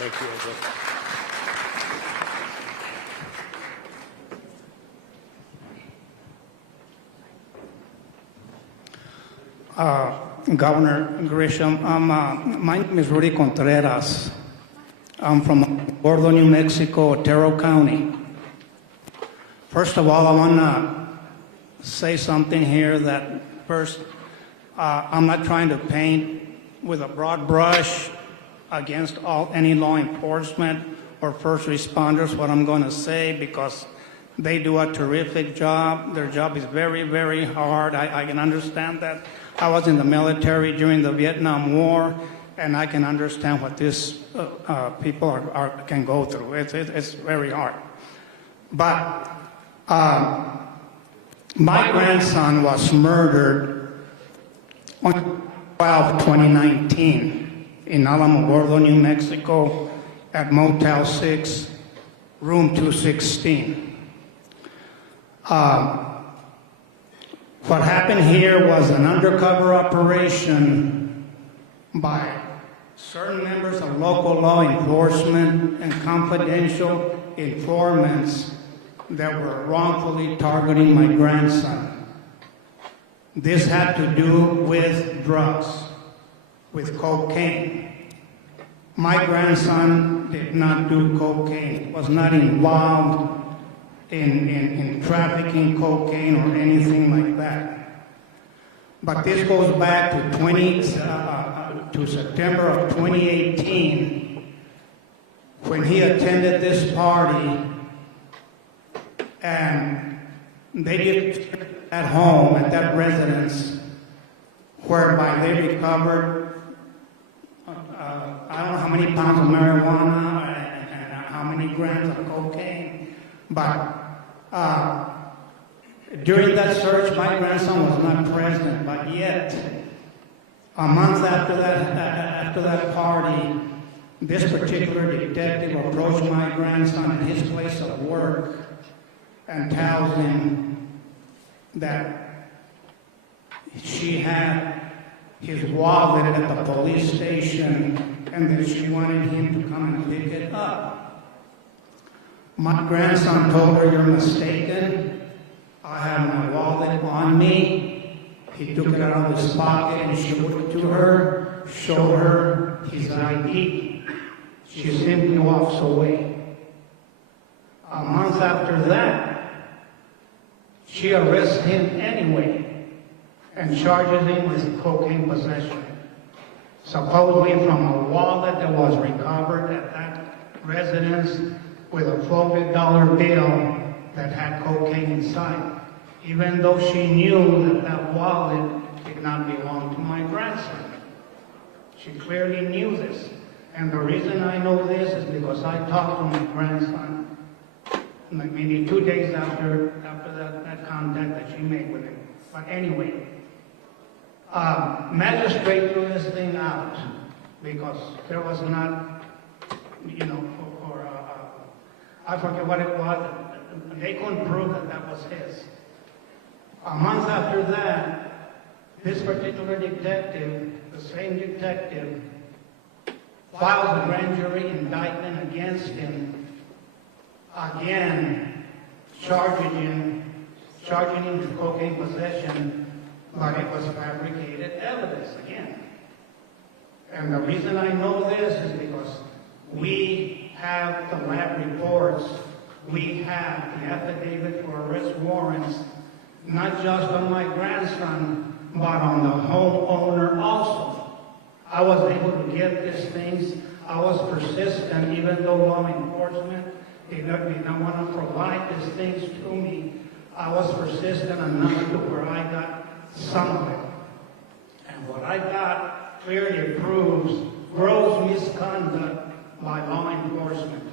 Thank you, Angela. Governor Grisham, my name is Rudy Contreras. I'm from Bordo, New Mexico, Otero County. First of all, I want to say something here that first, I'm not trying to paint with a broad brush against any law enforcement or first responders, what I'm going to say, because they do a terrific job. Their job is very, very hard. I can understand that. I was in the military during the Vietnam War, and I can understand what these people can go through. It's very hard. But my grandson was murdered on 12/2019 in Alamogordo, New Mexico, at Motel 6, room 216. What happened here was an undercover operation by certain members of local law enforcement and confidential informants that were wrongfully targeting my grandson. This had to do with drugs, with cocaine. My grandson did not do cocaine, was not involved in trafficking cocaine or anything like that. But this goes back to September of 2018, when he attended this party, and they did at home, at that residence, whereby they recovered, I don't know how many pounds of marijuana and how many grams of cocaine, but during that search, my grandson was not present, but yet, a month after that party, this particular detective approached my grandson at his place of work and tells him that she had his wallet at the police station and that she wanted him to come and pick it up. My grandson told her, "You're mistaken. I have my wallet on me." He took it out of his pocket and showed it to her, showed her his ID. She simply walks away. A month after that, she arrests him anyway and charges him with cocaine possession, supposedly from a wallet that was recovered at that residence with a $12 bill that had cocaine inside, even though she knew that that wallet did not belong to my grandson. She clearly knew this. And the reason I know this is because I talked to my grandson like maybe 2 days after that contact that she made with him. But anyway, magistrate threw this thing out because there was not, I forget what it was. They couldn't prove that that was his. A month after that, this particular detective, the same detective, files a grand jury indictment against him, again, charging him with cocaine possession, but it was fabricated evidence again. And the reason I know this is because we have the lab reports, we have the affidavit for arrest warrants, not just on my grandson, but on the homeowner also. I was able to get these things. I was persistent, even though law enforcement did not want to provide these things to me. I was persistent enough to where I got some of it. And what I got clearly proves gross misconduct by law enforcement.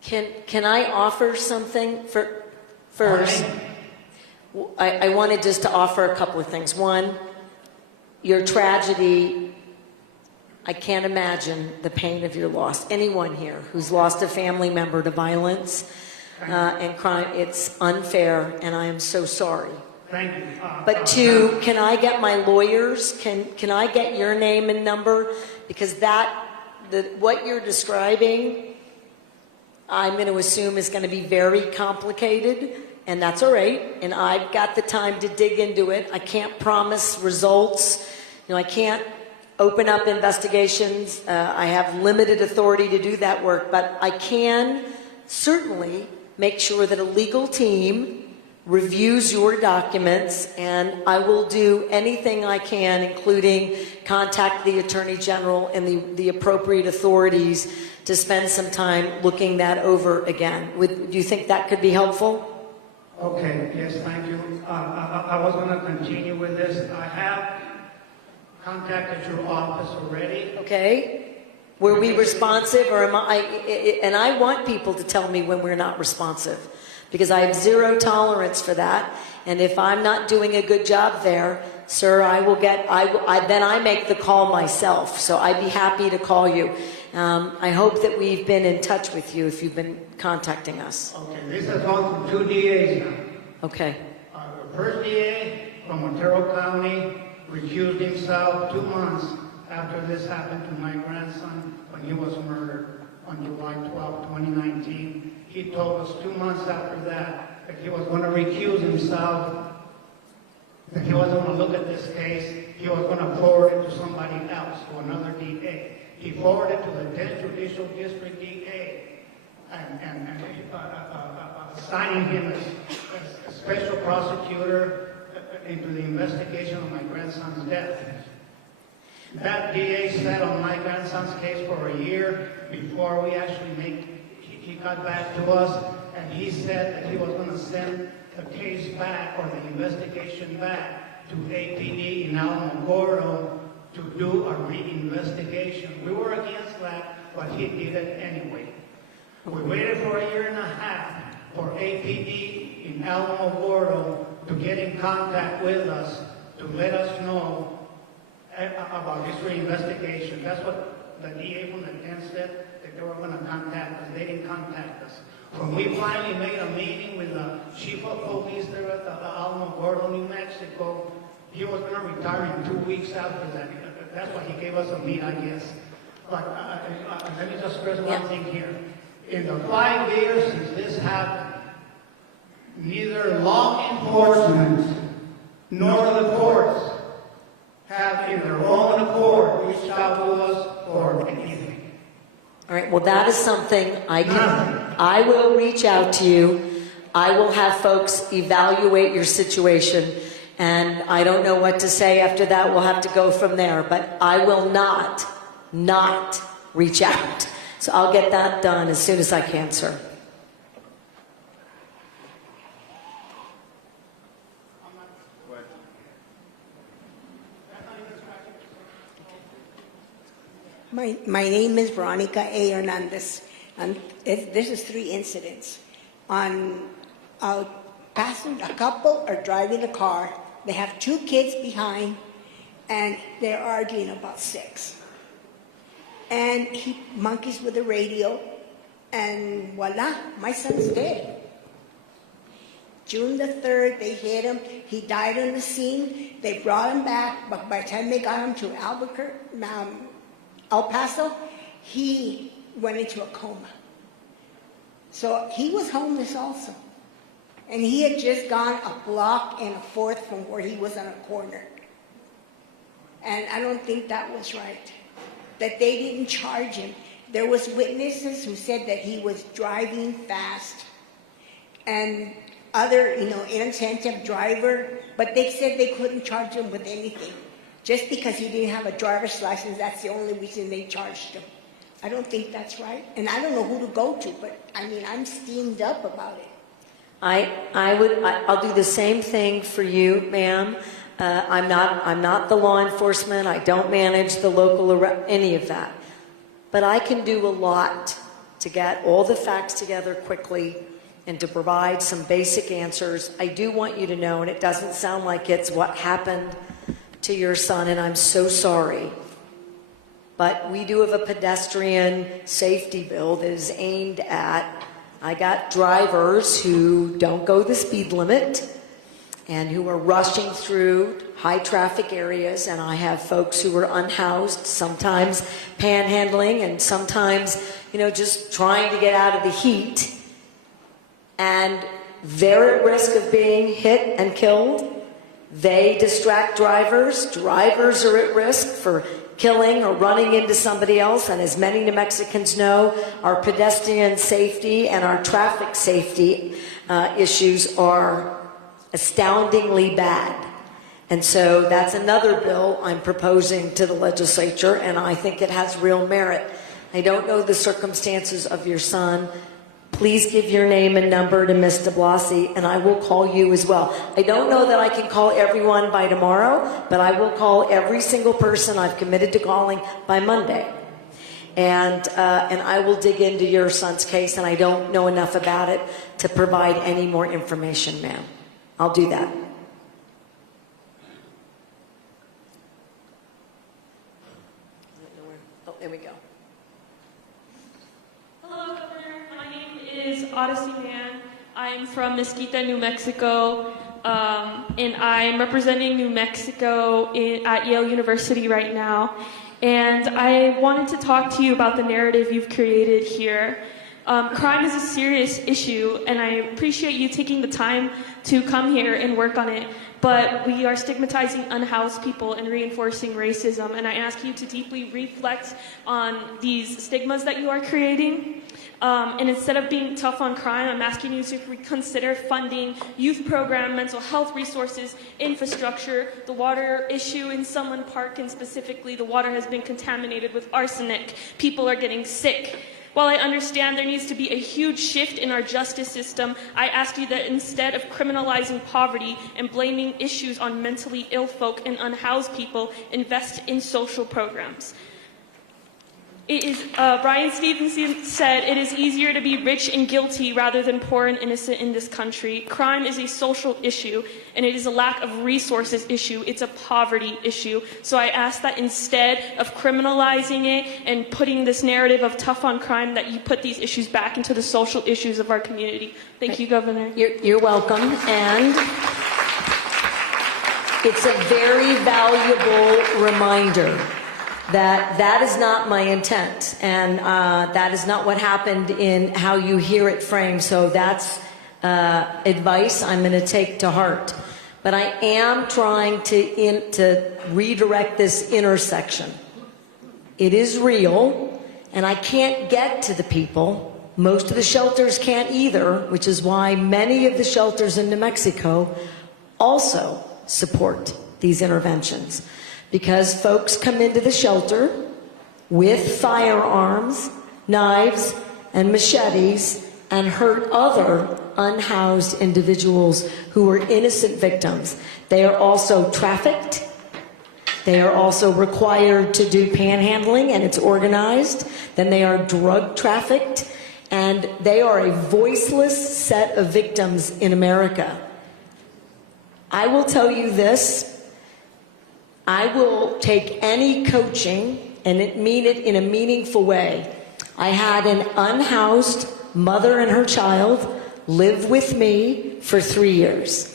Can I offer something first? I wanted just to offer a couple of things. One, your tragedy, I can't imagine the pain of your loss. Anyone here who's lost a family member to violence and crime, it's unfair, and I am so sorry. Thank you. But two, can I get my lawyers? Can I get your name and number? Because what you're describing, I'm going to assume is going to be very complicated, and that's all right. And I've got the time to dig into it. I can't promise results. I can't open up investigations. I have limited authority to do that work, but I can certainly make sure that a legal team reviews your documents, and I will do anything I can, including contact the Attorney General and the appropriate authorities to spend some time looking that over again. Do you think that could be helpful? Okay, yes, thank you. I was going to continue with this. I have contacted your office already. Okay. Were we responsive, or am I? And I want people to tell me when we're not responsive, because I have zero tolerance for that. And if I'm not doing a good job there, sir, then I make the call myself. So I'd be happy to call you. I hope that we've been in touch with you if you've been contacting us. Okay, this has gone through 2 DAs now. Okay. The first DA from Montero County recused himself 2 months after this happened to my grandson when he was murdered on July 12, 2019. He told us 2 months after that he was going to recuse himself, that he wasn't going to look at this case, he was going to forward it to somebody else, to another DA. He forwarded to the 10th Judicial District DA and assigning him as a special prosecutor into the investigation of my grandson's death. That DA sat on my grandson's case for a year before we actually he got back to us, and he said that he was going to send the case back, or the investigation back, to APD in Alamogordo to do a reinvestigation. We were against that, but he did it anyway. We waited for a year and a half for APD in Alamogordo to get in contact with us to let us know about this reinvestigation. That's what the DA from the 10th said, that they were going to contact us. They didn't contact us. When we finally made a meeting with the chief of police there at the Alamogordo, New Mexico, he was going to retire in 2 weeks after that. That's why he gave us a meet, I guess. But let me just stress one thing here. In the 5 years since this happened, neither law enforcement nor the courts have, in their own accord, reached out to us for anything. All right, well, that is something I will reach out to you. I will have folks evaluate your situation, and I don't know what to say after that. We'll have to go from there, but I will not reach out. So I'll get that done as soon as I can, sir. My name is Veronica A. Hernandez, and this is 3 incidents. A couple are driving the car. They have 2 kids behind, and they're arguing about sex. And he monkeys with the radio, and voila, my son's dead. June the 3rd, they hit him. He died on the scene. They brought him back, but by the time they got him to El Paso, he went into a coma. So he was homeless also. And he had just gone a block and a fourth from where he was on a corner. And I don't think that was right, that they didn't charge him. There was witnesses who said that he was driving fast and other, inattentive driver, but they said they couldn't charge him with anything. Just because he didn't have a driver's license, that's the only reason they charged him. I don't think that's right. And I don't know who to go to, but I'm steamed up about it. I'll do the same thing for you, ma'am. I'm not the law enforcement. I don't manage the local, any of that. But I can do a lot to get all the facts together quickly and to provide some basic answers. I do want you to know, and it doesn't sound like it's what happened to your son, and I'm so sorry. But we do have a pedestrian safety bill that is aimed at, I got drivers who don't go the speed limit and who are rushing through high traffic areas, and I have folks who are unhoused, sometimes panhandling, and sometimes, just trying to get out of the heat, and they're at risk of being hit and killed. They distract drivers. Drivers are at risk for killing or running into somebody else, and as many New Mexicans know, our pedestrian safety and our traffic safety issues are astoundingly bad. And so that's another bill I'm proposing to the legislature, and I think it has real merit. I don't know the circumstances of your son. Please give your name and number to Ms. de Blasi, and I will call you as well. I don't know that I can call everyone by tomorrow, but I will call every single person I've committed to calling by Monday. And I will dig into your son's case, and I don't know enough about it to provide any more information, ma'am. I'll do that. Oh, there we go. Hello, Governor. My name is Odyssey Man. I'm from Mesquite, New Mexico, and I'm representing New Mexico at Yale University right now. And I wanted to talk to you about the narrative you've created here. Crime is a serious issue, and I appreciate you taking the time to come here and work on it. But we are stigmatizing unhoused people and reinforcing racism. And I ask you to deeply reflect on these stigmas that you are creating. And instead of being tough on crime, I'm asking you to reconsider funding youth program, mental health resources, infrastructure, the water issue in Sunland Park, and specifically the water has been contaminated with arsenic. People are getting sick. While I understand there needs to be a huge shift in our justice system, I ask you that instead of criminalizing poverty and blaming issues on mentally ill folk and unhoused people, invest in social programs. Brian Stevenson said, it is easier to be rich and guilty rather than poor and innocent in this country. Crime is a social issue, and it is a lack of resources issue. It's a poverty issue. So I ask that instead of criminalizing it and putting this narrative of tough on crime, that you put these issues back into the social issues of our community. Thank you, Governor. You're welcome. And it's a very valuable reminder that that is not my intent, and that is not what happened in how you hear it framed. So that's advice I'm going to take to heart. But I am trying to redirect this intersection. It is real, and I can't get to the people. Most of the shelters can't either, which is why many of the shelters in New Mexico also support these interventions. Because folks come into the shelter with firearms, knives, and machetes and hurt other unhoused individuals who are innocent victims. They are also trafficked. They are also required to do panhandling, and it's organized. Then they are drug trafficked, and they are a voiceless set of victims in America. I will tell you this. I will take any coaching and mean it in a meaningful way. I had an unhoused mother and her child live with me for 3 years.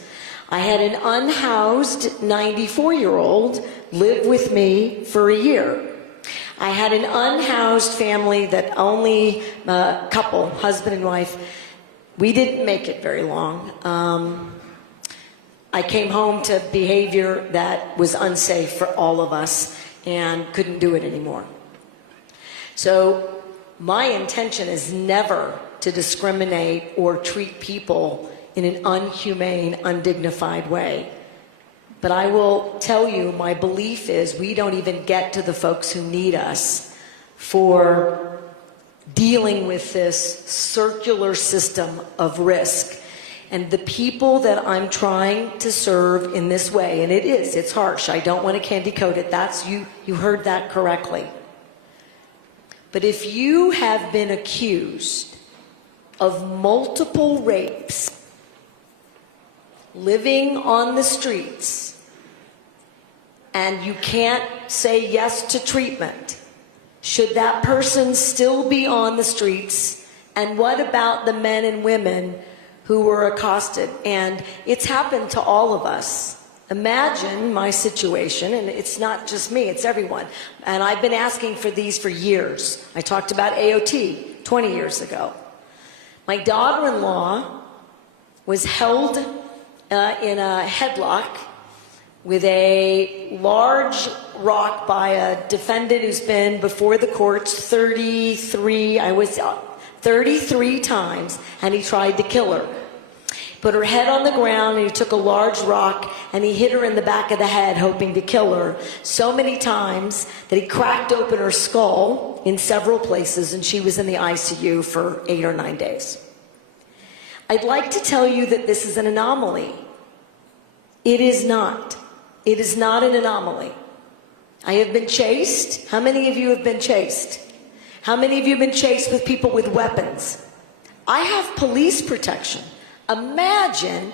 I had an unhoused 94-year-old live with me for a year. I had an unhoused family that only couple, husband and wife. We didn't make it very long. I came home to behavior that was unsafe for all of us and couldn't do it anymore. So my intention is never to discriminate or treat people in an inhumane, undignified way. But I will tell you, my belief is we don't even get to the folks who need us for dealing with this circular system of risk. And the people that I'm trying to serve in this way, and it's harsh. I don't want to candy coat it. That's you heard that correctly. But if you have been accused of multiple rapes, living on the streets, and you can't say yes to treatment, should that person still be on the streets? And what about the men and women who were accosted? And it's happened to all of us. Imagine my situation, and it's not just me, it's everyone. And I've been asking for these for years. I talked about AOT 20 years ago. My daughter-in-law was held in a headlock with a large rock by a defendant who's been before the courts 33 times, and he tried to kill her. Put her head on the ground, and he took a large rock and he hit her in the back of the head, hoping to kill her so many times that he cracked open her skull in several places, and she was in the ICU for 8 or 9 days. I'd like to tell you that this is an anomaly. It is not. It is not an anomaly. I have been chased. How many of you have been chased? How many of you have been chased with people with weapons? I have police protection. Imagine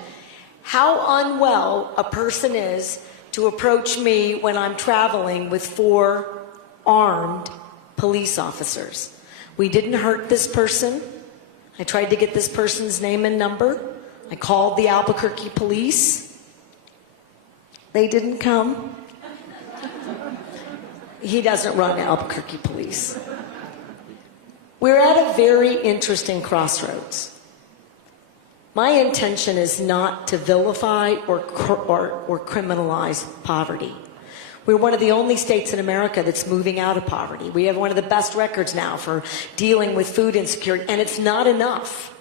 how unwell a person is to approach me when I'm traveling with 4 armed police officers. We didn't hurt this person. I tried to get this person's name and number. I called the Albuquerque police. They didn't come. He doesn't run Albuquerque police. We're at a very interesting crossroads. My intention is not to vilify or criminalize poverty. We're one of the only states in America that's moving out of poverty. We have one of the best records now for dealing with food insecurity, and it's not enough.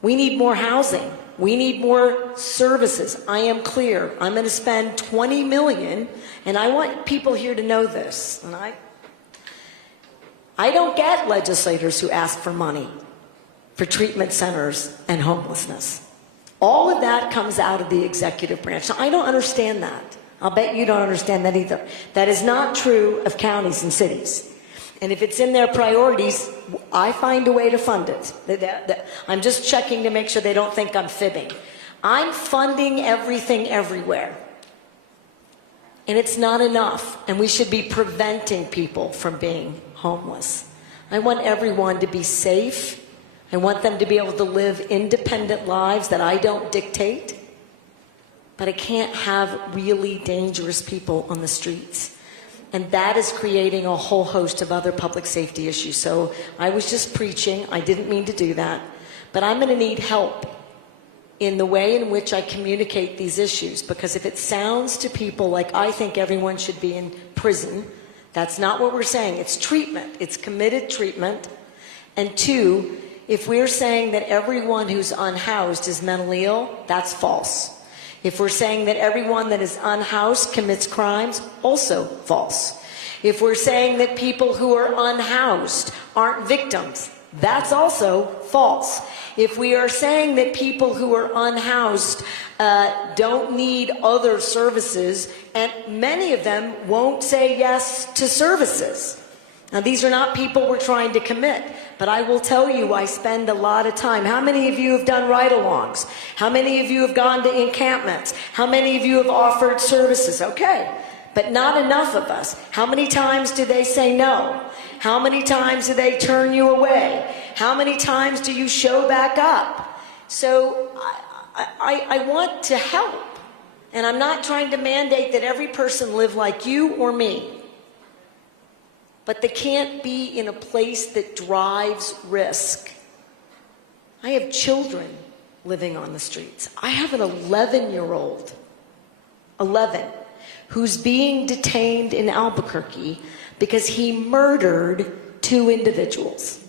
We need more housing. We need more services. I am clear. I'm going to spend $20 million, and I want people here to know this. And I don't get legislators who ask for money for treatment centers and homelessness. All of that comes out of the executive branch. Now, I don't understand that. I'll bet you don't understand that either. That is not true of counties and cities. And if it's in their priorities, I find a way to fund it. I'm just checking to make sure they don't think I'm fibbing. I'm funding everything everywhere. And it's not enough. And we should be preventing people from being homeless. I want everyone to be safe. I want them to be able to live independent lives that I don't dictate. But I can't have really dangerous people on the streets. And that is creating a whole host of other public safety issues. So I was just preaching. I didn't mean to do that. But I'm going to need help in the way in which I communicate these issues. Because if it sounds to people like I think everyone should be in prison, that's not what we're saying. It's treatment. It's committed treatment. And 2, if we're saying that everyone who's unhoused is mentally ill, that's false. If we're saying that everyone that is unhoused commits crimes, also false. If we're saying that people who are unhoused aren't victims, that's also false. If we are saying that people who are unhoused don't need other services, and many of them won't say yes to services. Now, these are not people we're trying to commit, but I will tell you I spend a lot of time. How many of you have done ride-alongs? How many of you have gone to encampments? How many of you have offered services? Okay, but not enough of us. How many times do they say no? How many times do they turn you away? How many times do you show back up? So I want to help, and I'm not trying to mandate that every person live like you or me. But they can't be in a place that drives risk. I have children living on the streets. I have an 11-year-old, 11, who's being detained in Albuquerque because he murdered 2 individuals.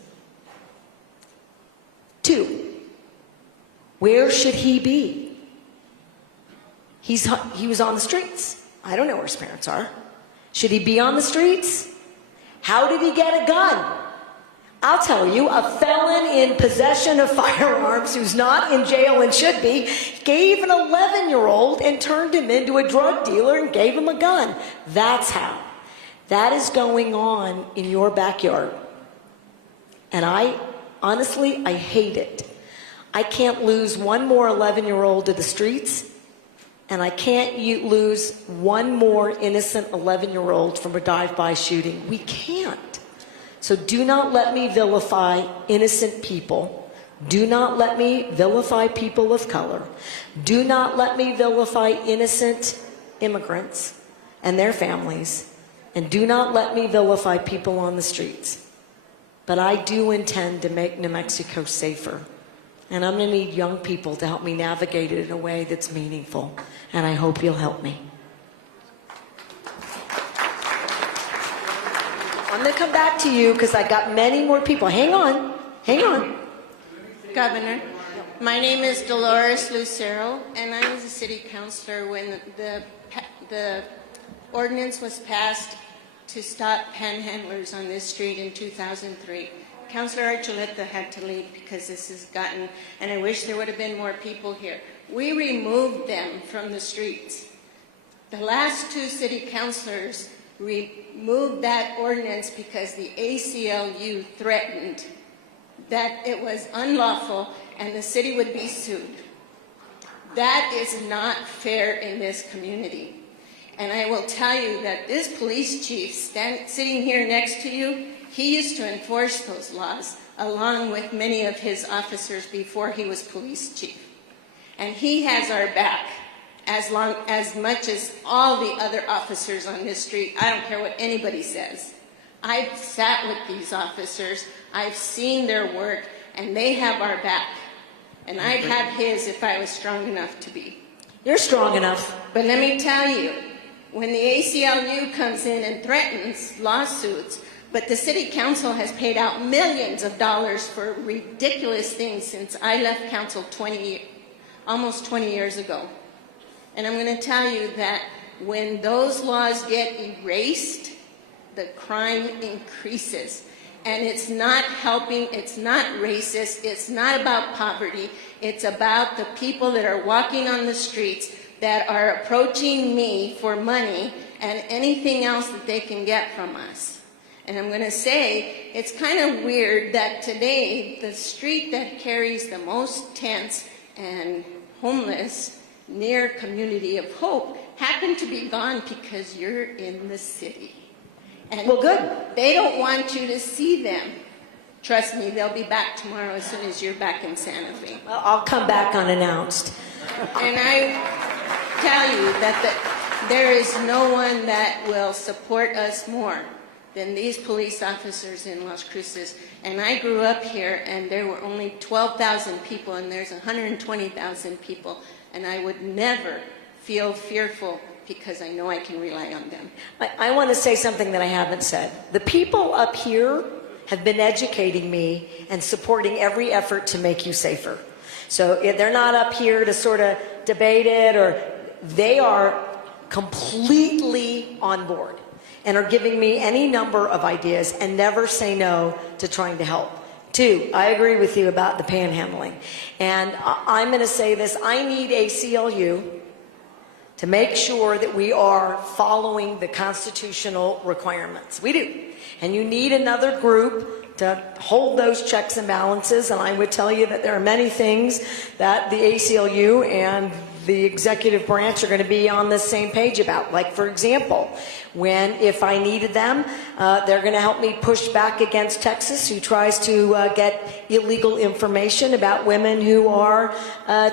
2. Where should he be? He was on the streets. I don't know where his parents are. Should he be on the streets? How did he get a gun? I'll tell you, a felon in possession of firearms who's not in jail and should be, gave an 11-year-old and turned him into a drug dealer and gave him a gun. That's how. That is going on in your backyard. And honestly, I hate it. I can't lose one more 11-year-old to the streets, and I can't lose one more innocent 11-year-old from a drive-by shooting. We can't. So do not let me vilify innocent people. Do not let me vilify people of color. Do not let me vilify innocent immigrants and their families. And do not let me vilify people on the streets. But I do intend to make New Mexico safer. And I'm going to need young people to help me navigate it in a way that's meaningful. And I hope you'll help me. I'm going to come back to you because I got many more people. Hang on. Hang on. Governor, My name is Dolores Lucero, and I was a city councilor when the ordinance was passed to stop panhandlers on this street in 2003. Councilor Archuleta had to leave because this has gotten, and I wish there would have been more people here. We removed them from the streets. The last two city councilors removed that ordinance because the ACLU threatened that it was unlawful and the city would be sued. That is not fair in this community. And I will tell you that this police chief sitting here next to you, he used to enforce those laws along with many of his officers before he was police chief. And he has our back as much as all the other officers on this street. I don't care what anybody says. I've sat with these officers, I've seen their work, and they have our back. And I'd have his if I was strong enough to be. You're strong enough. But let me tell you, when the ACLU comes in and threatens lawsuits, but the city council has paid out millions of dollars for ridiculous things since I left council almost 20 years ago. And I'm going to tell you that when those laws get erased, the crime increases. And it's not helping, it's not racist, it's not about poverty, it's about the people that are walking on the streets that are approaching me for money and anything else that they can get from us. And I'm going to say, it's kind of weird that today, the street that carries the most tents and homeless near Community of Hope happened to be gone because you're in the city. And well, good. They don't want you to see them. Trust me, they'll be back tomorrow as soon as you're back in Santa Fe. Well, I'll come back unannounced. And I tell you that there is no one that will support us more than these police officers in Las Cruces. And I grew up here, and there were only 12,000 people, and there's 120,000 people. And I would never feel fearful because I know I can rely on them. I want to say something that I haven't said. The people up here have been educating me and supporting every effort to make you safer. So they're not up here to sort of debate it, or they are completely on board and are giving me any number of ideas and never say no to trying to help. Two, I agree with you about the panhandling. And I'm going to say this, I need ACLU to make sure that we are following the constitutional requirements. We do. And you need another group to hold those checks and balances. And I would tell you that there are many things that the ACLU and the executive branch are going to be on the same page about. Like, for example, if I needed them, they're going to help me push back against Texas, who tries to get illegal information about women who are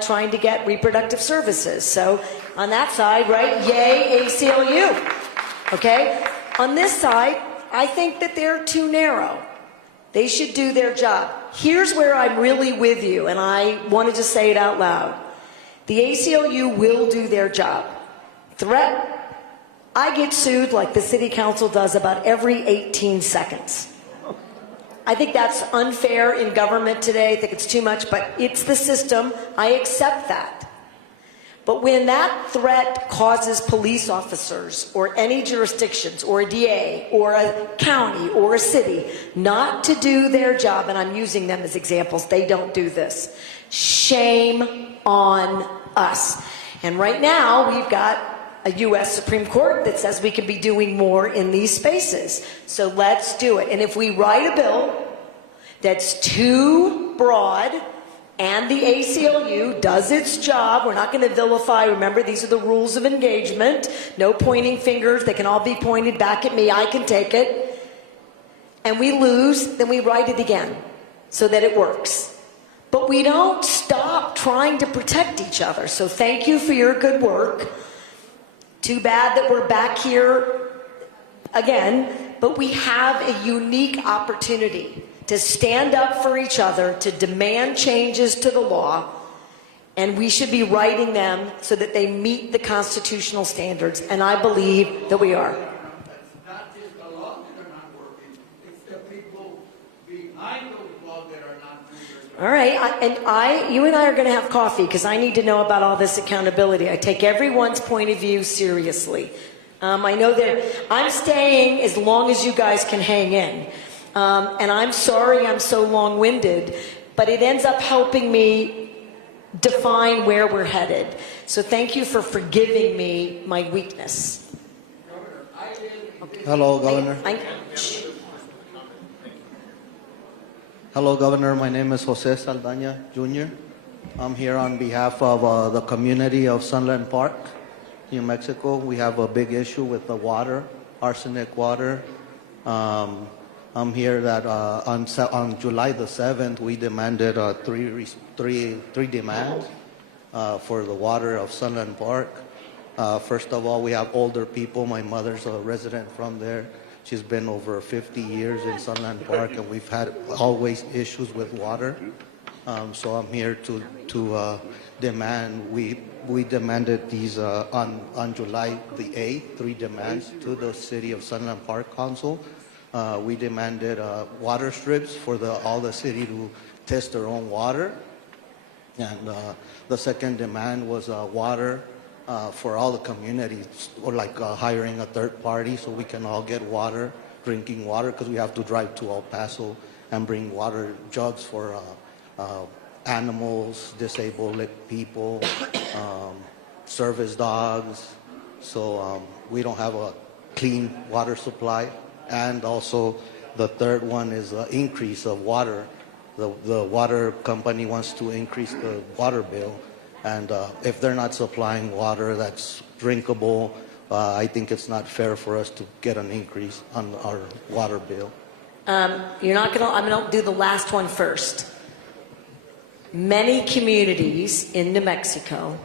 trying to get reproductive services. So on that side, right, yay, ACLU. Okay? On this side, I think that they're too narrow. They should do their job. Here's where I'm really with you, and I wanted to say it out loud. The ACLU will do their job. I get sued like the city council does about every 18 seconds. I think that's unfair in government today. I think it's too much, but it's the system. I accept that. But when that threat causes police officers or any jurisdictions or a DA or a county or a city not to do their job, and I'm using them as examples, they don't do this. Shame on us. And right now we've got a U.S. Supreme Court that says we can be doing more in these spaces. So let's do it. And if we write a bill that's too broad and the ACLU does its job, we're not going to vilify. Remember, these are the rules of engagement. No pointing fingers. They can all be pointed back at me. I can take it. And we lose, then we write it again so that it works. But we don't stop trying to protect each other. So thank you for your good work. Too bad that we're back here again, but we have a unique opportunity to stand up for each other, to demand changes to the law, and we should be writing them so that they meet the constitutional standards, and I believe that we are. It's not just the laws that are not working, it's the people behind those laws that are not doing their All right, you and I are going to have coffee because I need to know about all this accountability. I take everyone's point of view seriously. I know that I'm staying as long as you guys can hang in. And I'm sorry I'm so long-winded, but it ends up helping me define where we're headed. So thank you for forgiving me my weakness. Hello, Governor. Hello, Governor. My name is Jose Saldaña, Jr. I'm here on behalf of the community of Sunland Park, New Mexico. We have a big issue with the water, arsenic water. I'm here that on July the 7th, we demanded three demands for the water of Sunland Park. First of all, we have older people. My mother's a resident from there. She's been over 50 years in Sunland Park, and we've had always issues with water. So I'm here to demand. We demanded these on July the 8th, 3 demands to the City of Sunland Park Council. We demanded water strips for all the city to test their own water. And the second demand was water for all the communities, or like hiring a third party so we can all get water, drinking water, because we have to drive to El Paso and bring water jugs for animals, disabled people, service dogs. So we don't have a clean water supply. And also the third one is the increase of water. The water company wants to increase the water bill. And if they're not supplying water that's drinkable, I think it's not fair for us to get an increase on our water bill. I'm going to do the last one first. Many communities in New Mexico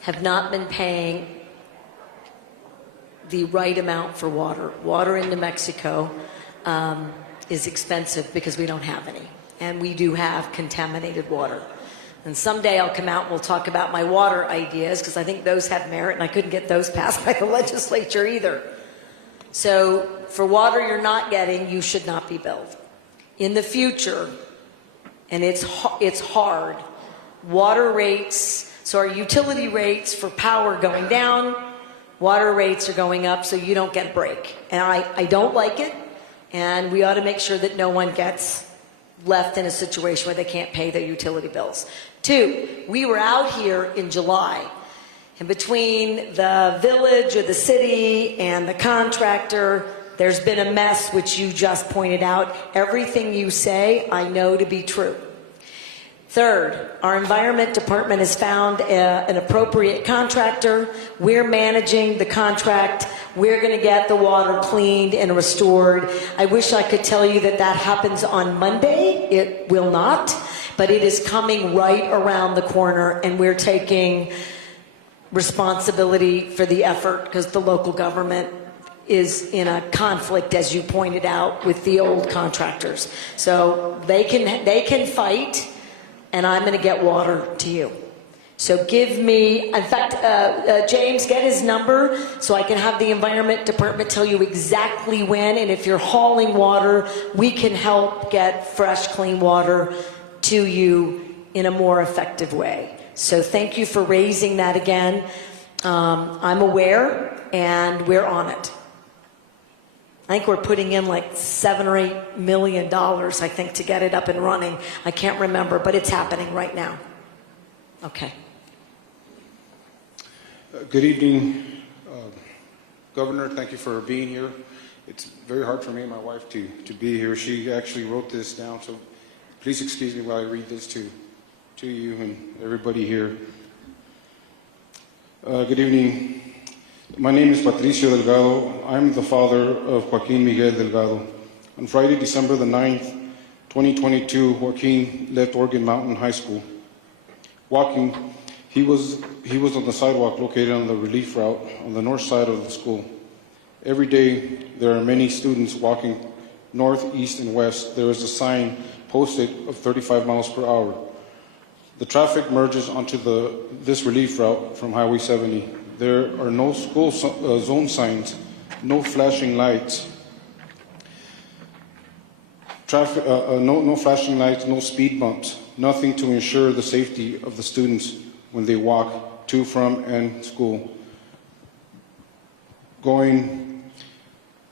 have not been paying the right amount for water. Water in New Mexico is expensive because we don't have any. And we do have contaminated water. And someday I'll come out and we'll talk about my water ideas, because I think those have merit, and I couldn't get those passed by the legislature either. So for water you're not getting, you should not be billed. In the future, and it's hard, water rates, so our utility rates for power going down, water rates are going up, so you don't get a break. And I don't like it, and we ought to make sure that no one gets left in a situation where they can't pay their utility bills. 2, we were out here in July, and between the village or the city and the contractor, there's been a mess, which you just pointed out. Everything you say, I know to be true. 3rd, our environment department has found an appropriate contractor. We're managing the contract. We're going to get the water cleaned and restored. I wish I could tell you that happens on Monday. It will not, but it is coming right around the corner, and we're taking responsibility for the effort because the local government is in a conflict, as you pointed out, with the old contractors. So they can fight, and I'm going to get water to you. So give me, in fact, James, get his number so I can have the environment department tell you exactly when, and if you're hauling water, we can help get fresh, clean water to you in a more effective way. So thank you for raising that again. I'm aware, and we're on it. I think we're putting in like $7 or $8 million, I think, to get it up and running. I can't remember, but it's happening right now. Okay. Good evening, Governor. Thank you for being here. It's very hard for me and my wife to be here. She actually wrote this down, so please excuse me while I read this to you and everybody here. Good evening. My name is Patricio Delgado. I'm the father of Joaquin Miguel Delgado. On Friday, December the 9th, 2022, Joaquin left Oregon Mountain High School. Walking, he was on the sidewalk located on the relief route on the north side of the school. Every day, there are many students walking north, east, and west. There is a sign posted of 35 miles per hour. The traffic merges onto this relief route from Highway 70. There are no school zone signs, no flashing lights. Traffic, no flashing lights, no speed bumps, nothing to ensure the safety of the students when they walk to, from, and school. Going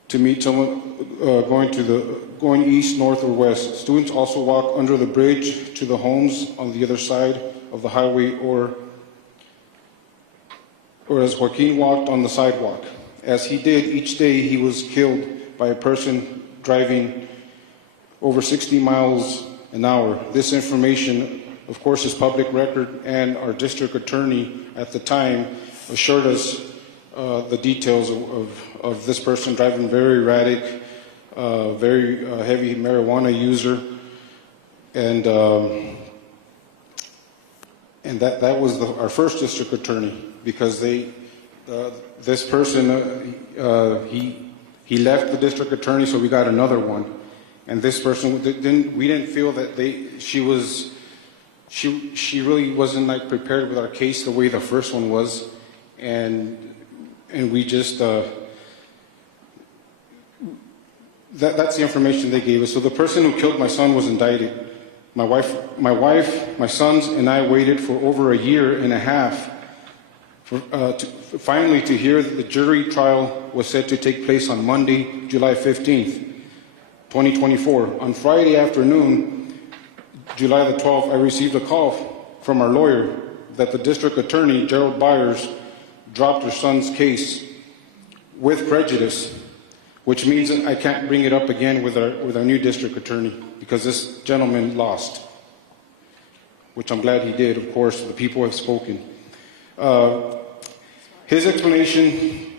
to meet someone, going east, north, or west. Students also walk under the bridge to the homes on the other side of the highway, or as Joaquin walked on the sidewalk. As he did each day, he was killed by a person driving over 60 miles an hour. This information, of course, is public record, and our district attorney at the time assured us the details of this person driving very erratic, very heavy marijuana user, and that was our first district attorney, because this person he left the district attorney, so we got another one. And this person we didn't feel that she really wasn't like prepared with our case the way the first one was, and we just that's the information they gave us. So the person who killed my son was indicted. My wife, my sons, and I waited for over a year and a half finally to hear that the jury trial was set to take place on Monday, July 15th. 2024. On Friday afternoon, July the 12th, I received a call from our lawyer that the district attorney, Gerald Byers, dropped her son's case with prejudice, which means that I can't bring it up again with our new district attorney, because this gentleman lost, which I'm glad he did, of course. The people have spoken. His explanation,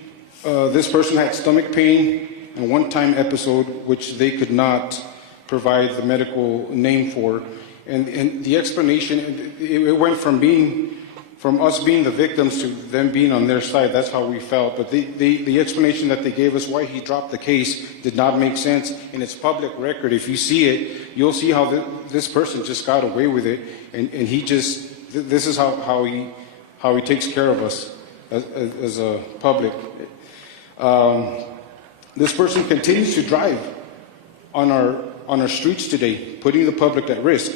this person had stomach pain, a one-time episode which they could not provide the medical name for, and the explanation, it went from us being the victims to them being on their side. That's how we felt. But the explanation that they gave us why he dropped the case did not make sense, and it's public record. If you see it, you'll see how this person just got away with it, and he just, this is how he takes care of us as a public. This person continues to drive on our streets today, putting the public at risk.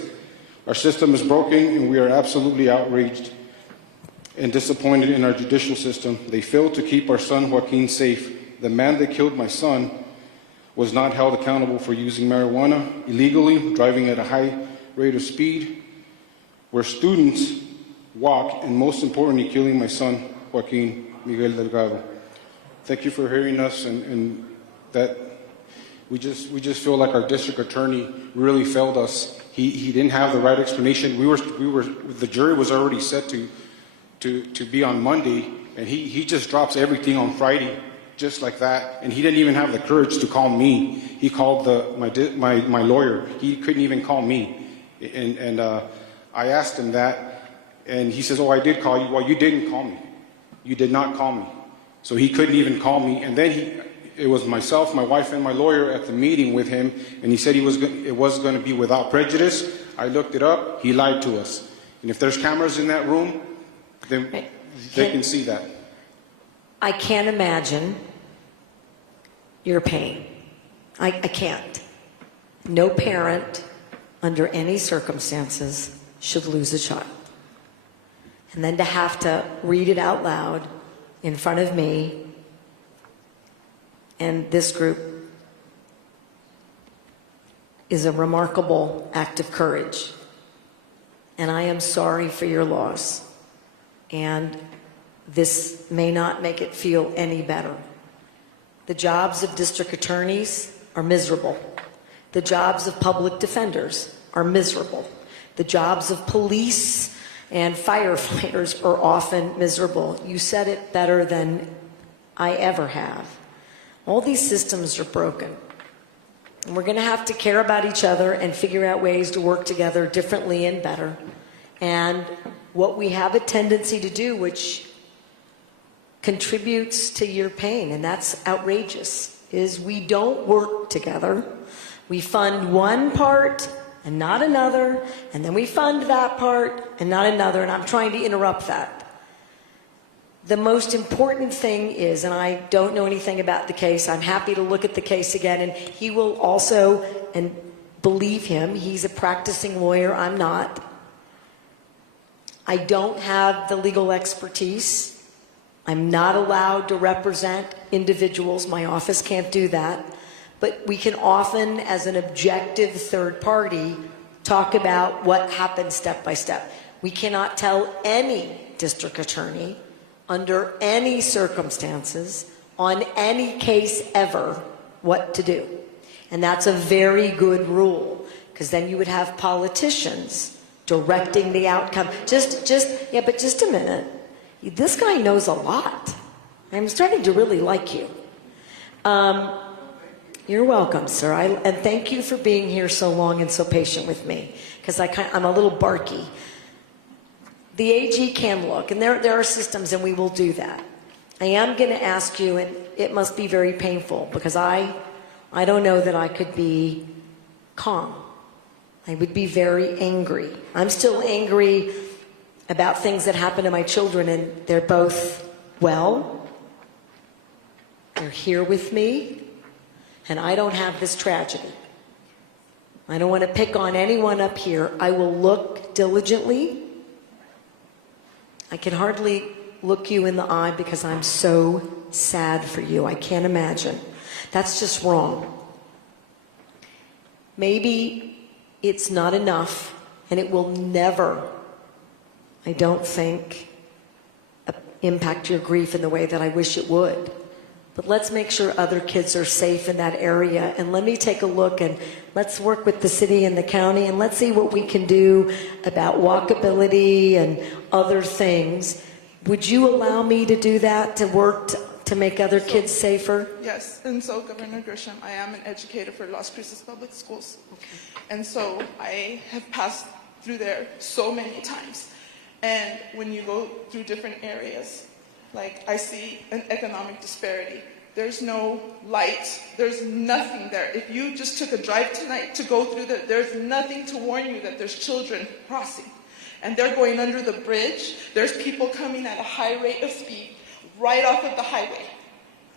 Our system is broken, and we are absolutely outraged and disappointed in our judicial system. They failed to keep our son Joaquin safe. The man that killed my son was not held accountable for using marijuana illegally, driving at a high rate of speed, where students walk, and most importantly, killing my son Joaquin Miguel Delgado. Thank you for hearing us, and that we just feel like our district attorney really failed us. He didn't have the right explanation. The jury was already set to be on Monday, and he just drops everything on Friday, just like that. And he didn't even have the courage to call me. He called my lawyer. He couldn't even call me. And I asked him that, and he says, "Oh, I did call you." Well, you didn't call me. You did not call me. So he couldn't even call me. And then it was myself, my wife, and my lawyer at the meeting with him, and he said it was going to be without prejudice. I looked it up. He lied to us. And if there's cameras in that room, then they can see that. I can't imagine your pain. I can't. No parent, under any circumstances, should lose a child. And then to have to read it out loud in front of me and this group is a remarkable act of courage. And I am sorry for your loss. And this may not make it feel any better. The jobs of district attorneys are miserable. The jobs of public defenders are miserable. The jobs of police and firefighters are often miserable. You said it better than I ever have. All these systems are broken. And we're going to have to care about each other and figure out ways to work together differently and better. And what we have a tendency to do, which contributes to your pain, and that's outrageous, is we don't work together. We fund one part and not another, and then we fund that part and not another, and I'm trying to interrupt that. The most important thing is, and I don't know anything about the case, I'm happy to look at the case again, and he will also, and believe him. He's a practicing lawyer. I'm not. I don't have the legal expertise. I'm not allowed to represent individuals. My office can't do that. But we can often, as an objective third party, talk about what happened step by step. We cannot tell any district attorney under any circumstances on any case ever what to do. And that's a very good rule, because then you would have politicians directing the outcome. But just a minute. This guy knows a lot. I'm starting to really like you. You're welcome, sir. And thank you for being here so long and so patient with me, because I'm a little barky. The AG can look, and there are systems, and we will do that. I am going to ask you, and it must be very painful, because I don't know that I could be calm. I would be very angry. I'm still angry about things that happen to my children, and they're both well. They're here with me, and I don't have this tragedy. I don't want to pick on anyone up here. I will look diligently. I can hardly look you in the eye because I'm so sad for you. I can't imagine. That's just wrong. Maybe it's not enough, and it will never, I don't think, impact your grief in the way that I wish it would. But let's make sure other kids are safe in that area. And let me take a look, and let's work with the city and the county, and let's see what we can do about walkability and other things. Would you allow me to do that, to work to make other kids safer? Yes, and so Governor Grisham, I am an educator for Las Cruces Public Schools. Okay. And so I have passed through there so many times. And when you go through different areas, like I see an economic disparity. There's no light. There's nothing there. If you just took a drive tonight to go through there, there's nothing to warn you that there's children crossing. And they're going under the bridge. There's people coming at a high rate of speed right off of the highway.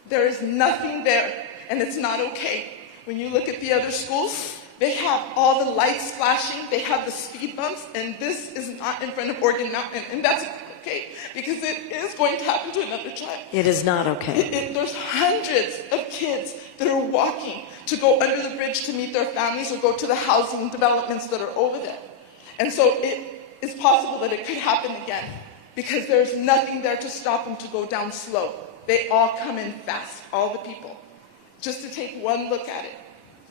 There is nothing there, and it's not okay. When you look at the other schools, they have all the lights flashing, they have the speed bumps, and this is not in front of Organ Mountain, and that's okay, because it is going to happen to another child. It is not okay. There's hundreds of kids that are walking to go under the bridge to meet their families or go to the housing developments that are over there. And so it is possible that it could happen again, because there's nothing there to stop them to go down slow. They all come in fast, all the people. Just to take one look at it,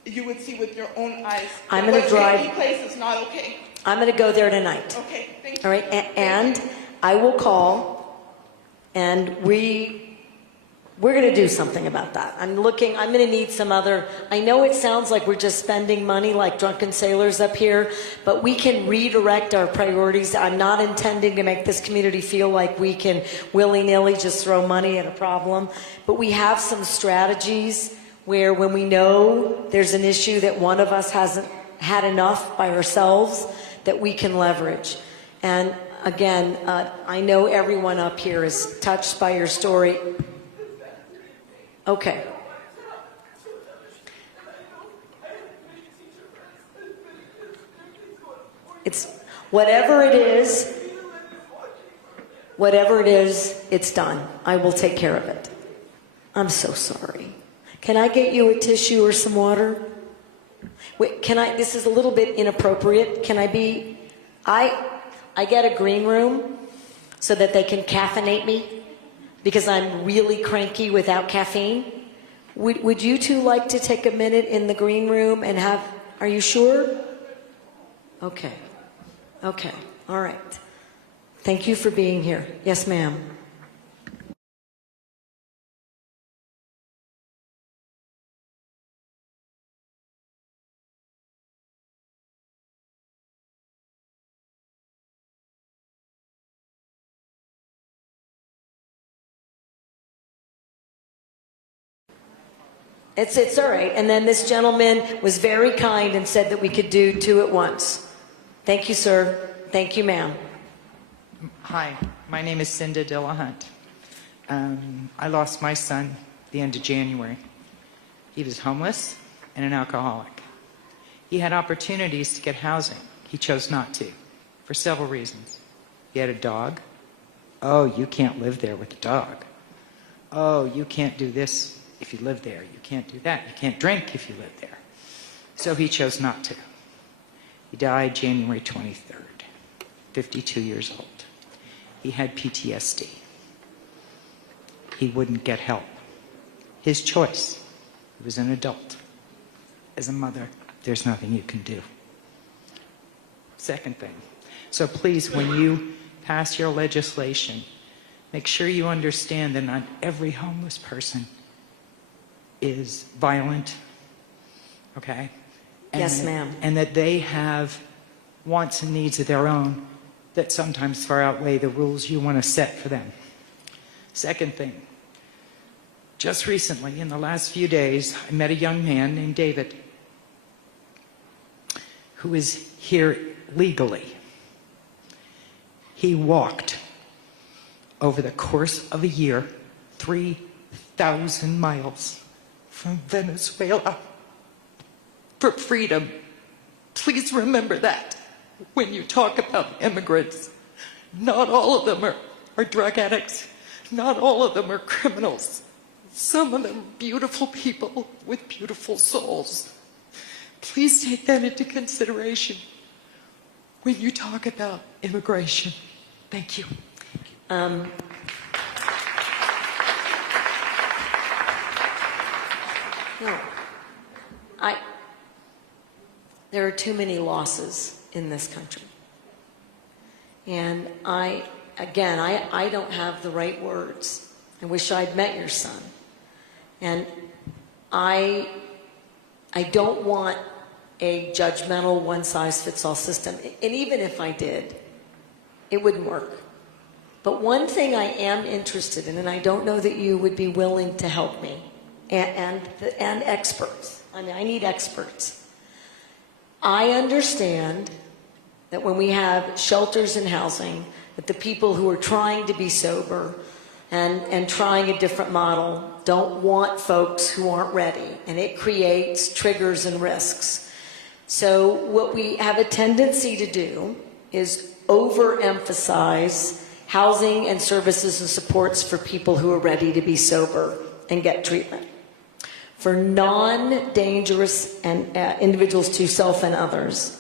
you would see with your own eyes I'm going to drive. What place is not okay. I'm going to go there tonight. Okay, thank you. All right, and I will call, and we're going to do something about that. I'm going to need some other, I know it sounds like we're just spending money like drunken sailors up here, but we can redirect our priorities. I'm not intending to make this community feel like we can willy-nilly just throw money at a problem, but we have some strategies where when we know there's an issue that one of us hasn't had enough by ourselves, that we can leverage. And again, I know everyone up here is touched by your story. Okay. It's whatever it is, it's done. I will take care of it. I'm so sorry. Can I get you a tissue or some water? Wait, this is a little bit inappropriate. I get a green room so that they can caffeinate me because I'm really cranky without caffeine. Would you two like to take a minute in the green room and are you sure? Okay. Okay. All right. Thank you for being here. Yes, ma'am. It's all right. And then this gentleman was very kind and said that we could do two at once. Thank you, sir. Thank you, ma'am. Hi, my name is Cinda Dillahunt. I lost my son at the end of January. He was homeless and an alcoholic. He had opportunities to get housing. He chose not to, for several reasons. He had a dog. Oh, you can't live there with a dog. Oh, you can't do this if you live there. You can't do that. You can't drink if you live there. So he chose not to. He died January 23rd, 52 years old. He had PTSD. He wouldn't get help. His choice. He was an adult. As a mother, there's nothing you can do. Second thing. So please, when you pass your legislation, make sure you understand that not every homeless person is violent, okay? Yes, ma'am. And that they have wants and needs of their own that sometimes far outweigh the rules you want to set for them. Second thing, just recently, in the last few days, I met a young man named David who is here legally. He walked over the course of a year 3,000 miles from Venezuela for freedom. Please remember that when you talk about immigrants. Not all of them are drug addicts. Not all of them are criminals. Some of them are beautiful people with beautiful souls. Please take that into consideration when you talk about immigration. Thank you. No. There are too many losses in this country. And I don't have the right words. I wish I'd met your son. And I don't want a judgmental one-size-fits-all system. And even if I did, it wouldn't work. But one thing I am interested in, and I don't know that you would be willing to help me, and experts. I mean, I need experts. I understand that when we have shelters and housing, that the people who are trying to be sober and trying a different model don't want folks who aren't ready, and it creates triggers and risks. So what we have a tendency to do is overemphasize housing and services and supports for people who are ready to be sober and get treatment. For non-dangerous and individuals to self and others,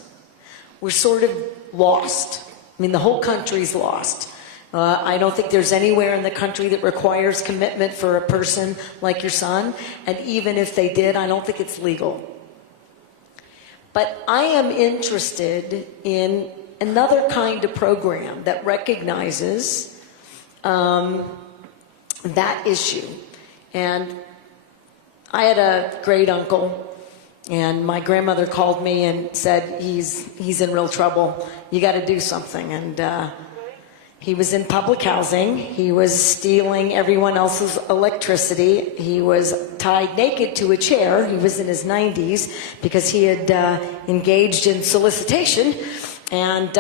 we're sort of lost. I mean, the whole country's lost. I don't think there's anywhere in the country that requires commitment for a person like your son, and even if they did, I don't think it's legal. But I am interested in another kind of program that recognizes that issue. And I had a great uncle, and my grandmother called me and said, he's in real trouble. You got to do something. And he was in public housing. He was stealing everyone else's electricity. He was tied naked to a chair. He was in his 90s because he had engaged in solicitation and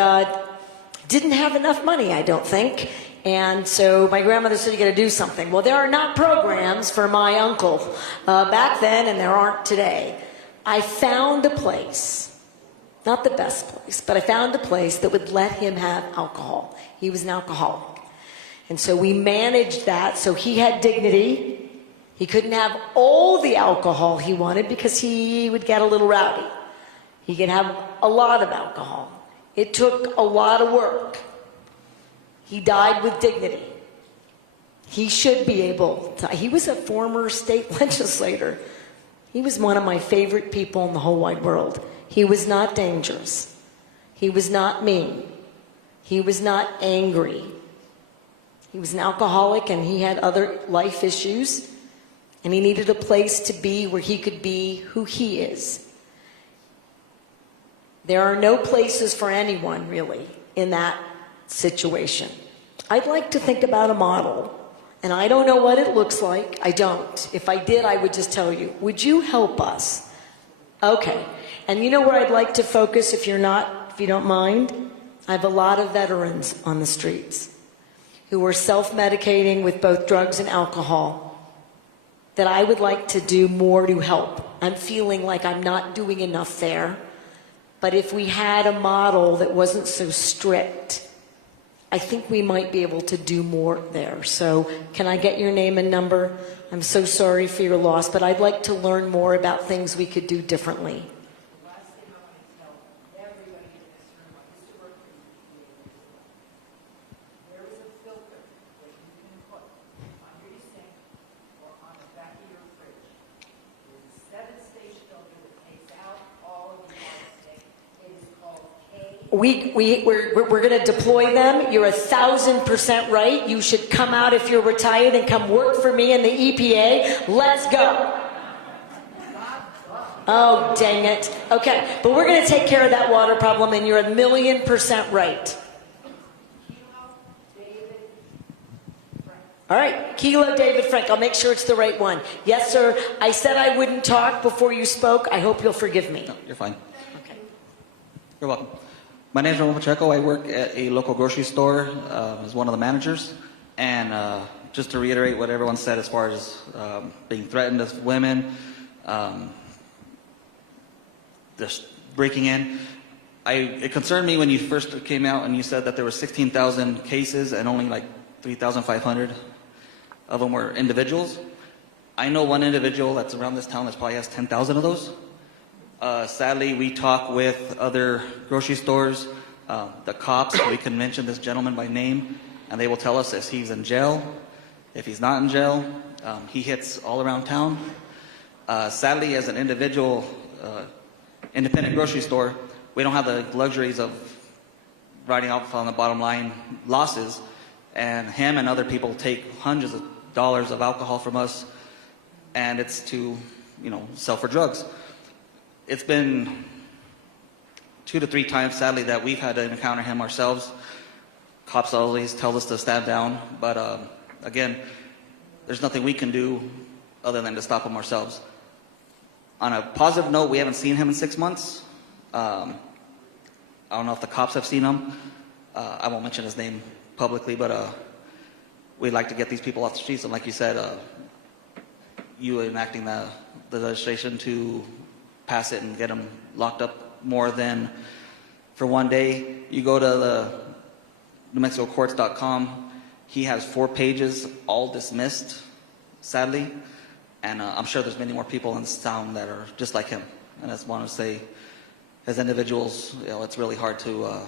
didn't have enough money, I don't think. And so my grandmother said, you got to do something. Well, there are not programs for my uncle back then, and there aren't today. I found a place, not the best place, but I found a place that would let him have alcohol. He was an alcoholic. And so we managed that so he had dignity. He couldn't have all the alcohol he wanted because he would get a little rowdy. He could have a lot of alcohol. It took a lot of work. He died with dignity. He should be able to. He was a former state legislator. He was one of my favorite people in the whole wide world. He was not dangerous. He was not mean. He was not angry. He was an alcoholic and he had other life issues. And he needed a place to be where he could be who he is. There are no places for anyone, really, in that situation. I'd like to think about a model, and I don't know what it looks like. I don't. If I did, I would just tell you. Would you help us? Okay. And you know where I'd like to focus if you don't mind? I have a lot of veterans on the streets who are self-medicating with both drugs and alcohol that I would like to do more to help. I'm feeling like I'm not doing enough there. But if we had a model that wasn't so strict, I think we might be able to do more there. So can I get your name and number? I'm so sorry for your loss, but I'd like to learn more about things we could do differently. We're going to deploy them. You're 1,000% right. You should come out if you're retired and come work for me in the EPA. Let's go. Oh, dang it. Okay, but we're going to take care of that water problem, and you're 1,000,000% right. All right, Kilo David Frank. I'll make sure it's the right one. Yes, sir. I said I wouldn't talk before you spoke. I hope you'll forgive me. No, you're fine. Okay. You're welcome. My name is Ramon Pacheco. I work at a local grocery store as one of the managers. And just to reiterate what everyone said as far as being threatened as women, just breaking in, it concerned me when you first came out and you said that there were 16,000 cases and only like 3,500 of them were individuals. I know one individual that's around this town that probably has 10,000 of those. Sadly, we talk with other grocery stores, the cops. We can mention this gentleman by name, and they will tell us if he's in jail. If he's not in jail, he hits all around town. Sadly, as an individual, independent grocery store, we don't have the luxuries of writing off on the bottom line losses, and him and other people take hundreds of dollars of alcohol from us, and it's to, sell for drugs. It's been 2 to 3 times, sadly, that we've had to encounter him ourselves. Cops always tell us to stand down, but again, there's nothing we can do other than to stop him ourselves. On a positive note, we haven't seen him in 6 months. I don't know if the cops have seen him. I won't mention his name publicly, but we'd like to get these people off the streets. And like you said, you enacting the legislation to pass it and get them locked up more than for one day. You go to the NewMexicoCourts.com. He has 4 pages, all dismissed, sadly. And I'm sure there's many more people in this town that are just like him. And I just want to say, as individuals, it's really hard to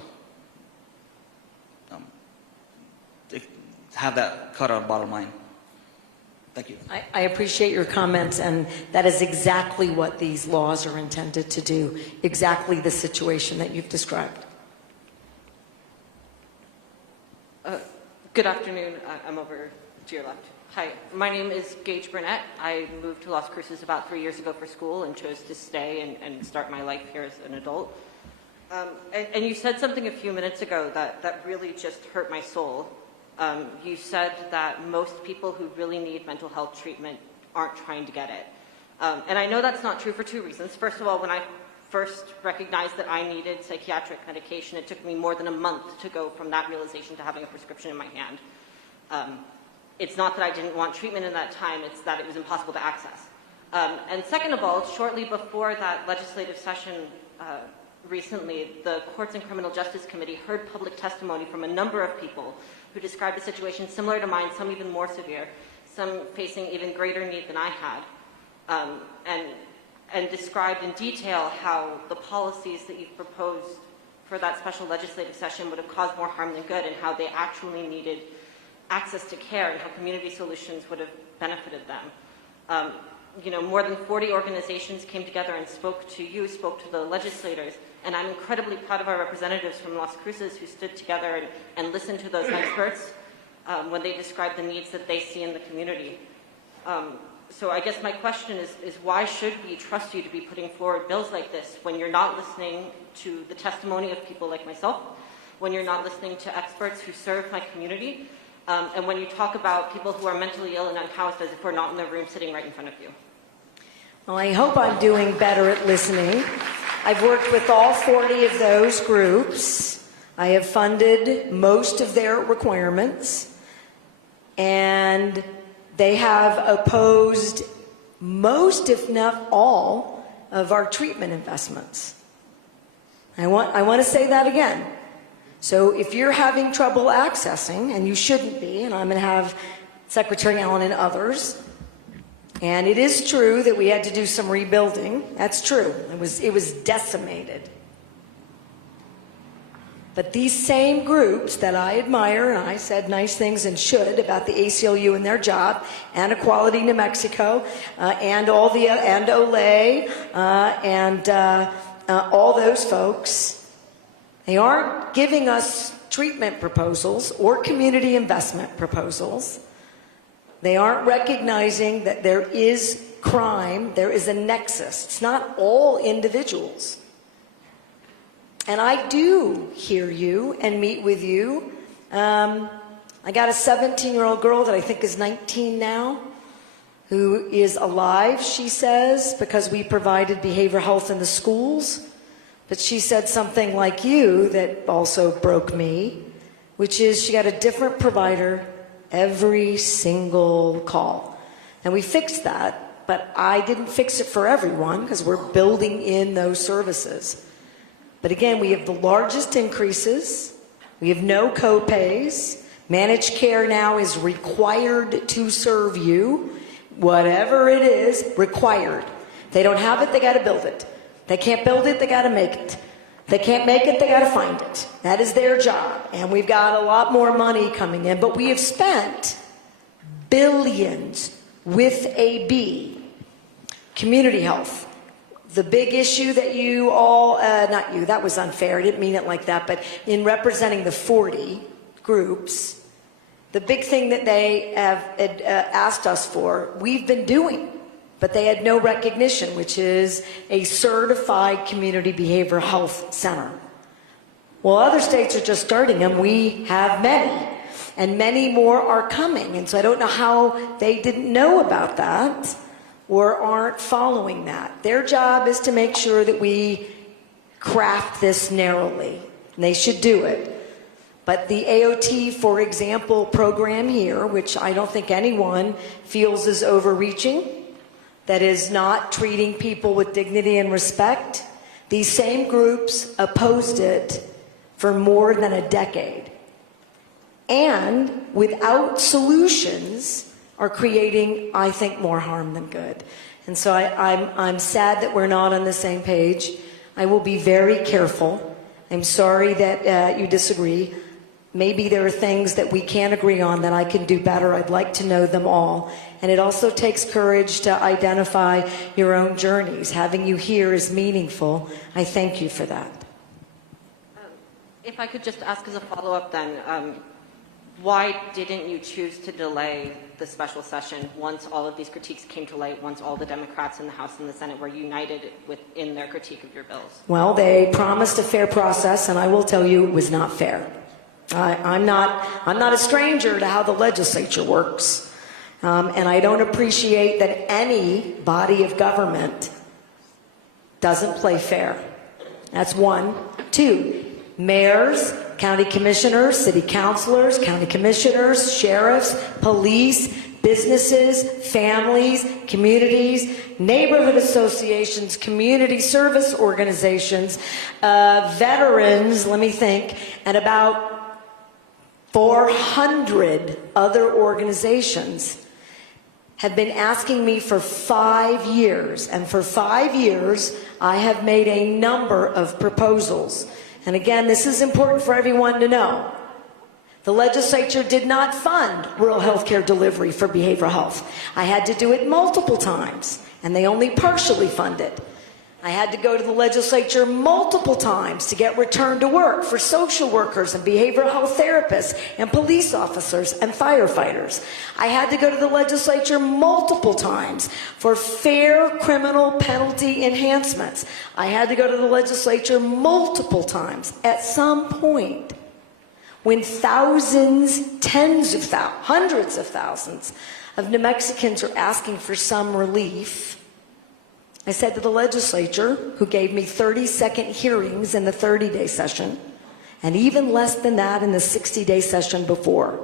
have that cut on the bottom line. Thank you. I appreciate your comments, and that is exactly what these laws are intended to do, exactly the situation that you've described. Good afternoon. I'm over to your left. Hi, my name is Gage Burnett. I moved to Las Cruces about 3 years ago for school and chose to stay and start my life here as an adult. And you said something a few minutes ago that really just hurt my soul. You said that most people who really need mental health treatment aren't trying to get it. And I know that's not true for 2 reasons. First of all, when I first recognized that I needed psychiatric medication, it took me more than a month to go from that realization to having a prescription in my hand. It's not that I didn't want treatment in that time, it's that it was impossible to access. And second of all, shortly before that legislative session recently, the Courts and Criminal Justice Committee heard public testimony from a number of people who described a situation similar to mine, some even more severe, some facing even greater need than I had, and described in detail how the policies that you've proposed for that special legislative session would have caused more harm than good, and how they actually needed access to care, and how community solutions would have benefited them. More than 40 organizations came together and spoke to you, spoke to the legislators, and I'm incredibly proud of our representatives from Las Cruces who stood together and listened to those experts when they described the needs that they see in the community. So I guess my question is why should we trust you to be putting forward bills like this when you're not listening to the testimony of people like myself, when you're not listening to experts who serve my community, and when you talk about people who are mentally ill and unhoused as if we're not in the room sitting right in front of you? Well, I hope I'm doing better at listening. I've worked with all 40 of those groups. I have funded most of their requirements, and they have opposed most, if not all, of our treatment investments. I want to say that again. So if you're having trouble accessing, and you shouldn't be, and I'm going to have Secretary Allen and others, and it is true that we had to do some rebuilding. That's true. It was decimated. But these same groups that I admire, and I said nice things and should about the ACLU and their job, and Equality New Mexico, and all the and Olay, and all those folks, they aren't giving us treatment proposals or community investment proposals. They aren't recognizing that there is crime, there is a nexus. It's not all individuals. And I do hear you and meet with you. I got a 17-year-old girl that I think is 19 now, who is alive, she says, because we provided behavioral health in the schools. But she said something like you that also broke me, which is she got a different provider every single call. And we fixed that, but I didn't fix it for everyone because we're building in those services. But again, we have the largest increases. We have no co-pays. Managed care now is required to serve you. Whatever it is, required. They don't have it, they got to build it. They can't build it, they got to make it. They can't make it, they got to find it. That is their job. And we've got a lot more money coming in. But we have spent billions with a B. Community health. The big issue that you all, not you, that was unfair, I didn't mean it like that, but in representing the 40 groups, the big thing that they have asked us for, we've been doing, but they had no recognition, which is a certified community behavioral health center. Well, other states are just starting them. We have many, and many more are coming, and so I don't know how they didn't know about that or aren't following that. Their job is to make sure that we craft this narrowly, and they should do it. But the AOT, for example, program here, which I don't think anyone feels is overreaching, that is not treating people with dignity and respect, these same groups opposed it for more than a decade. And without solutions, are creating, I think, more harm than good. And so I'm sad that we're not on the same page. I will be very careful. I'm sorry that you disagree. Maybe there are things that we can't agree on that I can do better. I'd like to know them all. And it also takes courage to identify your own journeys. Having you here is meaningful. I thank you for that. If I could just ask as a follow-up then, why didn't you choose to delay the special session once all of these critiques came to light, once all the Democrats in the House and the Senate were united in their critique of your bills? Well, they promised a fair process, and I will tell you it was not fair. I'm not a stranger to how the legislature works, and I don't appreciate that any body of government doesn't play fair. That's one. Two, mayors, county commissioners, city councilors, county commissioners, sheriffs, police, businesses, families, communities, neighborhood associations, community service organizations, veterans, let me think, and about 400 other organizations have been asking me for 5 years. And for 5 years, I have made a number of proposals. And again, this is important for everyone to know. The legislature did not fund rural health care delivery for behavioral health. I had to do it multiple times, and they only partially fund it. I had to go to the legislature multiple times to get return to work for social workers and behavioral health therapists and police officers and firefighters. I had to go to the legislature multiple times for fair criminal penalty enhancements. I had to go to the legislature multiple times. At some point, when thousands, tens of thousands, hundreds of thousands of New Mexicans are asking for some relief, I said to the legislature, who gave me 30-second hearings in the 30-day session, and even less than that in the 60-day session before,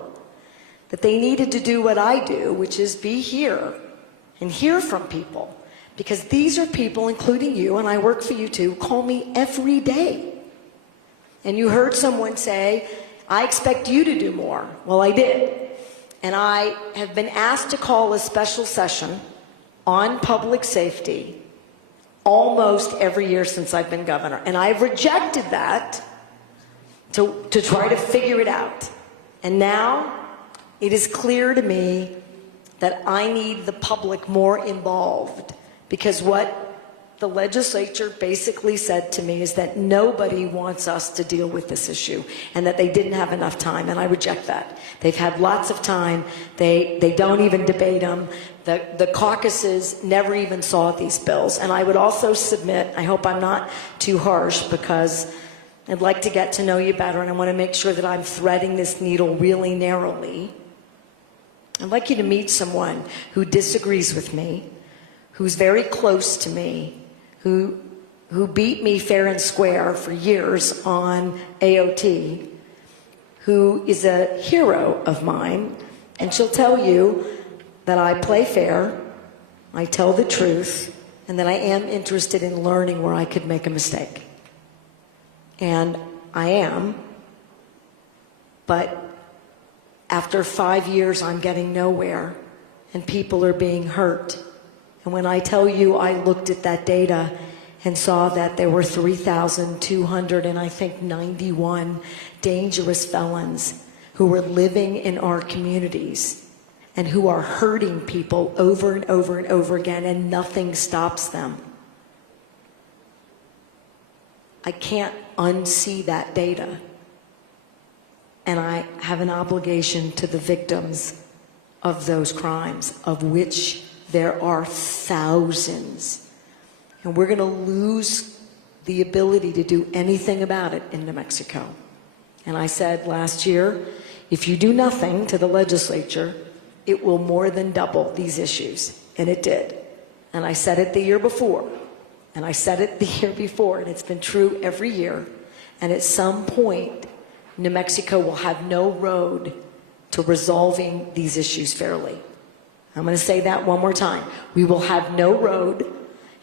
that they needed to do what I do, which is be here and hear from people. Because these are people, including you, and I work for you too, call me every day And you heard someone say, I expect you to do more. Well, I did. And I have been asked to call a special session on public safety almost every year since I've been governor. And I've rejected that to try to figure it out. And now it is clear to me that I need the public more involved, because what the legislature basically said to me is that nobody wants us to deal with this issue and that they didn't have enough time, and I reject that. They've had lots of time. They don't even debate them. The caucuses never even saw these bills. And I would also submit, I hope I'm not too harsh, because I'd like to get to know you better and I want to make sure that I'm threading this needle really narrowly. I'd like you to meet someone who disagrees with me, who's very close to me, who beat me fair and square for years on AOT, who is a hero of mine, and she'll tell you that I play fair, I tell the truth, and that I am interested in learning where I could make a mistake. And I am, but after 5 years I'm getting nowhere, and people are being hurt. And when I tell you I looked at that data and saw that there were 3,200 and I think 91 dangerous felons who were living in our communities and who are hurting people over and over and over again, and nothing stops them. I can't unsee that data. And I have an obligation to the victims of those crimes, of which there are thousands. And we're going to lose the ability to do anything about it in New Mexico. And I said last year, if you do nothing to the legislature, it will more than double these issues. And it did. And I said it the year before. And I said it the year before. And it's been true every year. And at some point, New Mexico will have no road to resolving these issues fairly. I'm going to say that one more time. We will have no road.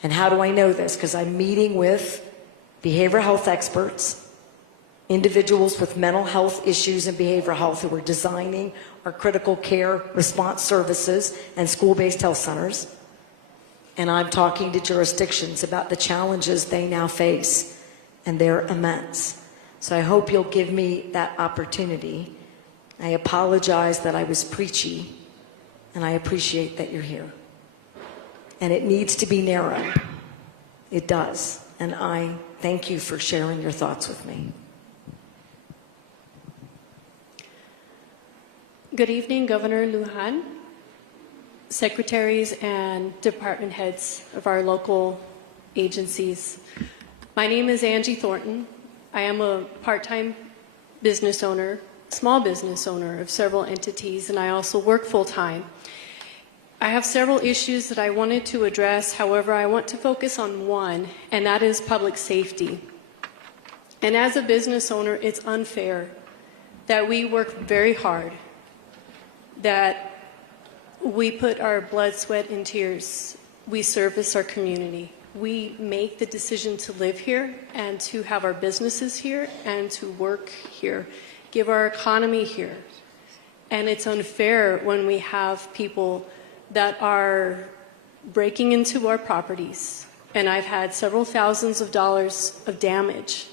And how do I know this? Because I'm meeting with behavioral health experts, individuals with mental health issues and behavioral health who are designing our critical care response services and school-based health centers. And I'm talking to jurisdictions about the challenges they now face, and they're immense. So I hope you'll give me that opportunity. I apologize that I was preachy, and I appreciate that you're here. And it needs to be narrow. It does. And I thank you for sharing your thoughts with me. Good evening, Governor Lujan, secretaries and department heads of our local agencies. My name is Angie Thornton. I am a part-time business owner, small business owner of several entities, and I also work full-time. I have several issues that I wanted to address. However, I want to focus on one, and that is public safety. And as a business owner, it's unfair that we work very hard, that we put our blood, sweat, and tears. We service our community. We make the decision to live here and to have our businesses here and to work here, give our economy here. And it's unfair when we have people that are breaking into our properties. And I've had several thousands of dollars of damage.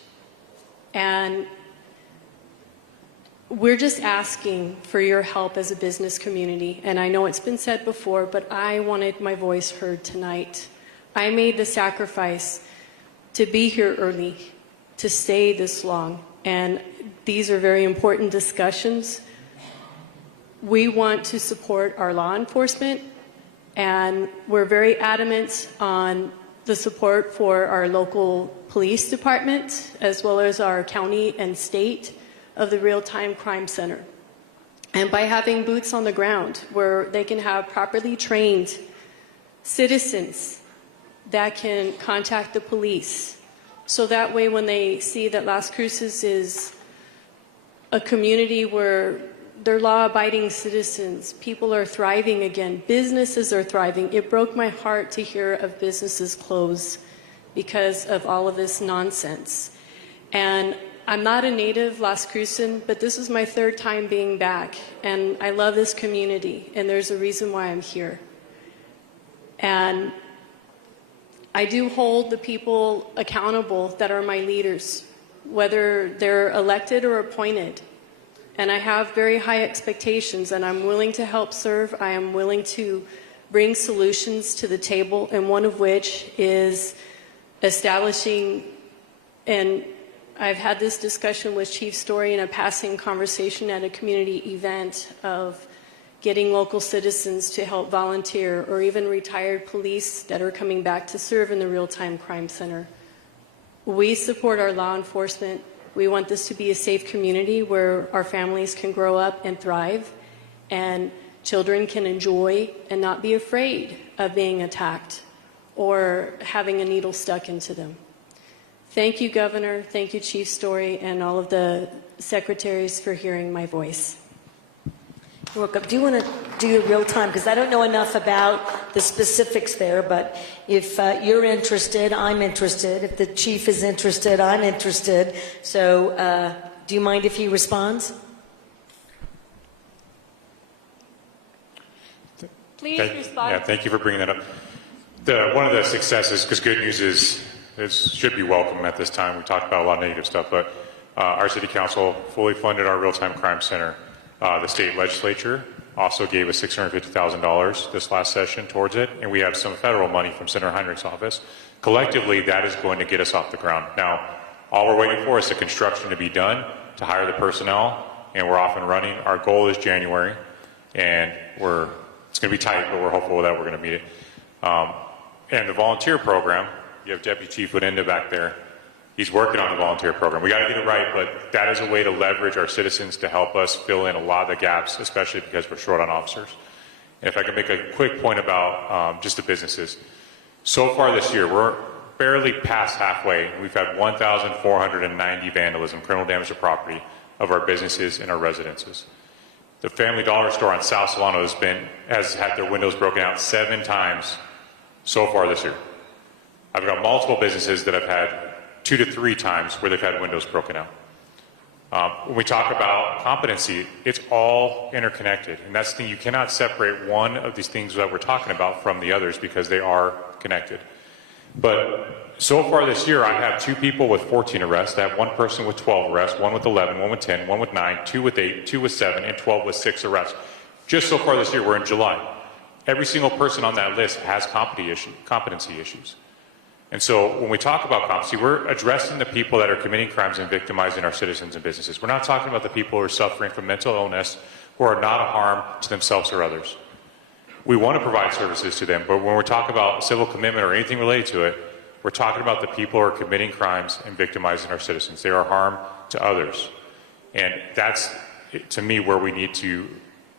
And we're just asking for your help as a business community. And I know it's been said before, but I wanted my voice heard tonight. I made the sacrifice to be here early, to stay this long. And these are very important discussions. We want to support our law enforcement, and we're very adamant on the support for our local police department, as well as our county and state of the Real-Time Crime Center. And by having boots on the ground, where they can have properly trained citizens that can contact the police. So that way when they see that Las Cruces is a community where they're law-abiding citizens, people are thriving again, businesses are thriving. It broke my heart to hear of businesses close because of all of this nonsense. And I'm not a native Las Cruces, but this is my third time being back, and I love this community, and there's a reason why I'm here. And I do hold the people accountable that are my leaders, whether they're elected or appointed. And I have very high expectations, and I'm willing to help serve. I am willing to bring solutions to the table, and one of which is establishing, and I've had this discussion with Chief Story in a passing conversation at a community event of getting local citizens to help volunteer, or even retired police that are coming back to serve in the Real-Time Crime Center. We support our law enforcement. We want this to be a safe community where our families can grow up and thrive, and children can enjoy and not be afraid of being attacked or having a needle stuck into them. Thank you, Governor. Thank you, Chief Story, and all of the secretaries for hearing my voice. You're welcome. Do you want to do real time? Because I don't know enough about the specifics there, but if you're interested, I'm interested. If the chief is interested, I'm interested. So do you mind if he responds? Please respond. Yeah, thank you for bringing that up. One of the successes, because good news is should be welcome at this time. We talked about a lot of negative stuff, but our city council fully funded our real-time crime center. The state legislature also gave us $650,000 this last session towards it, and we have some federal money from Senator Heinrich's office. Collectively, that is going to get us off the ground. Now, all we're waiting for is the construction to be done, to hire the personnel, and we're off and running. Our goal is January, and it's going to be tight, but we're hopeful that we're going to meet it. And the volunteer program, you have Deputy Chief Woodinda back there. He's working on the volunteer program. We got to get it right, but that is a way to leverage our citizens to help us fill in a lot of the gaps, especially because we're short on officers. And if I can make a quick point about just the businesses. So far this year, we're barely past halfway. We've had 1,490 vandalism, criminal damage to property of our businesses and our residences. The Family Dollar store on South Solano has had their windows broken out 7 times so far this year. I've got multiple businesses that have had 2 to 3 times where they've had windows broken out. When we talk about competency, it's all interconnected. And that's the thing, you cannot separate one of these things that we're talking about from the others because they are connected. But so far this year, I have 2 people with 14 arrests. I have 1 person with 12 arrests, 1 with 11, 1 with 10, 1 with 9, 2 with 8, 2 with 7, and 12 with 6 arrests. Just so far this year, we're in July. Every single person on that list has competency issues. And so when we talk about competency, we're addressing the people that are committing crimes and victimizing our citizens and businesses. We're not talking about the people who are suffering from mental illness, who are not a harm to themselves or others. We want to provide services to them, but when we're talking about civil commitment or anything related to it, we're talking about the people who are committing crimes and victimizing our citizens. They are harm to others. And that's, to me, where we need to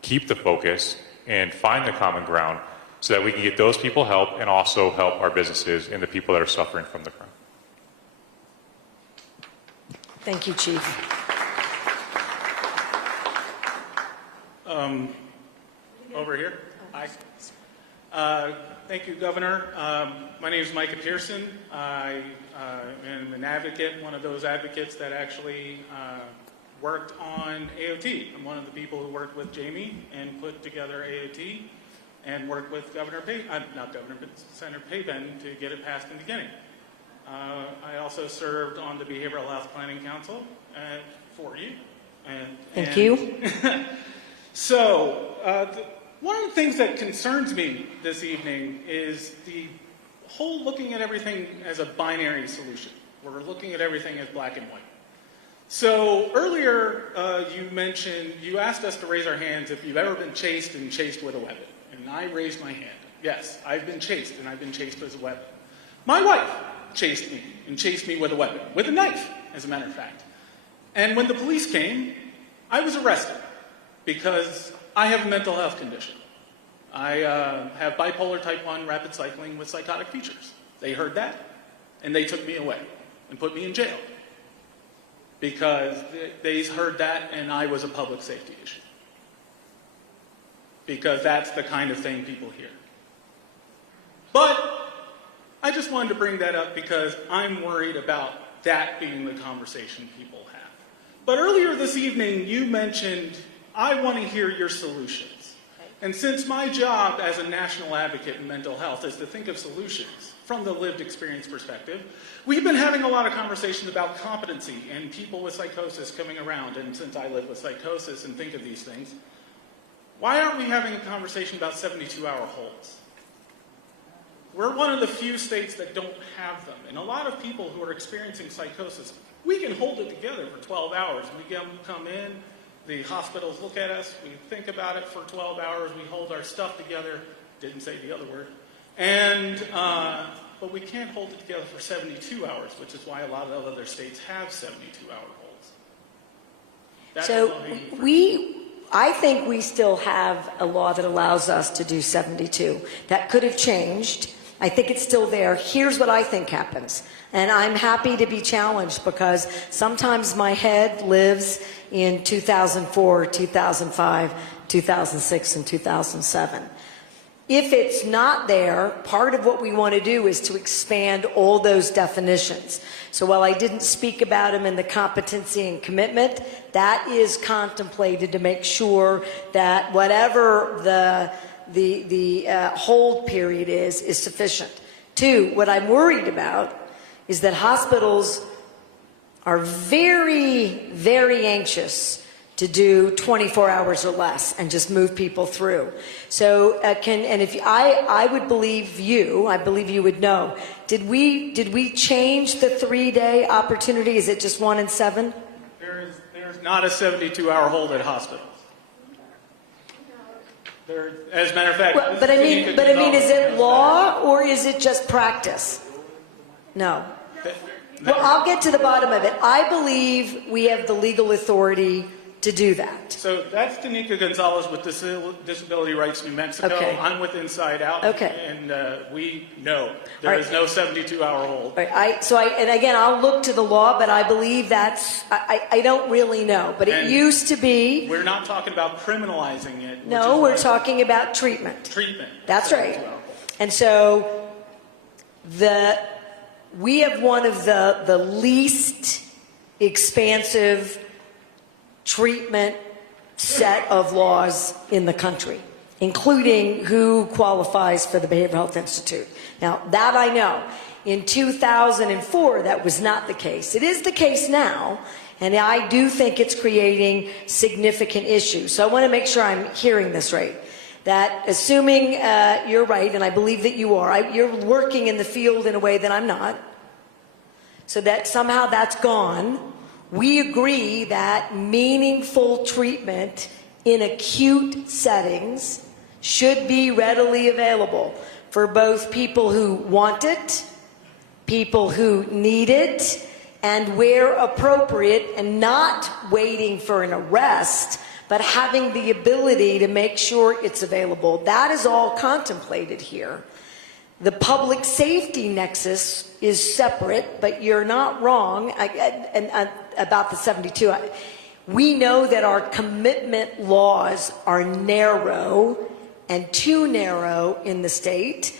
keep the focus and find the common ground so that we can get those people help and also help our businesses and the people that are suffering from the crime. Thank you, Chief. Over here. Hi. Thank you, Governor. My name is Micah Pearson. I am an advocate, one of those advocates that actually worked on AOT. I'm one of the people who worked with Jamie and put together AOT and worked with Senator Payben to get it passed in the beginning. I also served on the Behavioral Health Planning Council for you. Thank you. So, one of the things that concerns me this evening is the whole looking at everything as a binary solution, where we're looking at everything as black and white. So earlier you asked us to raise our hands if you've ever been chased and chased with a weapon. And I raised my hand. Yes, I've been chased, and I've been chased with a weapon. My wife chased me, and chased me with a weapon, with a knife, as a matter of fact. And when the police came, I was arrested because I have a mental health condition. I have bipolar type 1 rapid cycling with psychotic features. They heard that, and they took me away and put me in jail because they heard that and I was a public safety issue. Because that's the kind of thing people hear. But I just wanted to bring that up because I'm worried about that being the conversation people have. But earlier this evening, you mentioned, I want to hear your solutions. And since my job as a national advocate in mental health is to think of solutions from the lived experience perspective, we've been having a lot of conversations about competency and people with psychosis coming around. And since I live with psychosis and think of these things, why aren't we having a conversation about 72-hour holds? We're one of the few states that don't have them. And a lot of people who are experiencing psychosis, we can hold it together for 12 hours. We come in, the hospitals look at us, we think about it for 12 hours, we hold our stuff together, didn't say the other word, and, but we can't hold it together for 72 hours, which is why a lot of other states have 72-hour holds. That's So I think we still have a law that allows us to do 72. That could have changed. I think it's still there. Here's what I think happens. And I'm happy to be challenged because sometimes my head lives in 2004, 2005, 2006, and 2007. If it's not there, part of what we want to do is to expand all those definitions. So while I didn't speak about them in the competency and commitment, that is contemplated to make sure that whatever the hold period is sufficient. Two, what I'm worried about is that hospitals are very, very anxious to do 24 hours or less and just move people through. So I would believe you, I believe you would know. Did we change the 3-day opportunity? Is it just 1 in 7? There's not a 72-hour hold at hospitals. As a matter of fact, well, but I mean, is it law or is it just practice? No. Well, I'll get to the bottom of it. I believe we have the legal authority to do that. So that's Danica Gonzalez with Disability Rights New Mexico. Okay. I'm with Inside Out. Okay. And we know there is no 72-hour hold. All right. And again, I'll look to the law, but I believe I don't really know. But it used to be. We're not talking about criminalizing it. No, we're talking about treatment. Treatment. That's right. And so we have one of the least expansive treatment set of laws in the country, including who qualifies for the Behavioral Health Institute. Now, that I know. In 2004, that was not the case. It is the case now, and I do think it's creating significant issues. So I want to make sure I'm hearing this right. That assuming you're right, and I believe that you are, you're working in the field in a way that I'm not, so that somehow that's gone. We agree that meaningful treatment in acute settings should be readily available for both people who want it, people who need it, and where appropriate, and not waiting for an arrest, but having the ability to make sure it's available. That is all contemplated here. The public safety nexus is separate, but you're not wrong about the 72. We know that our commitment laws are narrow and too narrow in the state.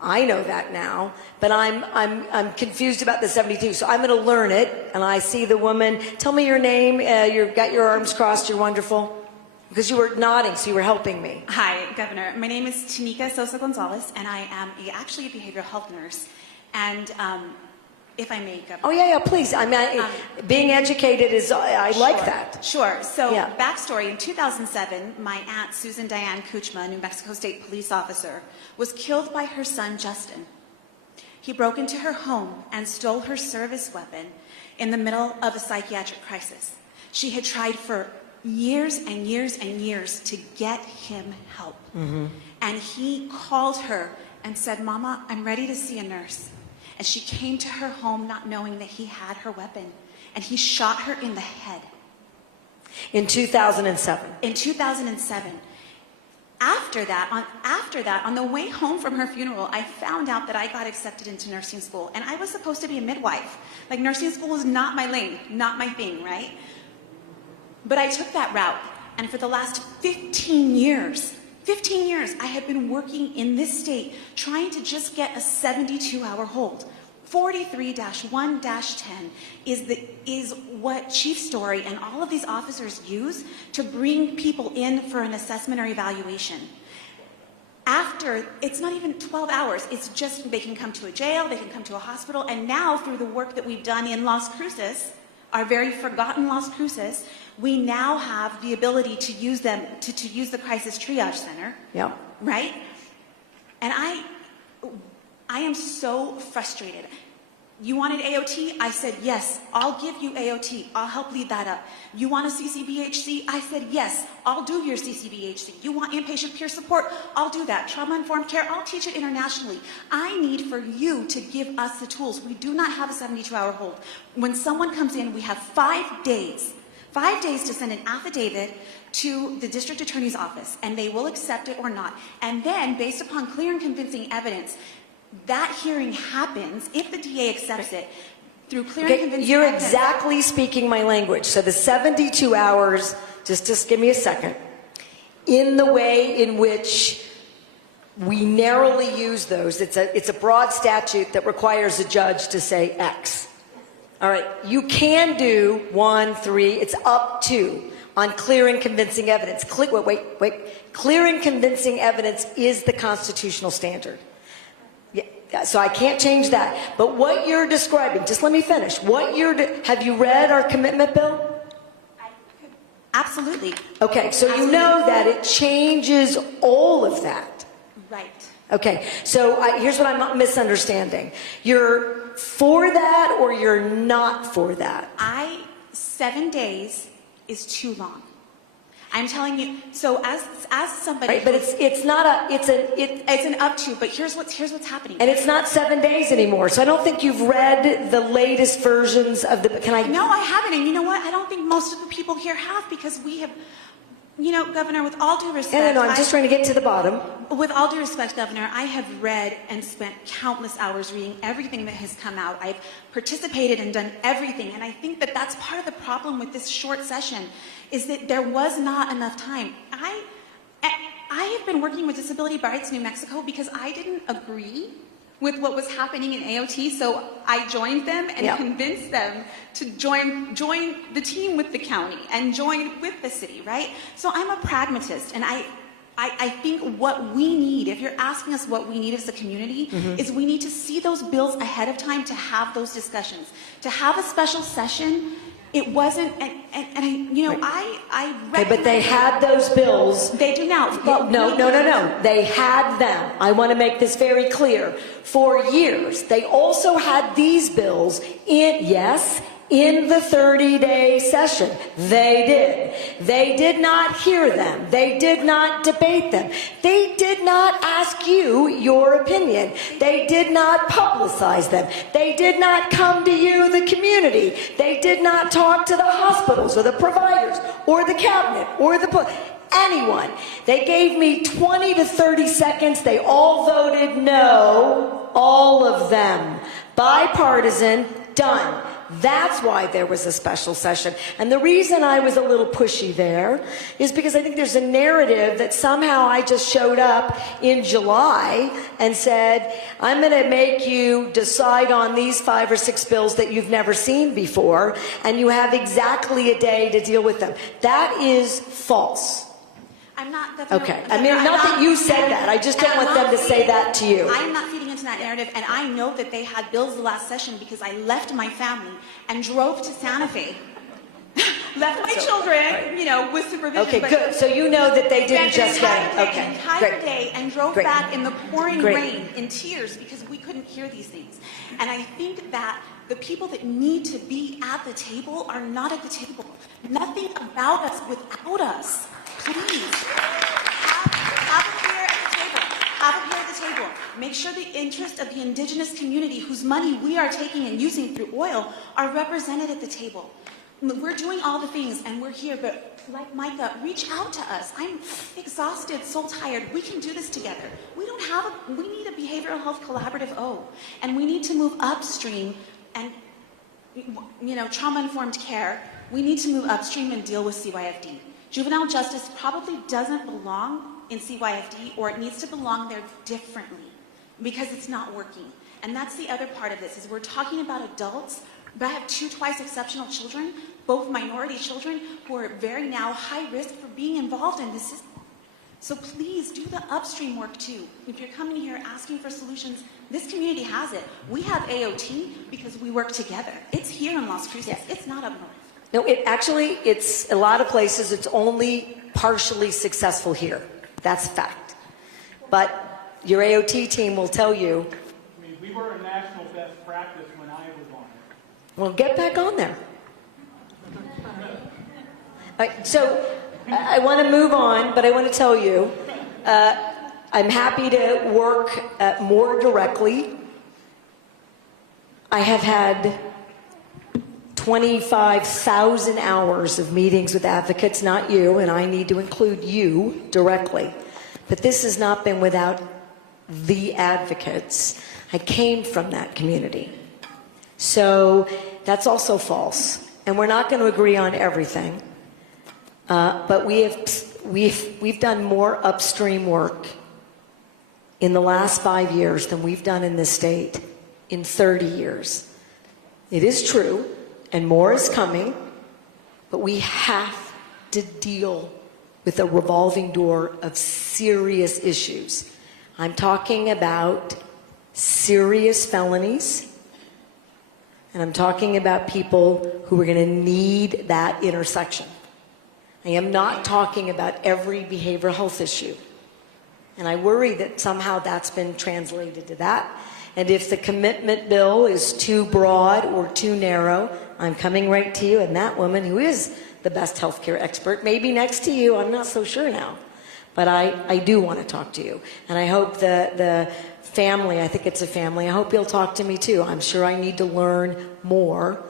I know that now, but I'm confused about the 72. So I'm going to learn it, and I see the woman. Tell me your name. You've got your arms crossed. You're wonderful. Because you were nodding, so you were helping me. Hi, Governor. My name is Tanika Sosa Gonzalez, and I am actually a behavioral health nurse. And if I may, Governor. Oh, yeah, please. I mean, being educated is, I like that. Sure. So, yeah. Backstory. In 2007, my aunt, Susan Diane Kuchma, New Mexico State police officer, was killed by her son, Justin. He broke into her home and stole her service weapon in the middle of a psychiatric crisis. She had tried for years and years and years to get him help. Mm-hmm. And he called her and said, "Mama, I'm ready to see a nurse." And she came to her home not knowing that he had her weapon. And he shot her in the head. In 2007. In 2007. After that, on the way home from her funeral, I found out that I got accepted into nursing school. And I was supposed to be a midwife. Like, nursing school is not my lane, not my thing, right? But I took that route, and for the last 15 years, I have been working in this state trying to just get a 72-hour hold. 43-1-10 is what Chief Story and all of these officers use to bring people in for an assessment or evaluation. After, it's not even 12 hours, it's just they can come to a jail, they can come to a hospital, and now through the work that we've done in Las Cruces, our very forgotten Las Cruces, we now have the ability to use them, to use the Crisis Triage Center. Yep. Right? And I am so frustrated. You wanted AOT? I said, yes, I'll give you AOT. I'll help lead that up. You want a CCBHC? I said, yes, I'll do your CCBHC. You want inpatient peer support? I'll do that. Trauma-informed care? I'll teach it internationally. I need for you to give us the tools. We do not have a 72-hour hold. When someone comes in, we have 5 days. 5 days to send an affidavit to the district attorney's office, and they will accept it or not. And then, based upon clear and convincing evidence, that hearing happens, if the DA accepts it, through clear and convincing You're evidence. exactly speaking my language. So the 72 hours, just give me a second, in the way in which we narrowly use those, it's a broad statute that requires a judge to say X. All right, you can do 1, 3, it's up to on clear and convincing evidence. Wait. Clear and convincing evidence is the constitutional standard. Yeah, so I can't change that. But what you're describing, just let me finish. Have you read our commitment bill? Absolutely. Okay, so Absolutely. You know that it changes all of that. Right. Okay, so here's what I'm misunderstanding. You're for that or you're not for that? 7 days is too long. I'm telling you. So as somebody, right, but it's an up to. But here's what's happening. And it's not 7 days anymore. So I don't think you've read the latest versions of the. Can I? No, I haven't. And you know what? I don't think most of the people here have, because we have. You know, Governor, with all due respect... No, I'm just trying to get to the bottom. With all due respect, Governor, I have read and spent countless hours reading everything that has come out. I've participated and done everything. And I think that that's part of the problem with this short session, is that there was not enough time. I have been working with Disability Rights New Mexico because I didn't agree with what was happening in AOT, so I joined them and convinced them to join the team with the county and join with the city, right? So I'm a pragmatist, and I think what we need, if you're asking us what we need as a community, is we need to see those bills ahead of time to have those discussions. To have a special session, it wasn't, I Okay, but they had those bills. They do now. No. They had them. I want to make this very clear. For years, they also had these bills in the 30-day session. They did. They did not hear them. They did not debate them. They did not ask you your opinion. They did not publicize them. They did not come to you, the community. They did not talk to the hospitals or the providers or the cabinet or anyone. They gave me 20 to 30 seconds. They all voted no, all of them. Bipartisan, done. That's why there was a special session. And the reason I was a little pushy there is because I think there's a narrative that somehow I just showed up in July and said, I'm going to make you decide on these 5 or 6 bills that you've never seen before, and you have exactly a day to deal with them. That is false. I'm not, Governor. Okay. I mean, not that you said that. I just don't want them to say that to you. I'm not feeding into that narrative, and I know that they had bills the last session because I left my family and drove to Santa Fe. Left my children, with supervision. Okay, good. So you know that they didn't just get it. Okay, an entire day and drove back in the pouring rain in tears because we couldn't hear these things. And I think that the people that need to be at the table are not at the table. Nothing about us without us. Please, have it here at the table. Have it here at the table. Make sure the interest of the indigenous community whose money we are taking and using through oil are represented at the table. We're doing all the things and we're here, but like Micah, reach out to us. I'm exhausted, soul tired. We can do this together. We need a behavioral health collaborative and we need to move upstream and, trauma-informed care. We need to move upstream and deal with CYFD. Juvenile justice probably doesn't belong in CYFD, or it needs to belong there differently because it's not working. And that's the other part of this, is we're talking about adults, but I have two twice exceptional children, both minority children, who are very now high risk for being involved in this system. So please do the upstream work too. If you're coming here asking for solutions, this community has it. We have AOT because we work together. It's here in Las Cruces. It's not up north. No, it's a lot of places, it's only partially successful here. That's fact. But your AOT team will tell you. I mean, we were a national best practice when I was on it. Well, get back on there. All right, so I want to move on, but I want to tell you, I'm happy to work more directly. I have had 25,000 hours of meetings with advocates, not you, and I need to include you directly. But this has not been without the advocates. I came from that community. So that's also false. And we're not going to agree on everything. But we've done more upstream work in the last 5 years than we've done in this state in 30 years. It is true, and more is coming, but we have to deal with a revolving door of serious issues. I'm talking about serious felonies, and I'm talking about people who are going to need that intersection. I am not talking about every behavioral health issue. And I worry that somehow that's been translated to that. And if the commitment bill is too broad or too narrow, I'm coming right to you, and that woman who is the best healthcare expert, maybe next to you, I'm not so sure now. But I do want to talk to you. And I hope the family, I think it's a family, I hope you'll talk to me too. I'm sure I need to learn more,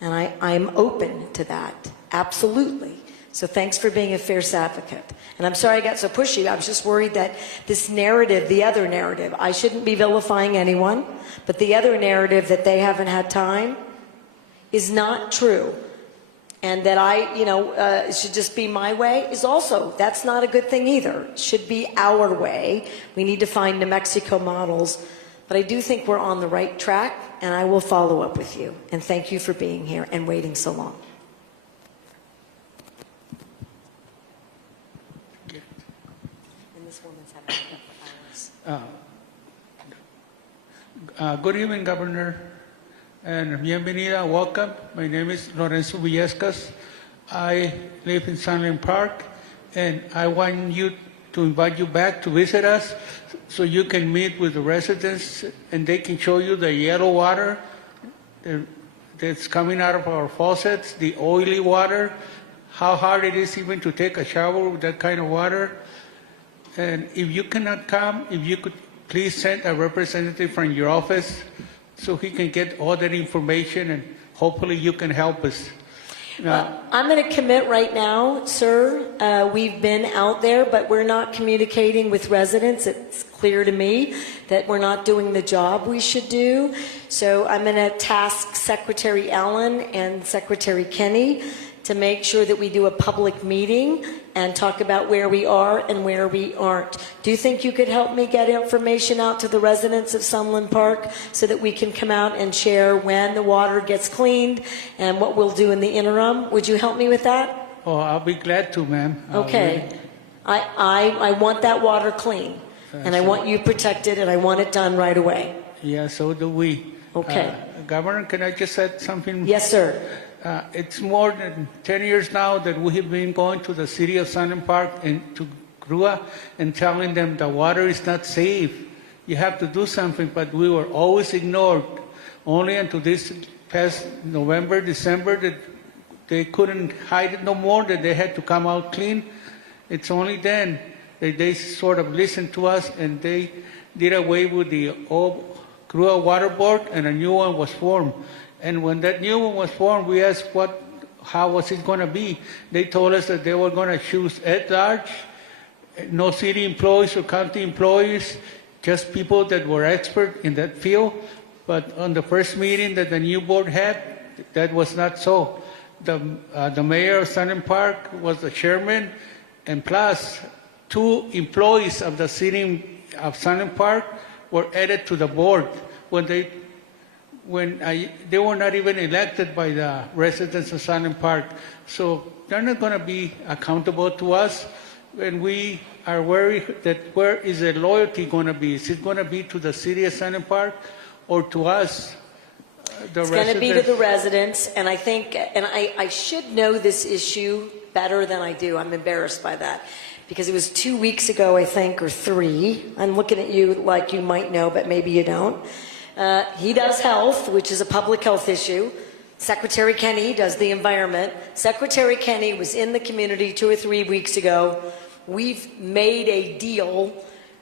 and I'm open to that, absolutely. So thanks for being a fierce advocate. And I'm sorry I got so pushy. I was just worried that this narrative, the other narrative, I shouldn't be vilifying anyone, but the other narrative that they haven't had time is not true. And that it should just be my way is also, that's not a good thing either. It should be our way. We need to find New Mexico models. But I do think we're on the right track, and I will follow up with you. And thank you for being here and waiting so long. Good evening, Governor, and bienvenida, welcome. My name is Lorenzo Villescas. I live in Sunland Park, and I want to invite you back to visit us so you can meet with the residents and they can show you the yellow water that's coming out of our faucets, the oily water, how hard it is even to take a shower with that kind of water. And if you cannot come, if you could please send a representative from your office so he can get all that information, and hopefully you can help us. I'm going to commit right now, sir. We've been out there, but we're not communicating with residents. It's clear to me that we're not doing the job we should do. So I'm going to task Secretary Allen and Secretary Kenny to make sure that we do a public meeting and talk about where we are and where we aren't. Do you think you could help me get information out to the residents of Sunland Park so that we can come out and share when the water gets cleaned and what we'll do in the interim? Would you help me with that? Oh, I'll be glad to, ma'am. Okay. I want that water clean, and I want you protected, and I want it done right away. Yeah, so do we. Okay. Governor, can I just say something? Yes, sir. It's more than 10 years now that we have been going to the city of Sunland Park and to Grua and telling them the water is not safe. You have to do something, but we were always ignored. Only until this past November, December, that they couldn't hide it no more, that they had to come out clean. It's only then that they sort of listened to us, and they did away with the old Grua Water Board, and a new one was formed. And when that new one was formed, we asked how was it going to be. They told us that they were going to choose at large, no city employees or county employees, just people that were expert in that field. But on the first meeting that the new board had, that was not so. The mayor of Sunland Park was the chairman, and plus 2 employees of the city of Sunland Park were added to the board. when they were not even elected by the residents of Silent Park. So they're not going to be accountable to us, and we are worried that where is the loyalty going to be? Is it going to be to the city of Silent Park or to us, the It's residents? going to be to the residents, and I think, and I should know this issue better than I do. I'm embarrassed by that. Because it was 2 weeks ago, I think, or 3. I'm looking at you like you might know, but maybe you don't. He does health, which is a public health issue. Secretary Kenny does the environment. Secretary Kenny was in the community 2 or 3 weeks ago. We've made a deal,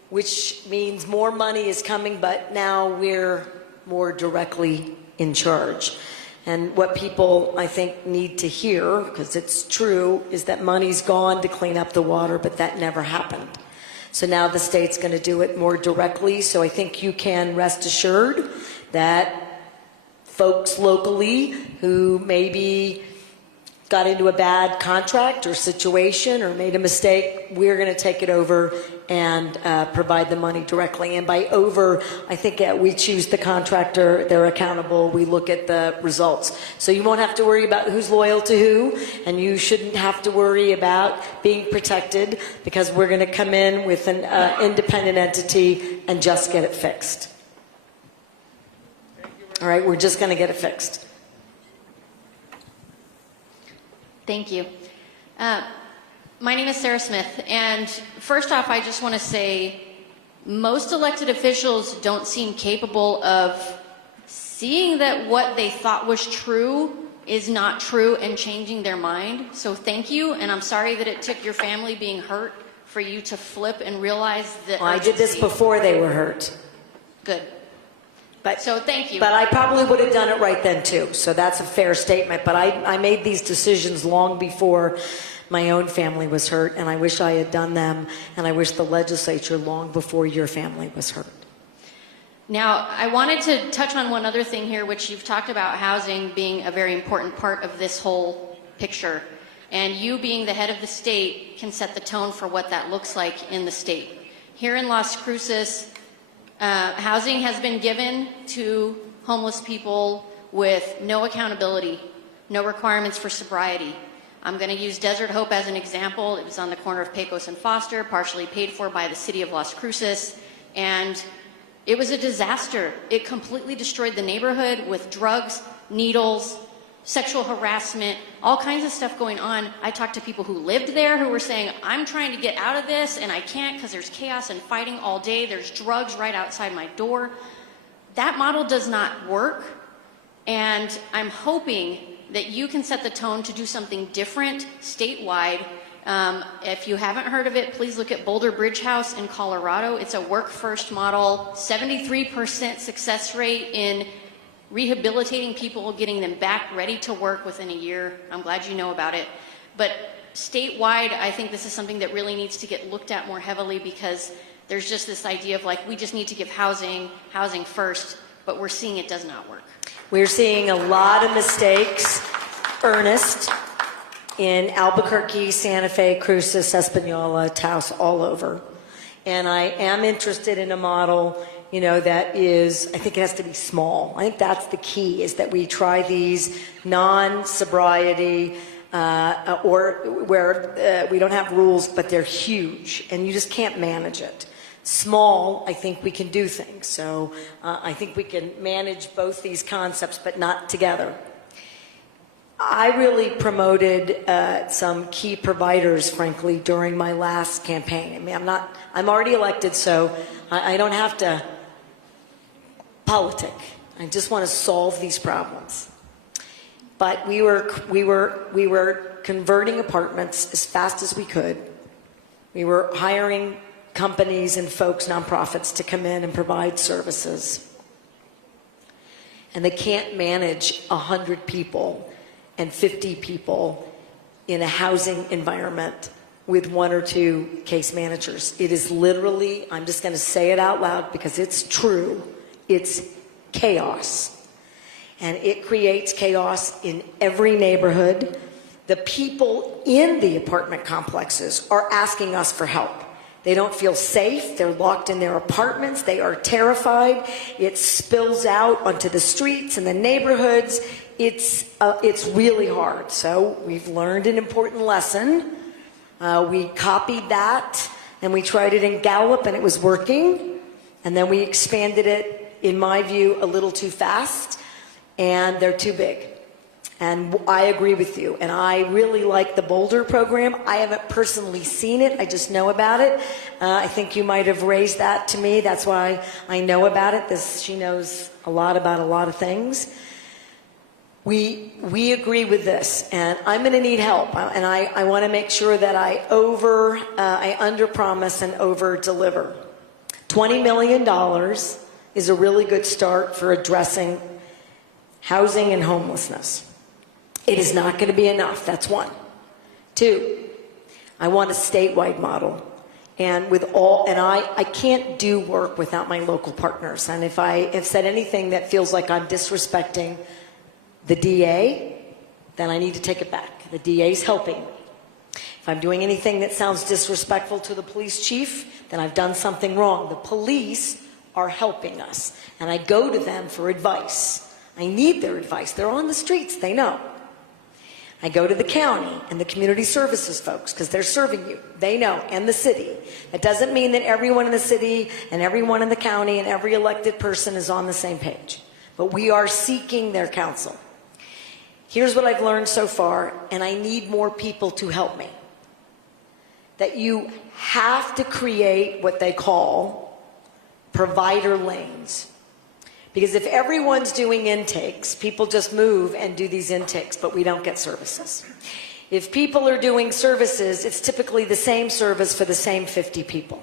which means more money is coming, but now we're more directly in charge. And what people, I think, need to hear, because it's true, is that money's gone to clean up the water, but that never happened. So now the state's going to do it more directly. So I think you can rest assured that folks locally who maybe got into a bad contract or situation or made a mistake, we're going to take it over and provide the money directly. And by over, I think we choose the contractor, they're accountable, we look at the results. So you won't have to worry about who's loyal to who, and you shouldn't have to worry about being protected, because we're going to come in with an independent entity and just get it fixed. All right, we're just going to get it fixed. Thank you. My name is Sarah Smith, and first off, I just want to say most elected officials don't seem capable of seeing that what they thought was true is not true and changing their mind. So thank you, and I'm sorry that it took your family being hurt for you to flip and realize that. Well, I did this before they were hurt. Good. So thank you. But I probably would have done it right then too. So that's a fair statement. But I made these decisions long before my own family was hurt, and I wish I had done them, and I wish the legislature long before your family was hurt. Now, I wanted to touch on one other thing here, which you've talked about housing being a very important part of this whole picture. And you being the head of the state can set the tone for what that looks like in the state. Here in Las Cruces, housing has been given to homeless people with no accountability, no requirements for sobriety. I'm going to use Desert Hope as an example. It was on the corner of Pecos and Foster, partially paid for by the city of Las Cruces, and it was a disaster. It completely destroyed the neighborhood with drugs, needles, sexual harassment, all kinds of stuff going on. I talked to people who lived there who were saying, I'm trying to get out of this and I can't because there's chaos and fighting all day. There's drugs right outside my door. That model does not work, and I'm hoping that you can set the tone to do something different statewide. If you haven't heard of it, please look at Boulder Bridge House in Colorado. It's a work-first model, 73% success rate in rehabilitating people, getting them back ready to work within a year. I'm glad you know about it. But statewide, I think this is something that really needs to get looked at more heavily, because there's just this idea of like, we just need to give housing first, but we're seeing it does not work. We're seeing a lot of mistakes, Ernest, in Albuquerque, Santa Fe, Cruces, Espanola, Taos, all over. And I am interested in a model, you know, that is, I think it has to be small. I think that's the key, is that we try these non-sobriety or where we don't have rules, but they're huge, and you just can't manage it. Small, I think we can do things. So I think we can manage both these concepts, but not together. I really promoted some key providers, frankly, during my last campaign. I mean, I'm already elected, so I don't have to politic. I just want to solve these problems. But we were converting apartments as fast as we could. We were hiring companies and folks, nonprofits, to come in and provide services. And they can't manage 100 people and 50 people in a housing environment with 1 or 2 case managers. It is literally, I'm just going to say it out loud because it's true, it's chaos. And it creates chaos in every neighborhood. The people in the apartment complexes are asking us for help. They don't feel safe. They're locked in their apartments. They are terrified. It spills out onto the streets and the neighborhoods. It's really hard. So we've learned an important lesson. We copied that and we tried it in Gallup and it was working. And then we expanded it, in my view, a little too fast, and they're too big. And I agree with you. And I really like the Boulder program. I haven't personally seen it. I just know about it. I think you might have raised that to me. That's why I know about it. She knows a lot about a lot of things. We agree with this, and I'm going to need help. And I want to make sure that I under-promise and over-deliver. $20 million is a really good start for addressing housing and homelessness. It is not going to be enough. That's one. Two, I want a statewide model. And I can't do work without my local partners. And if I have said anything that feels like I'm disrespecting the DA, then I need to take it back. The DA's helping me. If I'm doing anything that sounds disrespectful to the police chief, then I've done something wrong. The police are helping us, and I go to them for advice. I need their advice. They're on the streets. They know. I go to the county and the community services folks because they're serving you. They know, and the city. That doesn't mean that everyone in the city and everyone in the county and every elected person is on the same page, but we are seeking their counsel. Here's what I've learned so far, and I need more people to help me. That you have to create what they call provider lanes. Because if everyone's doing intakes, people just move and do these intakes, but we don't get services. If people are doing services, it's typically the same service for the same 50 people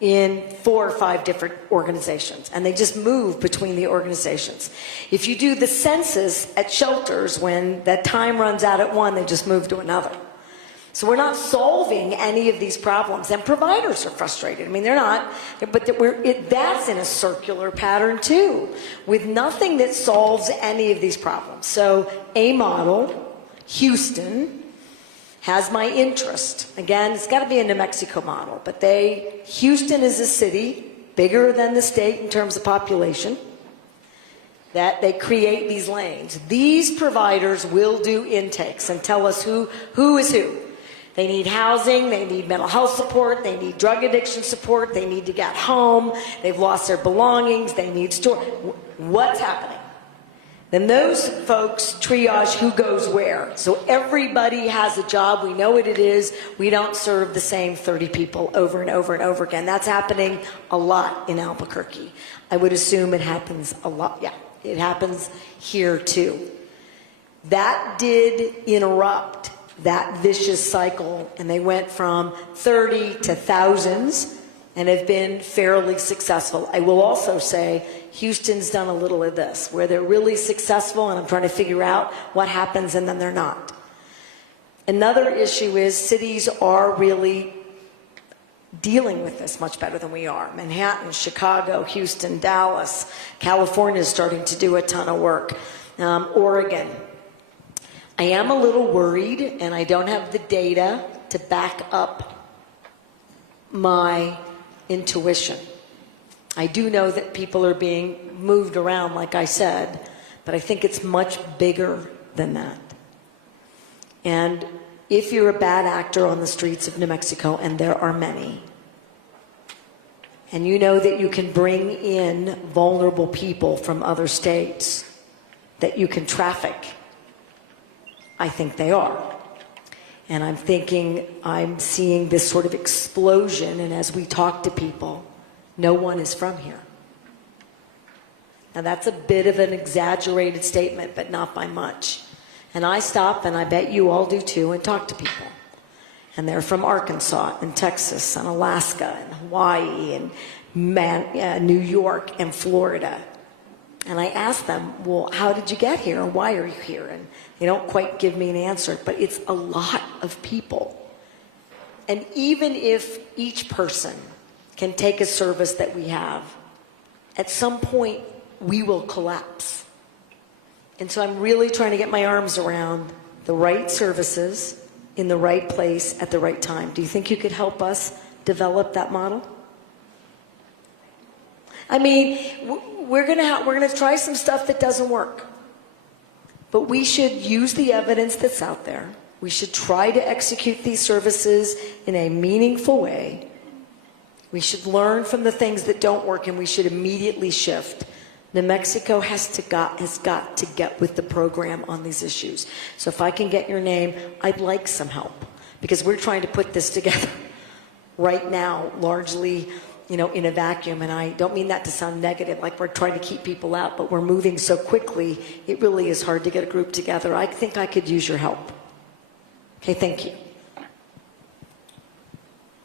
in 4 or 5 different organizations, and they just move between the organizations. If you do the census at shelters, when that time runs out at one, they just move to another. So we're not solving any of these problems, and providers are frustrated. I mean, they're not, but that's in a circular pattern too, with nothing that solves any of these problems. So a model, Houston, has my interest. Again, it's got to be a New Mexico model, but Houston is a city bigger than the state in terms of population, that they create these lanes. These providers will do intakes and tell us who is who. They need housing, they need mental health support, they need drug addiction support, they need to get home, they've lost their belongings, they need store. What's happening? Then those folks triage who goes where. So everybody has a job. We know what it is. We don't serve the same 30 people over and over and over again. That's happening a lot in Albuquerque. I would assume it happens a lot. Yeah, it happens here too. That did interrupt that vicious cycle, and they went from 30 to thousands and have been fairly successful. I will also say Houston's done a little of this, where they're really successful, and I'm trying to figure out what happens, and then they're not. Another issue is cities are really dealing with this much better than we are. Manhattan, Chicago, Houston, Dallas, California is starting to do a ton of work. Oregon. I am a little worried, and I don't have the data to back up my intuition. I do know that people are being moved around, like I said, but I think it's much bigger than that. And if you're a bad actor on the streets of New Mexico, and there are many, and you know that you can bring in vulnerable people from other states that you can traffic, I think they are. And I'm seeing this sort of explosion, and as we talk to people, no one is from here. Now that's a bit of an exaggerated statement, but not by much. And I stop, and I bet you all do too, and talk to people. And they're from Arkansas and Texas and Alaska and Hawaii and New York and Florida. And I ask them, well, how did you get here? And why are you here? And they don't quite give me an answer, but it's a lot of people. And even if each person can take a service that we have, at some point we will collapse. And so I'm really trying to get my arms around the right services in the right place at the right time. Do you think you could help us develop that model? I mean, we're gonna try some stuff that doesn't work. But we should use the evidence that's out there. We should try to execute these services in a meaningful way. We should learn from the things that don't work, and we should immediately shift. New Mexico has got to get with the program on these issues. So if I can get your name, I'd like some help, because we're trying to put this together right now, largely, you know, in a vacuum. And I don't mean that to sound negative, like we're trying to keep people out, but we're moving so quickly, it really is hard to get a group together. I think I could use your help. Okay, thank you.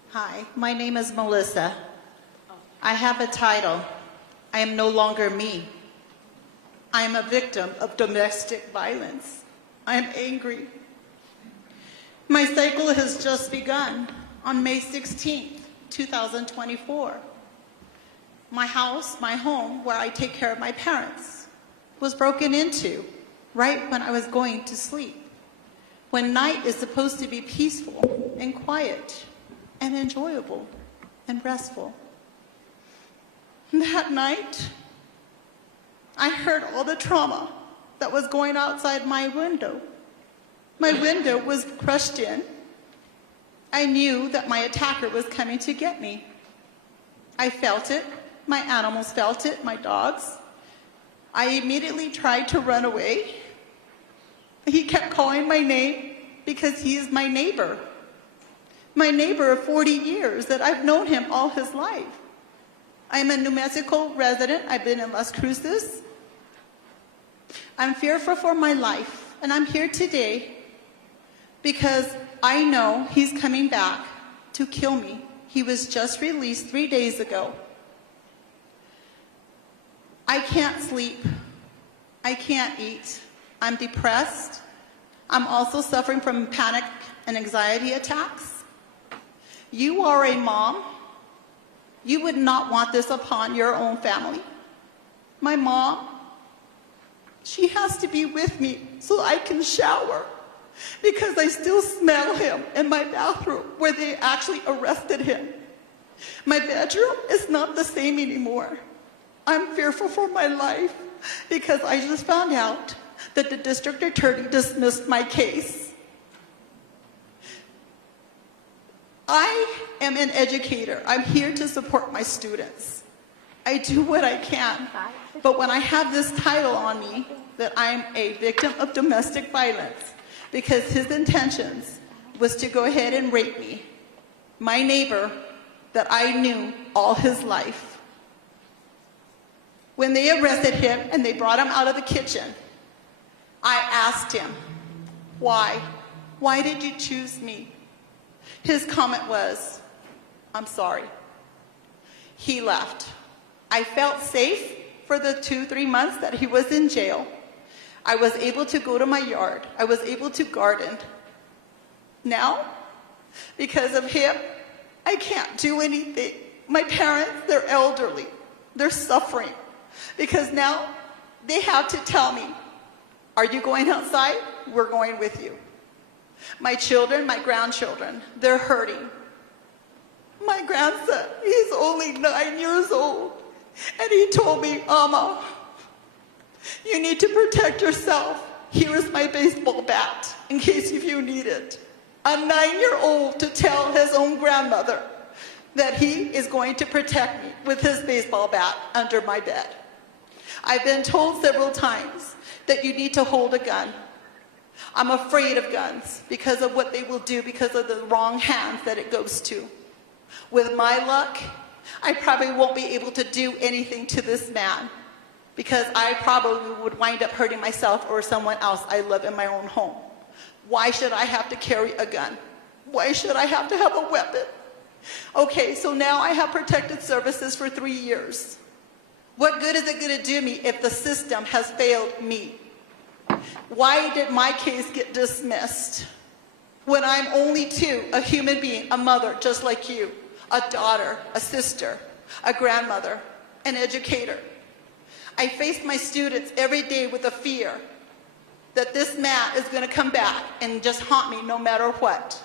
Hi, my name is Melissa. I have a title. I am no longer me. I am a victim of domestic violence. I am angry. My cycle has just begun on May 16th, 2024. My house, my home, where I take care of my parents, was broken into right when I was going to sleep, when night is supposed to be peaceful and quiet and enjoyable and restful. That night, I heard all the trauma that was going outside my window. My window was crushed in. I knew that my attacker was coming to get me. I felt it. My animals felt it, my dogs. I immediately tried to run away. He kept calling my name because he is my neighbor. My neighbor of 40 years that I've known him all his life. I'm a New Mexico resident. I've been in Las Cruces. I'm fearful for my life, and I'm here today because I know he's coming back to kill me. He was just released 3 days ago. I can't sleep. I can't eat. I'm depressed. I'm also suffering from panic and anxiety attacks. You are a mom. You would not want this upon your own family. My mom, she has to be with me so I can shower because I still smell him in my bathroom where they actually arrested him. My bedroom is not the same anymore. I'm fearful for my life because I just found out that the district attorney dismissed my case. I am an educator. I'm here to support my students. I do what I can. But when I have this title on me, that I'm a victim of domestic violence, because his intentions was to go ahead and rape me, my neighbor that I knew all his life. When they arrested him and they brought him out of the kitchen, I asked him, why? Why did you choose me? His comment was, I'm sorry. He left. I felt safe for the 2-3 months that he was in jail. I was able to go to my yard. I was able to garden. Now, because of him, I can't do anything. My parents, they're elderly. They're suffering. Because now they have to tell me, are you going outside? We're going with you. My children, my grandchildren, they're hurting. My grandson, he's only 9 years old. And he told me, Mama, you need to protect yourself. Here is my baseball bat in case if you need it. A 9-year-old to tell his own grandmother that he is going to protect me with his baseball bat under my bed. I've been told several times that you need to hold a gun. I'm afraid of guns because of what they will do, because of the wrong hands that it goes to. With my luck, I probably won't be able to do anything to this man because I probably would wind up hurting myself or someone else I love in my own home. Why should I have to carry a gun? Why should I have to have a weapon? Okay, so now I have protected services for 3 years. What good is it going to do me if the system has failed me? Why did my case get dismissed when I'm only a human being, a mother just like you, a daughter, a sister, a grandmother, an educator? I face my students every day with a fear that this man is going to come back and just haunt me no matter what.